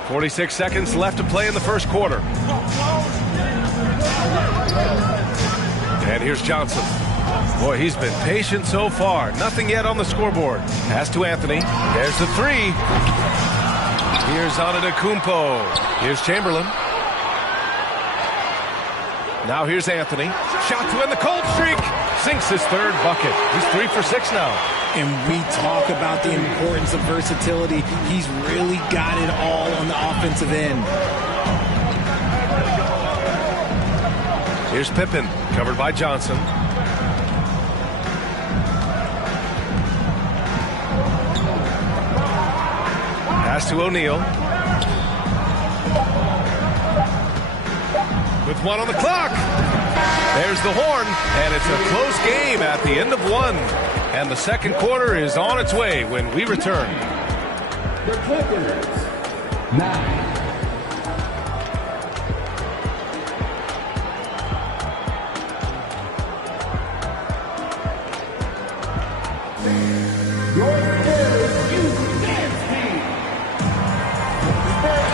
.46 seconds left to play in the first quarter. And here's Johnson. Boy, he's been patient so far. Nothing yet on the scoreboard. Pass to Anthony. There's the three. Here's Antetokounmpo. Here's Chamberlain. Now here's Anthony. Shot to end the cold streak. Sinks his third bucket. He's 3 for 6 now. And we talk about the importance of versatility. He's really got it all on the offensive end. Here's Pippen, covered by Johnson. Pass to O'Neal. With 1 on the clock. There's the horn, and it's a close game at the end of 1. And the second quarter is on its way when we return. The Clippers, 9.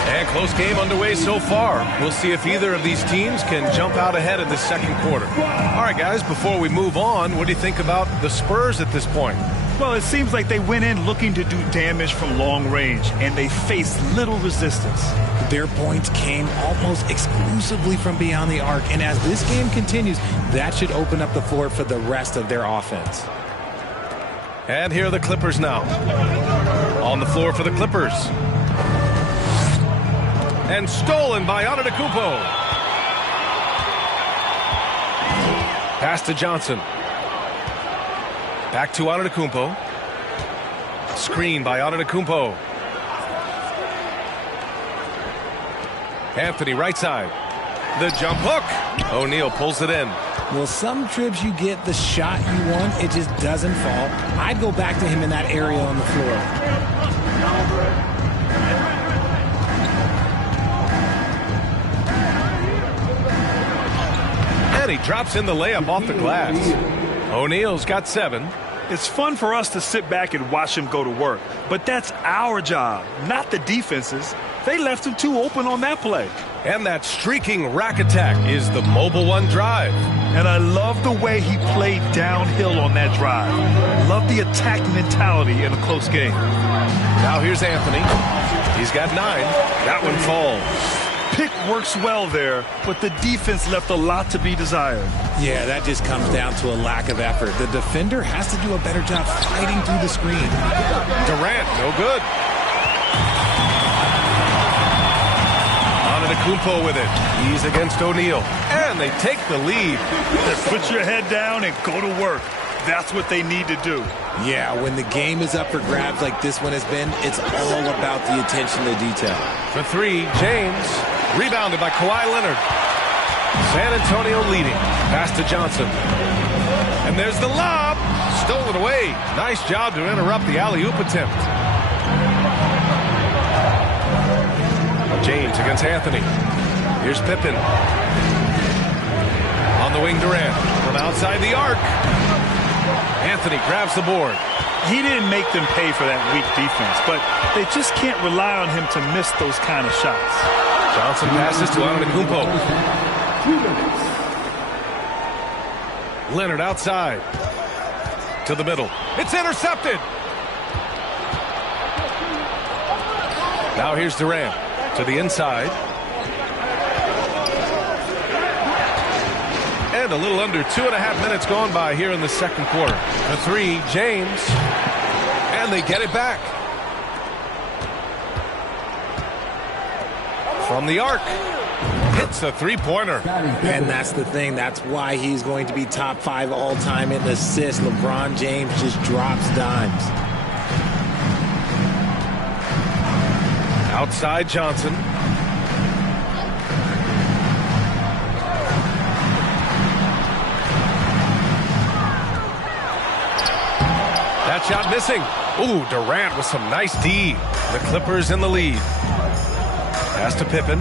And close game underway so far. We'll see if either of these teams can jump out ahead in the second quarter. All right, guys, before we move on, what do you think about the Spurs at this point? Well, it seems like they went in looking to do damage from long range, and they faced little resistance. Their points came almost exclusively from beyond the arc, and as this game continues, that should open up the floor for the rest of their offense. And here are the Clippers now. On the floor for the Clippers. And stolen by Antetokounmpo. Pass to Johnson. Back to Antetokounmpo. Screen by Antetokounmpo. Anthony right side. The jump hook. O'Neal pulls it in. Well, some trips you get the shot you want, it just doesn't fall. I'd go back to him in that area on the floor. And he drops in the layup off the glass. O'Neal's got 7. It's fun for us to sit back and watch him go to work, but that's our job, not the defense's. They left him too open on that play. And that streaking rack attack is the Mobile One drive. And I love the way he played downhill on that drive. Love the attack mentality in a close game. Now here's Anthony. He's got 9. That one falls. pick works well there, but the defense left a lot to be desired. Yeah, that just comes down to a lack of effort. The defender has to do a better job fighting through the screen. Durant, no good. Antetokounmpo with it. He's against O'Neal. And they take the lead. Put your head down and go to work. That's what they need to do. Yeah, when the game is up for grabs like this one has been, it's all about the attention to detail. For three, James. Rebounded by Kawhi Leonard. San Antonio leading. Pass to Johnson. And there's the lob. Stolen away. Nice job to interrupt the alley-oop attempt. James against Anthony. Here's Pippen. On the wing, Durant. From outside the arc. Anthony grabs the board. He didn't make them pay for that weak defense, but they just can't rely on him to miss those kind of shots. Johnson passes to Antetokounmpo. Leonard outside. To the middle. It's intercepted. Now here's Durant. To the inside. And a little under 2.5 minutes gone by here in the second quarter. The three, James. And they get it back. From the arc. Hits a three-pointer. And that's the thing. That's why he's going to be top 5 all-time in assists. LeBron James just drops dimes. Outside Johnson. That shot missing. Ooh, Durant with some nice D. The Clippers in the lead. Pass to Pippen.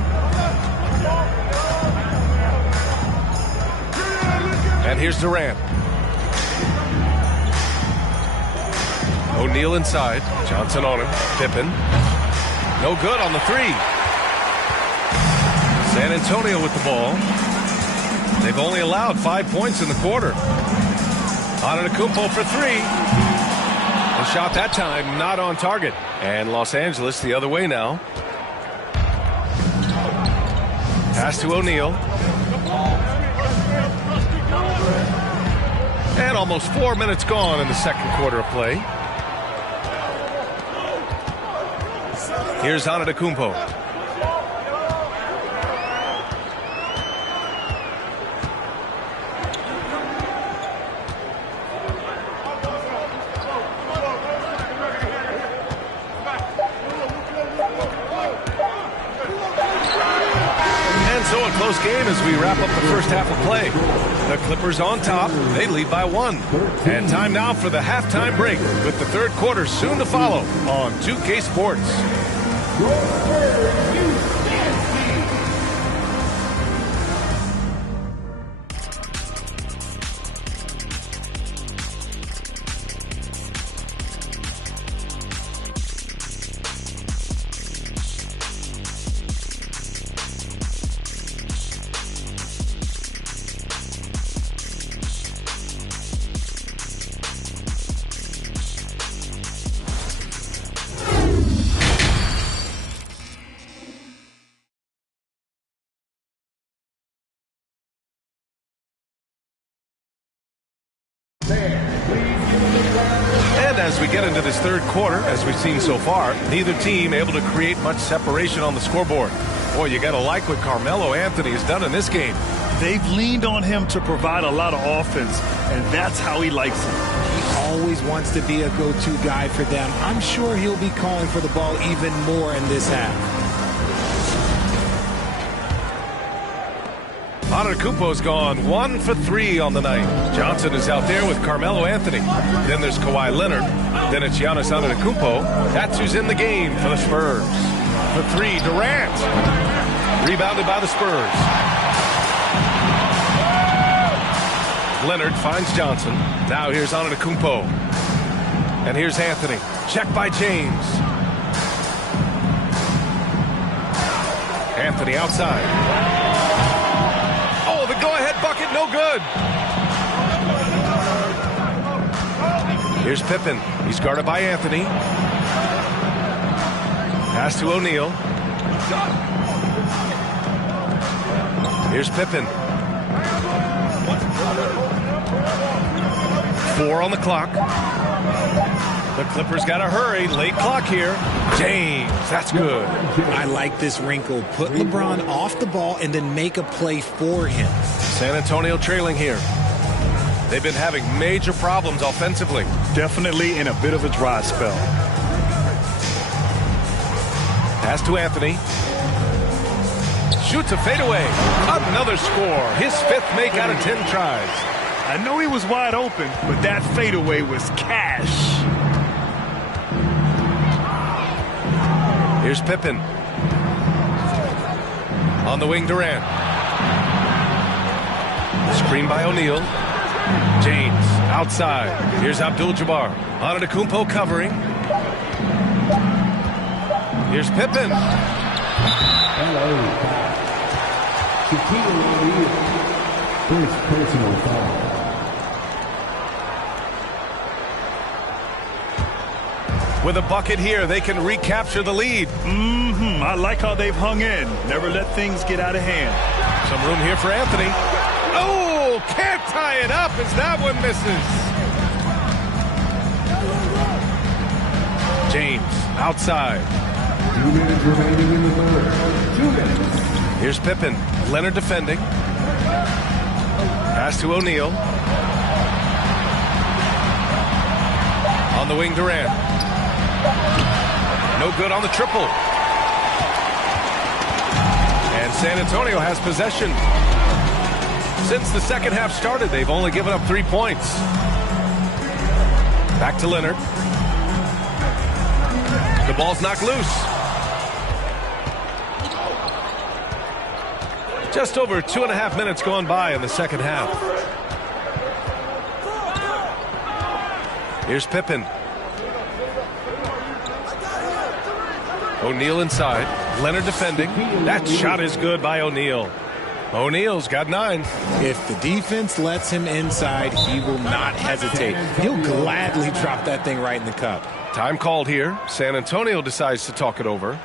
And here's Durant. O'Neal inside. Johnson on him. Pippen. No good on the three. San Antonio with the ball. They've only allowed 5 points in the quarter. Antetokounmpo for three. The shot that time not on target. And Los Angeles the other way now. Pass to O'Neal. And almost 4 minutes gone in the second quarter of play. Here's Antetokounmpo. Close game as we wrap up the first half of play. The Clippers on top. They lead by 1. And time now for the halftime break with the third quarter soon to follow on 2K Sports. And as we get into this third quarter, as we've seen so far, neither team able to create much separation on the scoreboard. Boy, you got to like what Carmelo Anthony has done in this game. They've leaned on him to provide a lot of offense, and that's how he likes it. He always wants to be a go-to guy for them. I'm sure he'll be calling for the ball even more in this half. Antetokounmpo's gone 1 for 3 on the night. Johnson is out there with Carmelo Anthony. Then there's Kawhi Leonard. Then it's Giannis Antetokounmpo. That's who's in the game for the Spurs. For 3, Durant. Rebounded by the Spurs. Leonard finds Johnson. Now here's Antetokounmpo. And here's Anthony. Check by James. Anthony outside. Oh, the go-ahead bucket, no good. Here's Pippen. He's guarded by Anthony. Pass to O'Neal. Here's Pippen. 4 on the clock. The Clippers got to hurry. Late clock here. James, that's good. I like this wrinkle. Put LeBron off the ball and then make a play for him. San Antonio trailing here. They've been having major problems offensively. Definitely in a bit of a dry spell. Pass to Anthony. Shoots a fadeaway. Another score. His 5th make out of 10 tries. I know he was wide open, but that fadeaway was cash. Here's Pippen. On the wing, Durant. Screen by O'Neal. James outside. Here's Abdul-Jabbar. Antetokounmpo covering. Here's Pippen. First personal foul. With a bucket here, they can recapture the lead. I like how they've hung in. Never let things get out of hand. Some room here for Anthony. Oh, can't tie it up as that one misses. James outside. 2 minutes remaining in the third. 2 minutes. Here's Pippen. Leonard defending. Pass to O'Neal. On the wing, Durant. No good on the triple. And San Antonio has possession. Since the second half started, they've only given up 3 points. Back to Leonard. The ball's knocked loose. Just over 2.5 minutes gone by in the second half. Here's Pippen. O'Neal inside. Leonard defending. That shot is good by O'Neal. O'Neal's got 9. If the defense lets him inside, he will not hesitate. He'll gladly drop that thing right in the cup. Time called here. San Antonio decides to talk it over.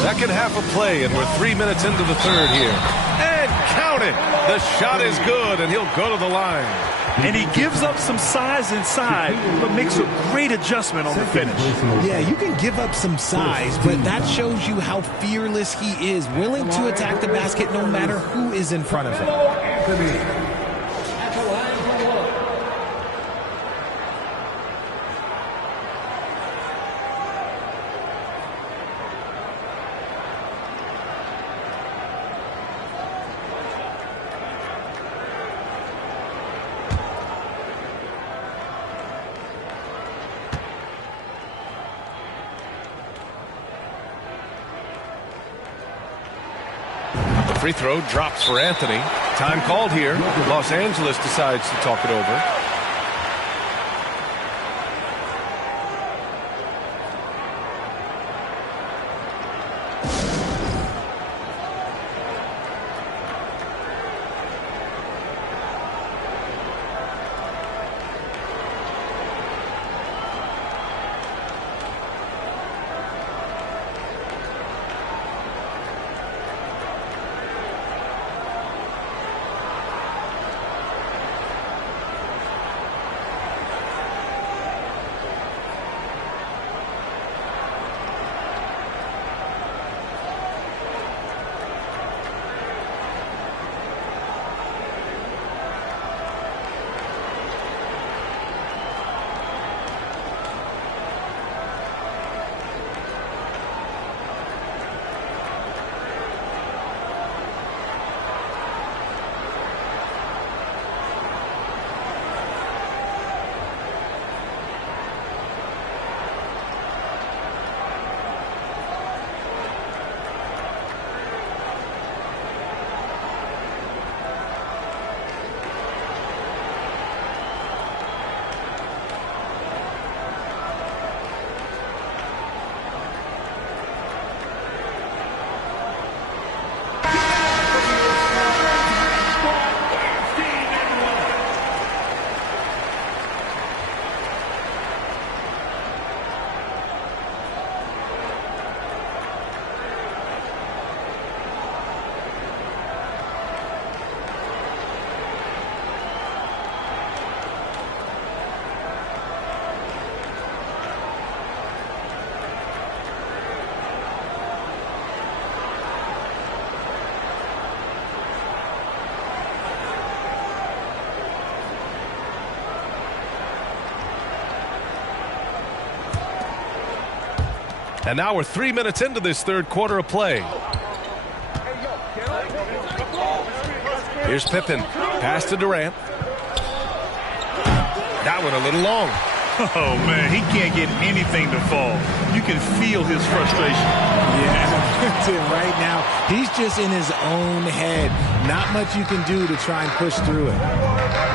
Second half of play, and we're 3 minutes into the third here. And count it! The shot is good, and he'll go to the line. And he gives up some size inside, but makes a great adjustment on the finish. Yeah, you can give up some size, but that shows you how fearless he is, willing to attack the basket no matter who is in front of him. Free throw drops for Anthony. Time called here. Los Angeles decides to talk it over. And now we're 3 minutes into this third quarter of play. Here's Pippen. Pass to Durant. That one a little long. Oh, man, he can't get anything to fall. You can feel his frustration. Yeah, Tim, right now, he's just in his own head. Not much you can do to try and push through it.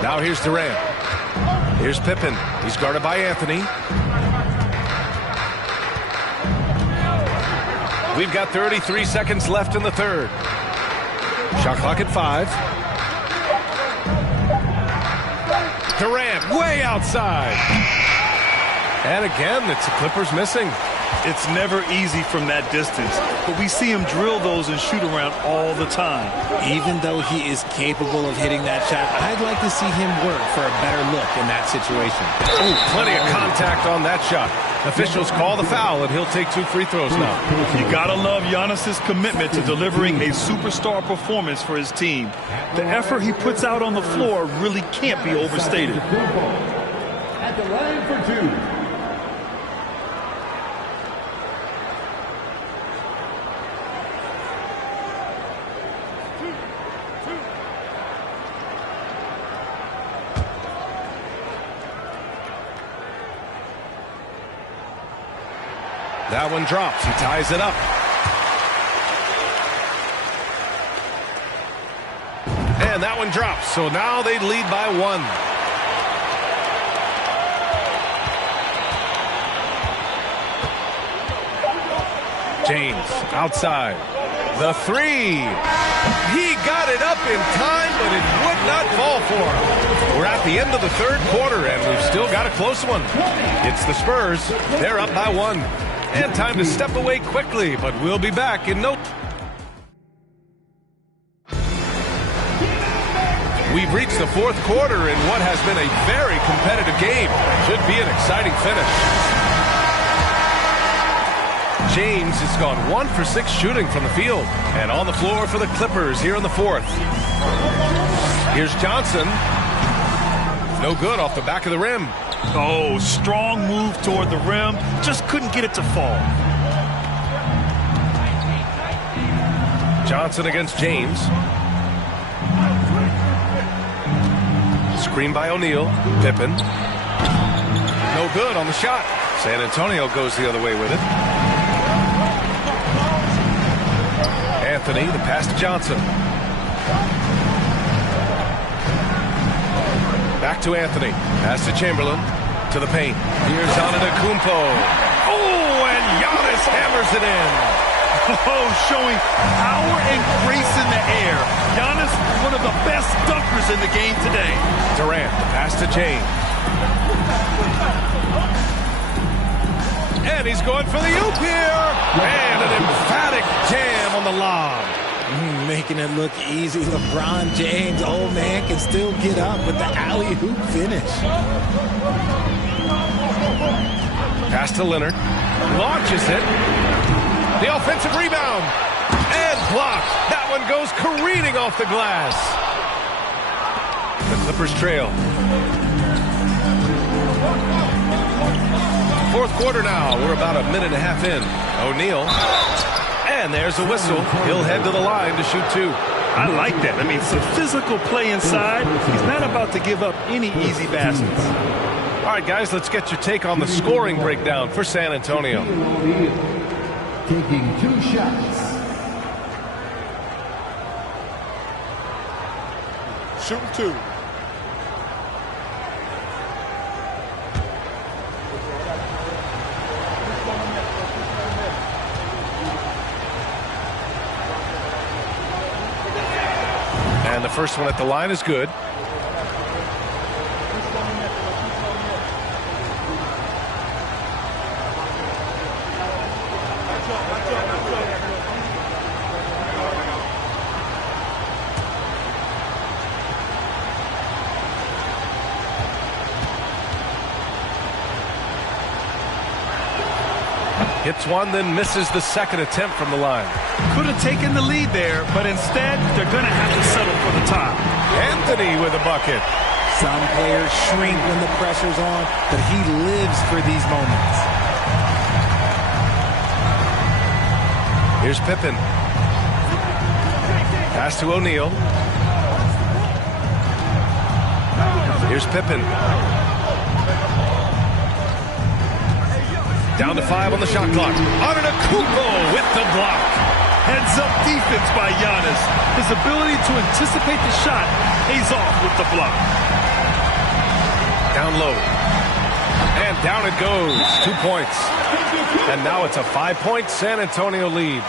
Now here's Durant. Here's Pippen. He's guarded by Anthony. We've got 33 seconds left in the third. Shot clock at 5. Durant way outside. And again, it's the Clippers missing. It's never easy from that distance, but we see him drill those and shoot around all the time. Even though he is capable of hitting that shot, I'd like to see him work for a better look in that situation. Ooh, plenty of contact on that shot. Officials call the foul, and he'll take 2 free throws now. You gotta love Giannis's commitment to delivering a superstar performance for his team. The effort he puts out on the floor really can't be overstated. At the line for 2. That one drops. He ties it up. And that one drops. So now they lead by 1. James outside. The 3. He got it up in time, but it would not fall for him. We're at the end of the third quarter, and we've still got a close one. It's the Spurs. They're up by 1. And time to step away quickly, but we'll be back in no time. We've reached the fourth quarter in what has been a very competitive game. Should be an exciting finish. James has gone 1 for 6 shooting from the field. And on the floor for the Clippers here in the fourth. Here's Johnson. No good off the back of the rim. Oh, strong move toward the rim. Just couldn't get it to fall. Johnson against James. Screen by O'Neal. Pippen. No good on the shot. San Antonio goes the other way with it. Anthony, the pass to Johnson. Back to Anthony. Pass to Chamberlain. To the paint. Here's Antetokounmpo. Oh, and Giannis hammers it in. Oh, showing power and grace in the air. Giannis, one of the best dunkers in the game today. Durant, pass to James. And he's going for the oop here. And an emphatic jam on the lob. Making it look easy. LeBron James, old man, can still get up with the alley-oop finish. Pass to Leonard. Launches it. The offensive rebound. And blocked. That one goes careening off the glass. The Clippers trail. Fourth quarter now. We're about a minute and a half in. O'Neal. And there's a whistle. He'll head to the line to shoot 2. I like that. I mean, some physical play inside. He's not about to give up any easy baskets. All right, guys, let's get your take on the scoring breakdown for San Antonio. Taking 2 shots. Shooting 2. And the first one at the line is good. Hits one, then misses the second attempt from the line. Could have taken the lead there, but instead, they're going to have to settle for the top. Anthony with a bucket. Some players shrink when the pressure's on, but he lives for these moments. Here's Pippen. Pass to O'Neal. Here's Pippen. Down to 5 on the shot clock. Antetokounmpo with the block. Heads-up defense by Giannis. His ability to anticipate the shot pays off with the block. Down low. And down it goes. 2 points. And now it's a 5-point San Antonio lead.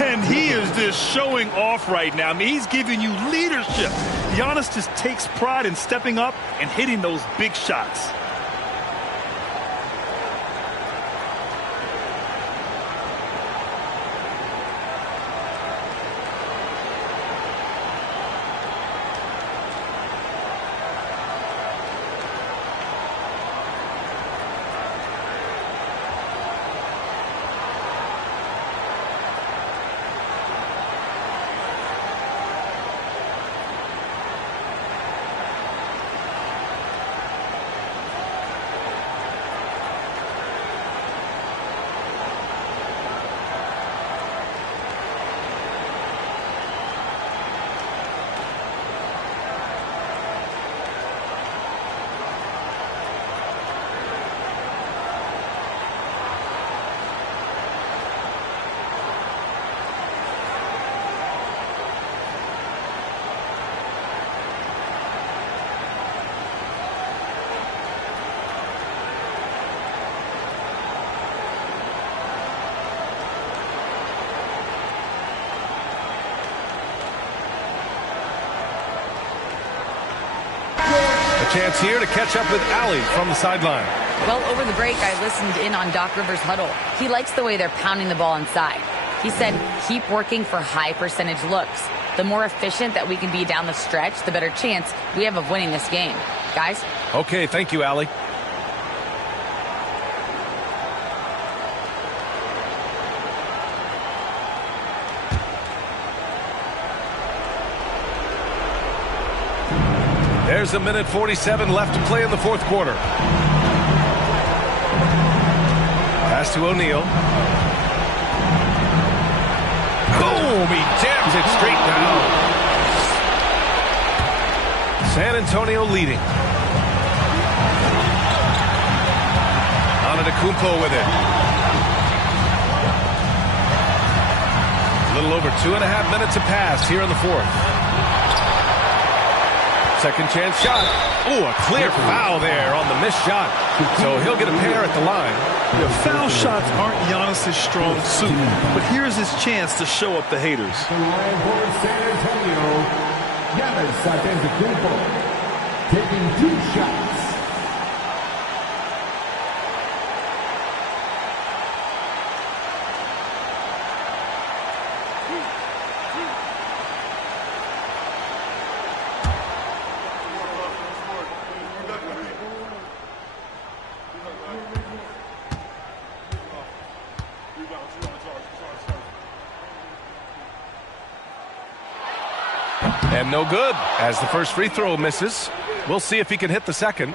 And he is just showing off right now. I mean, he's giving you leadership. Giannis just takes pride in stepping up and hitting those big shots. Chance here to catch up with Allie from the sideline. Well, over the break, I listened in on Doc Rivers' huddle. He likes the way they're pounding the ball inside. He said, keep working for high percentage looks. The more efficient that we can be down the stretch, the better chance we have of winning this game. Guys? Okay, thank you, Allie. There's a minute 47 left to play in the fourth quarter. Pass to O'Neal. Boom! He jams it straight down. San Antonio leading. Antetokounmpo with it. A little over 2.5 minutes have passed here in the fourth. Second chance shot. Oh, a clear foul there on the missed shot. So he'll get a pair at the line. The foul shots aren't Giannis' strong suit, but here's his chance to show up the haters. The line for San Antonio, Giannis Antetokounmpo, taking 2 shots. And no good, as the first free throw misses. We'll see if he can hit the second. You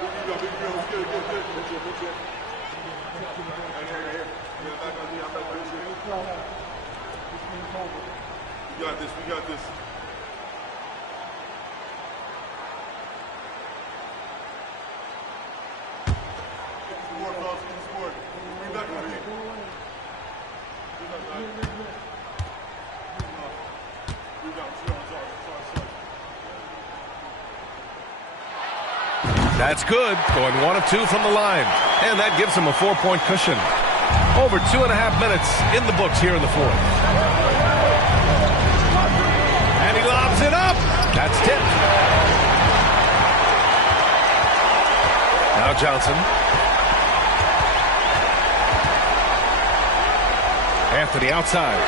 got this, we got this. That's good, going 1 of 2 from the line. And that gives him a 4-point cushion. Over 2.5 minutes in the books here in the fourth. And he lobs it up. That's tipped. Now Johnson. Anthony outside.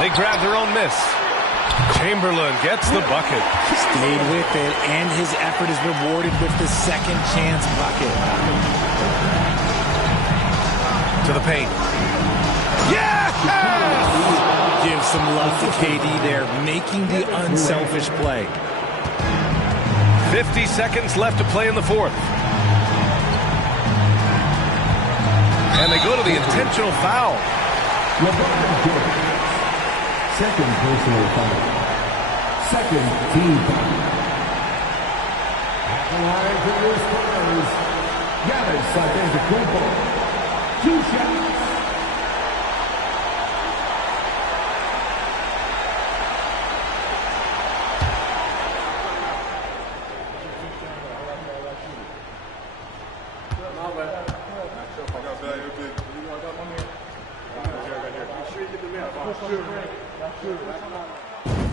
They grab their own miss. Chamberlain gets the bucket. Stayed with it, and his effort is rewarded with the second chance bucket. To the paint. Yes! Give some love to KD there, making the unselfish play. 50 seconds left to play in the fourth. And they go to the intentional foul. LeBron James. Second personal foul. Second team foul. At the line for the Spurs, Giannis Antetokounmpo. 2 shots.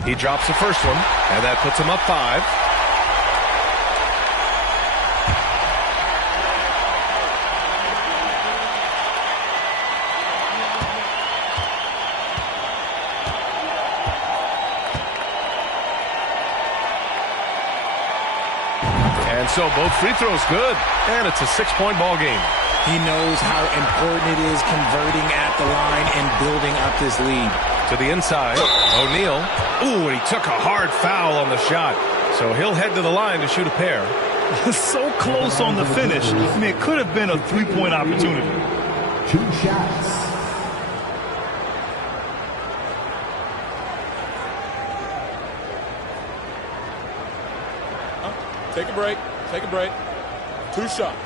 He drops the first one, and that puts him up 5. And so both free throws good, and it's a 6-point ball game. He knows how important it is converting at the line and building up this lead. To the inside, O'Neal. Ooh, and he took a hard foul on the shot. So he'll head to the line to shoot a pair. So close on the finish. I mean, it could have been a 3-point opportunity. 2 shots. Take a break. Take a break. 2 shots.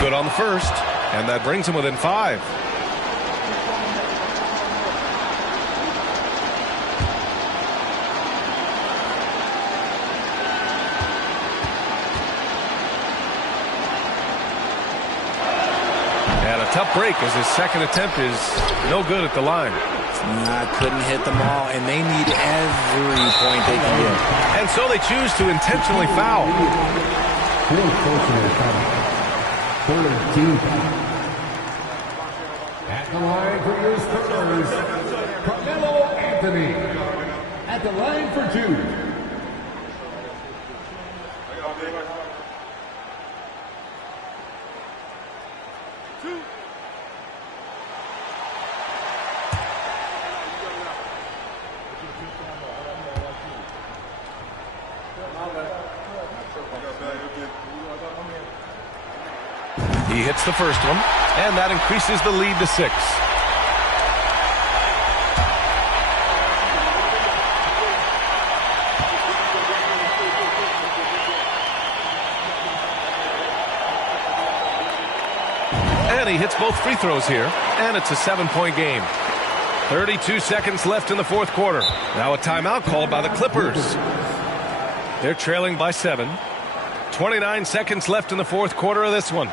Good on the first, and that brings him within 5. And a tough break as his second attempt is no good at the line. Couldn't hit them all, and they need every point they can get. And so they choose to intentionally foul. Third team foul. At the line for your Spurs, Carmelo Anthony. At the line for 2. He hits the first one, and that increases the lead to 6. And he hits both free throws here, and it's a 7-point game. 32 seconds left in the fourth quarter. Now a timeout called by the Clippers. They're trailing by 7. 29 seconds left in the fourth quarter of this one.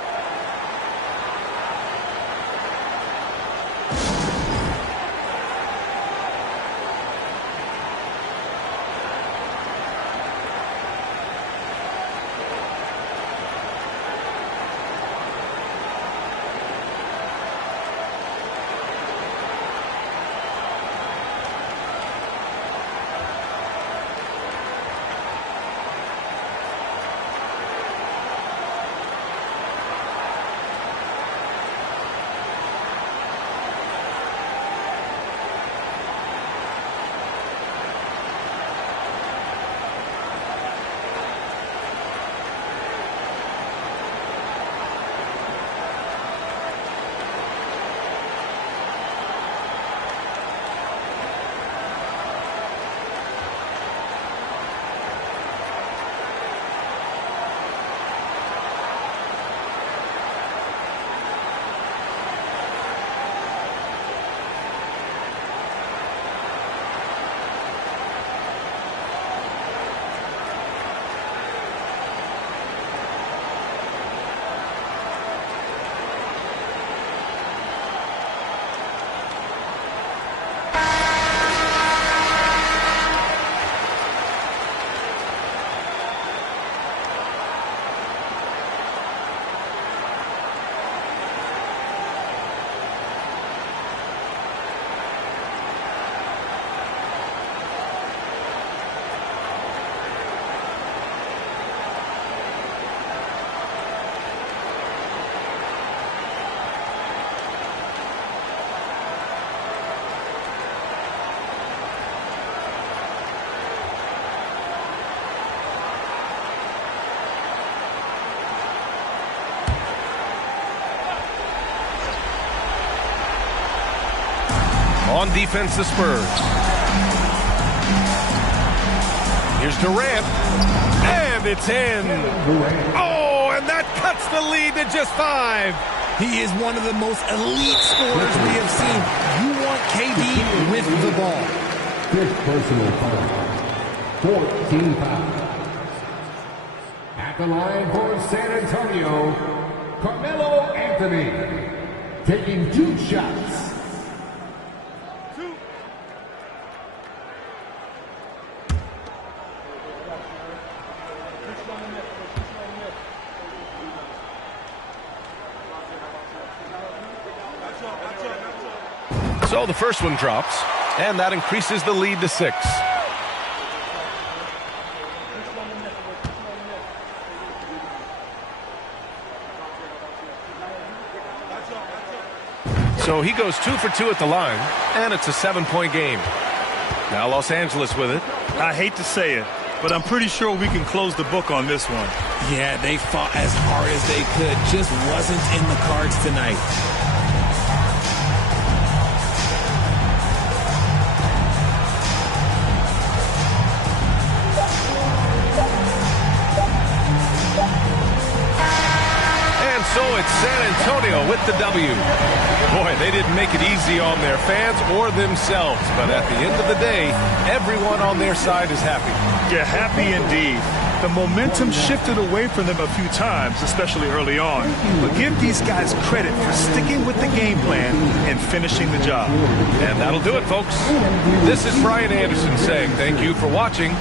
On defense, the Spurs. Here's Durant. And it's in. Oh, and that cuts the lead to just 5. He is one of the most elite scorers we have seen. You want KD with the ball. 5th personal foul. 14 fouls. At the line for San Antonio, Carmelo Anthony. Taking 2 shots. So the first one drops, and that increases the lead to 6. So he goes 2 for 2 at the line, and it's a 7-point game. Now Los Angeles with it. I hate to say it, but I'm pretty sure we can close the book on this one. Yeah, they fought as hard as they could. Just wasn't in the cards tonight. So it's San Antonio with the W. Boy, they didn't make it easy on their fans or themselves, but at the end of the day, everyone on their side is happy. Yeah, happy indeed. The momentum shifted away from them a few times, especially early on. But give these guys credit for sticking with the game plan and finishing the job. And that'll do it, folks. This is Brian Anderson saying thank you for watching.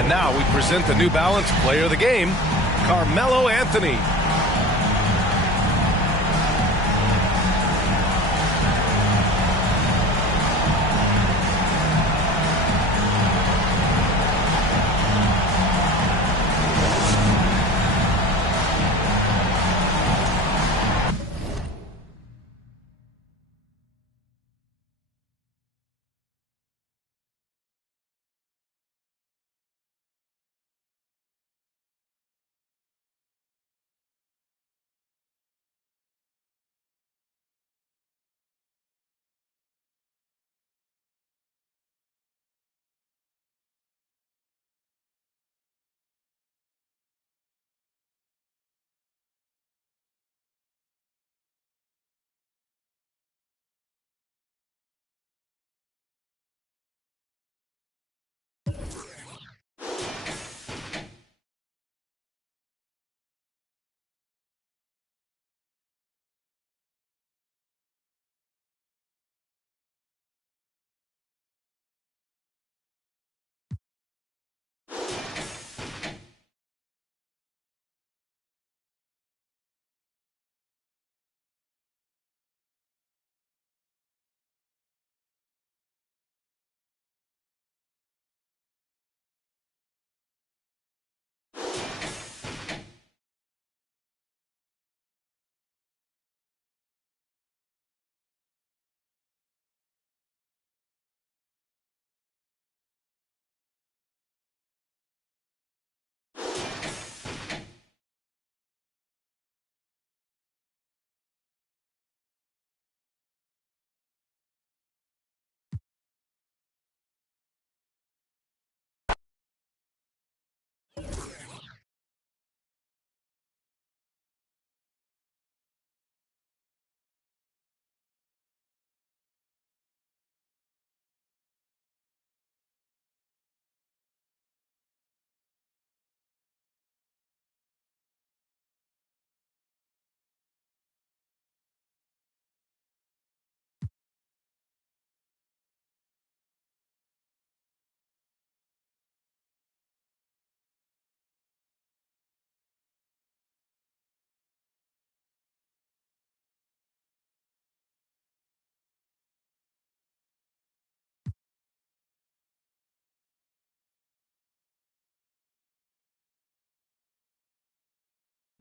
And now we present the New Balance Player of the Game, Carmelo Anthony.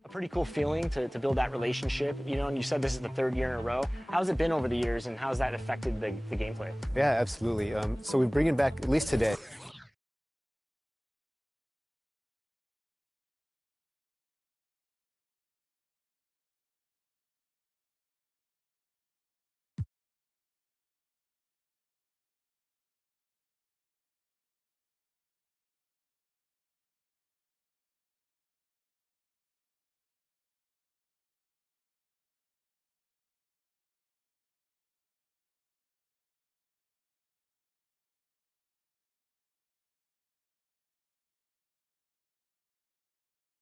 A pretty cool feeling to build that relationship, you know, and you said this is the 3rd year in a row. How's it been over the years, and how's that affected the gameplay? Yeah, absolutely. So we're bringing back, at least today,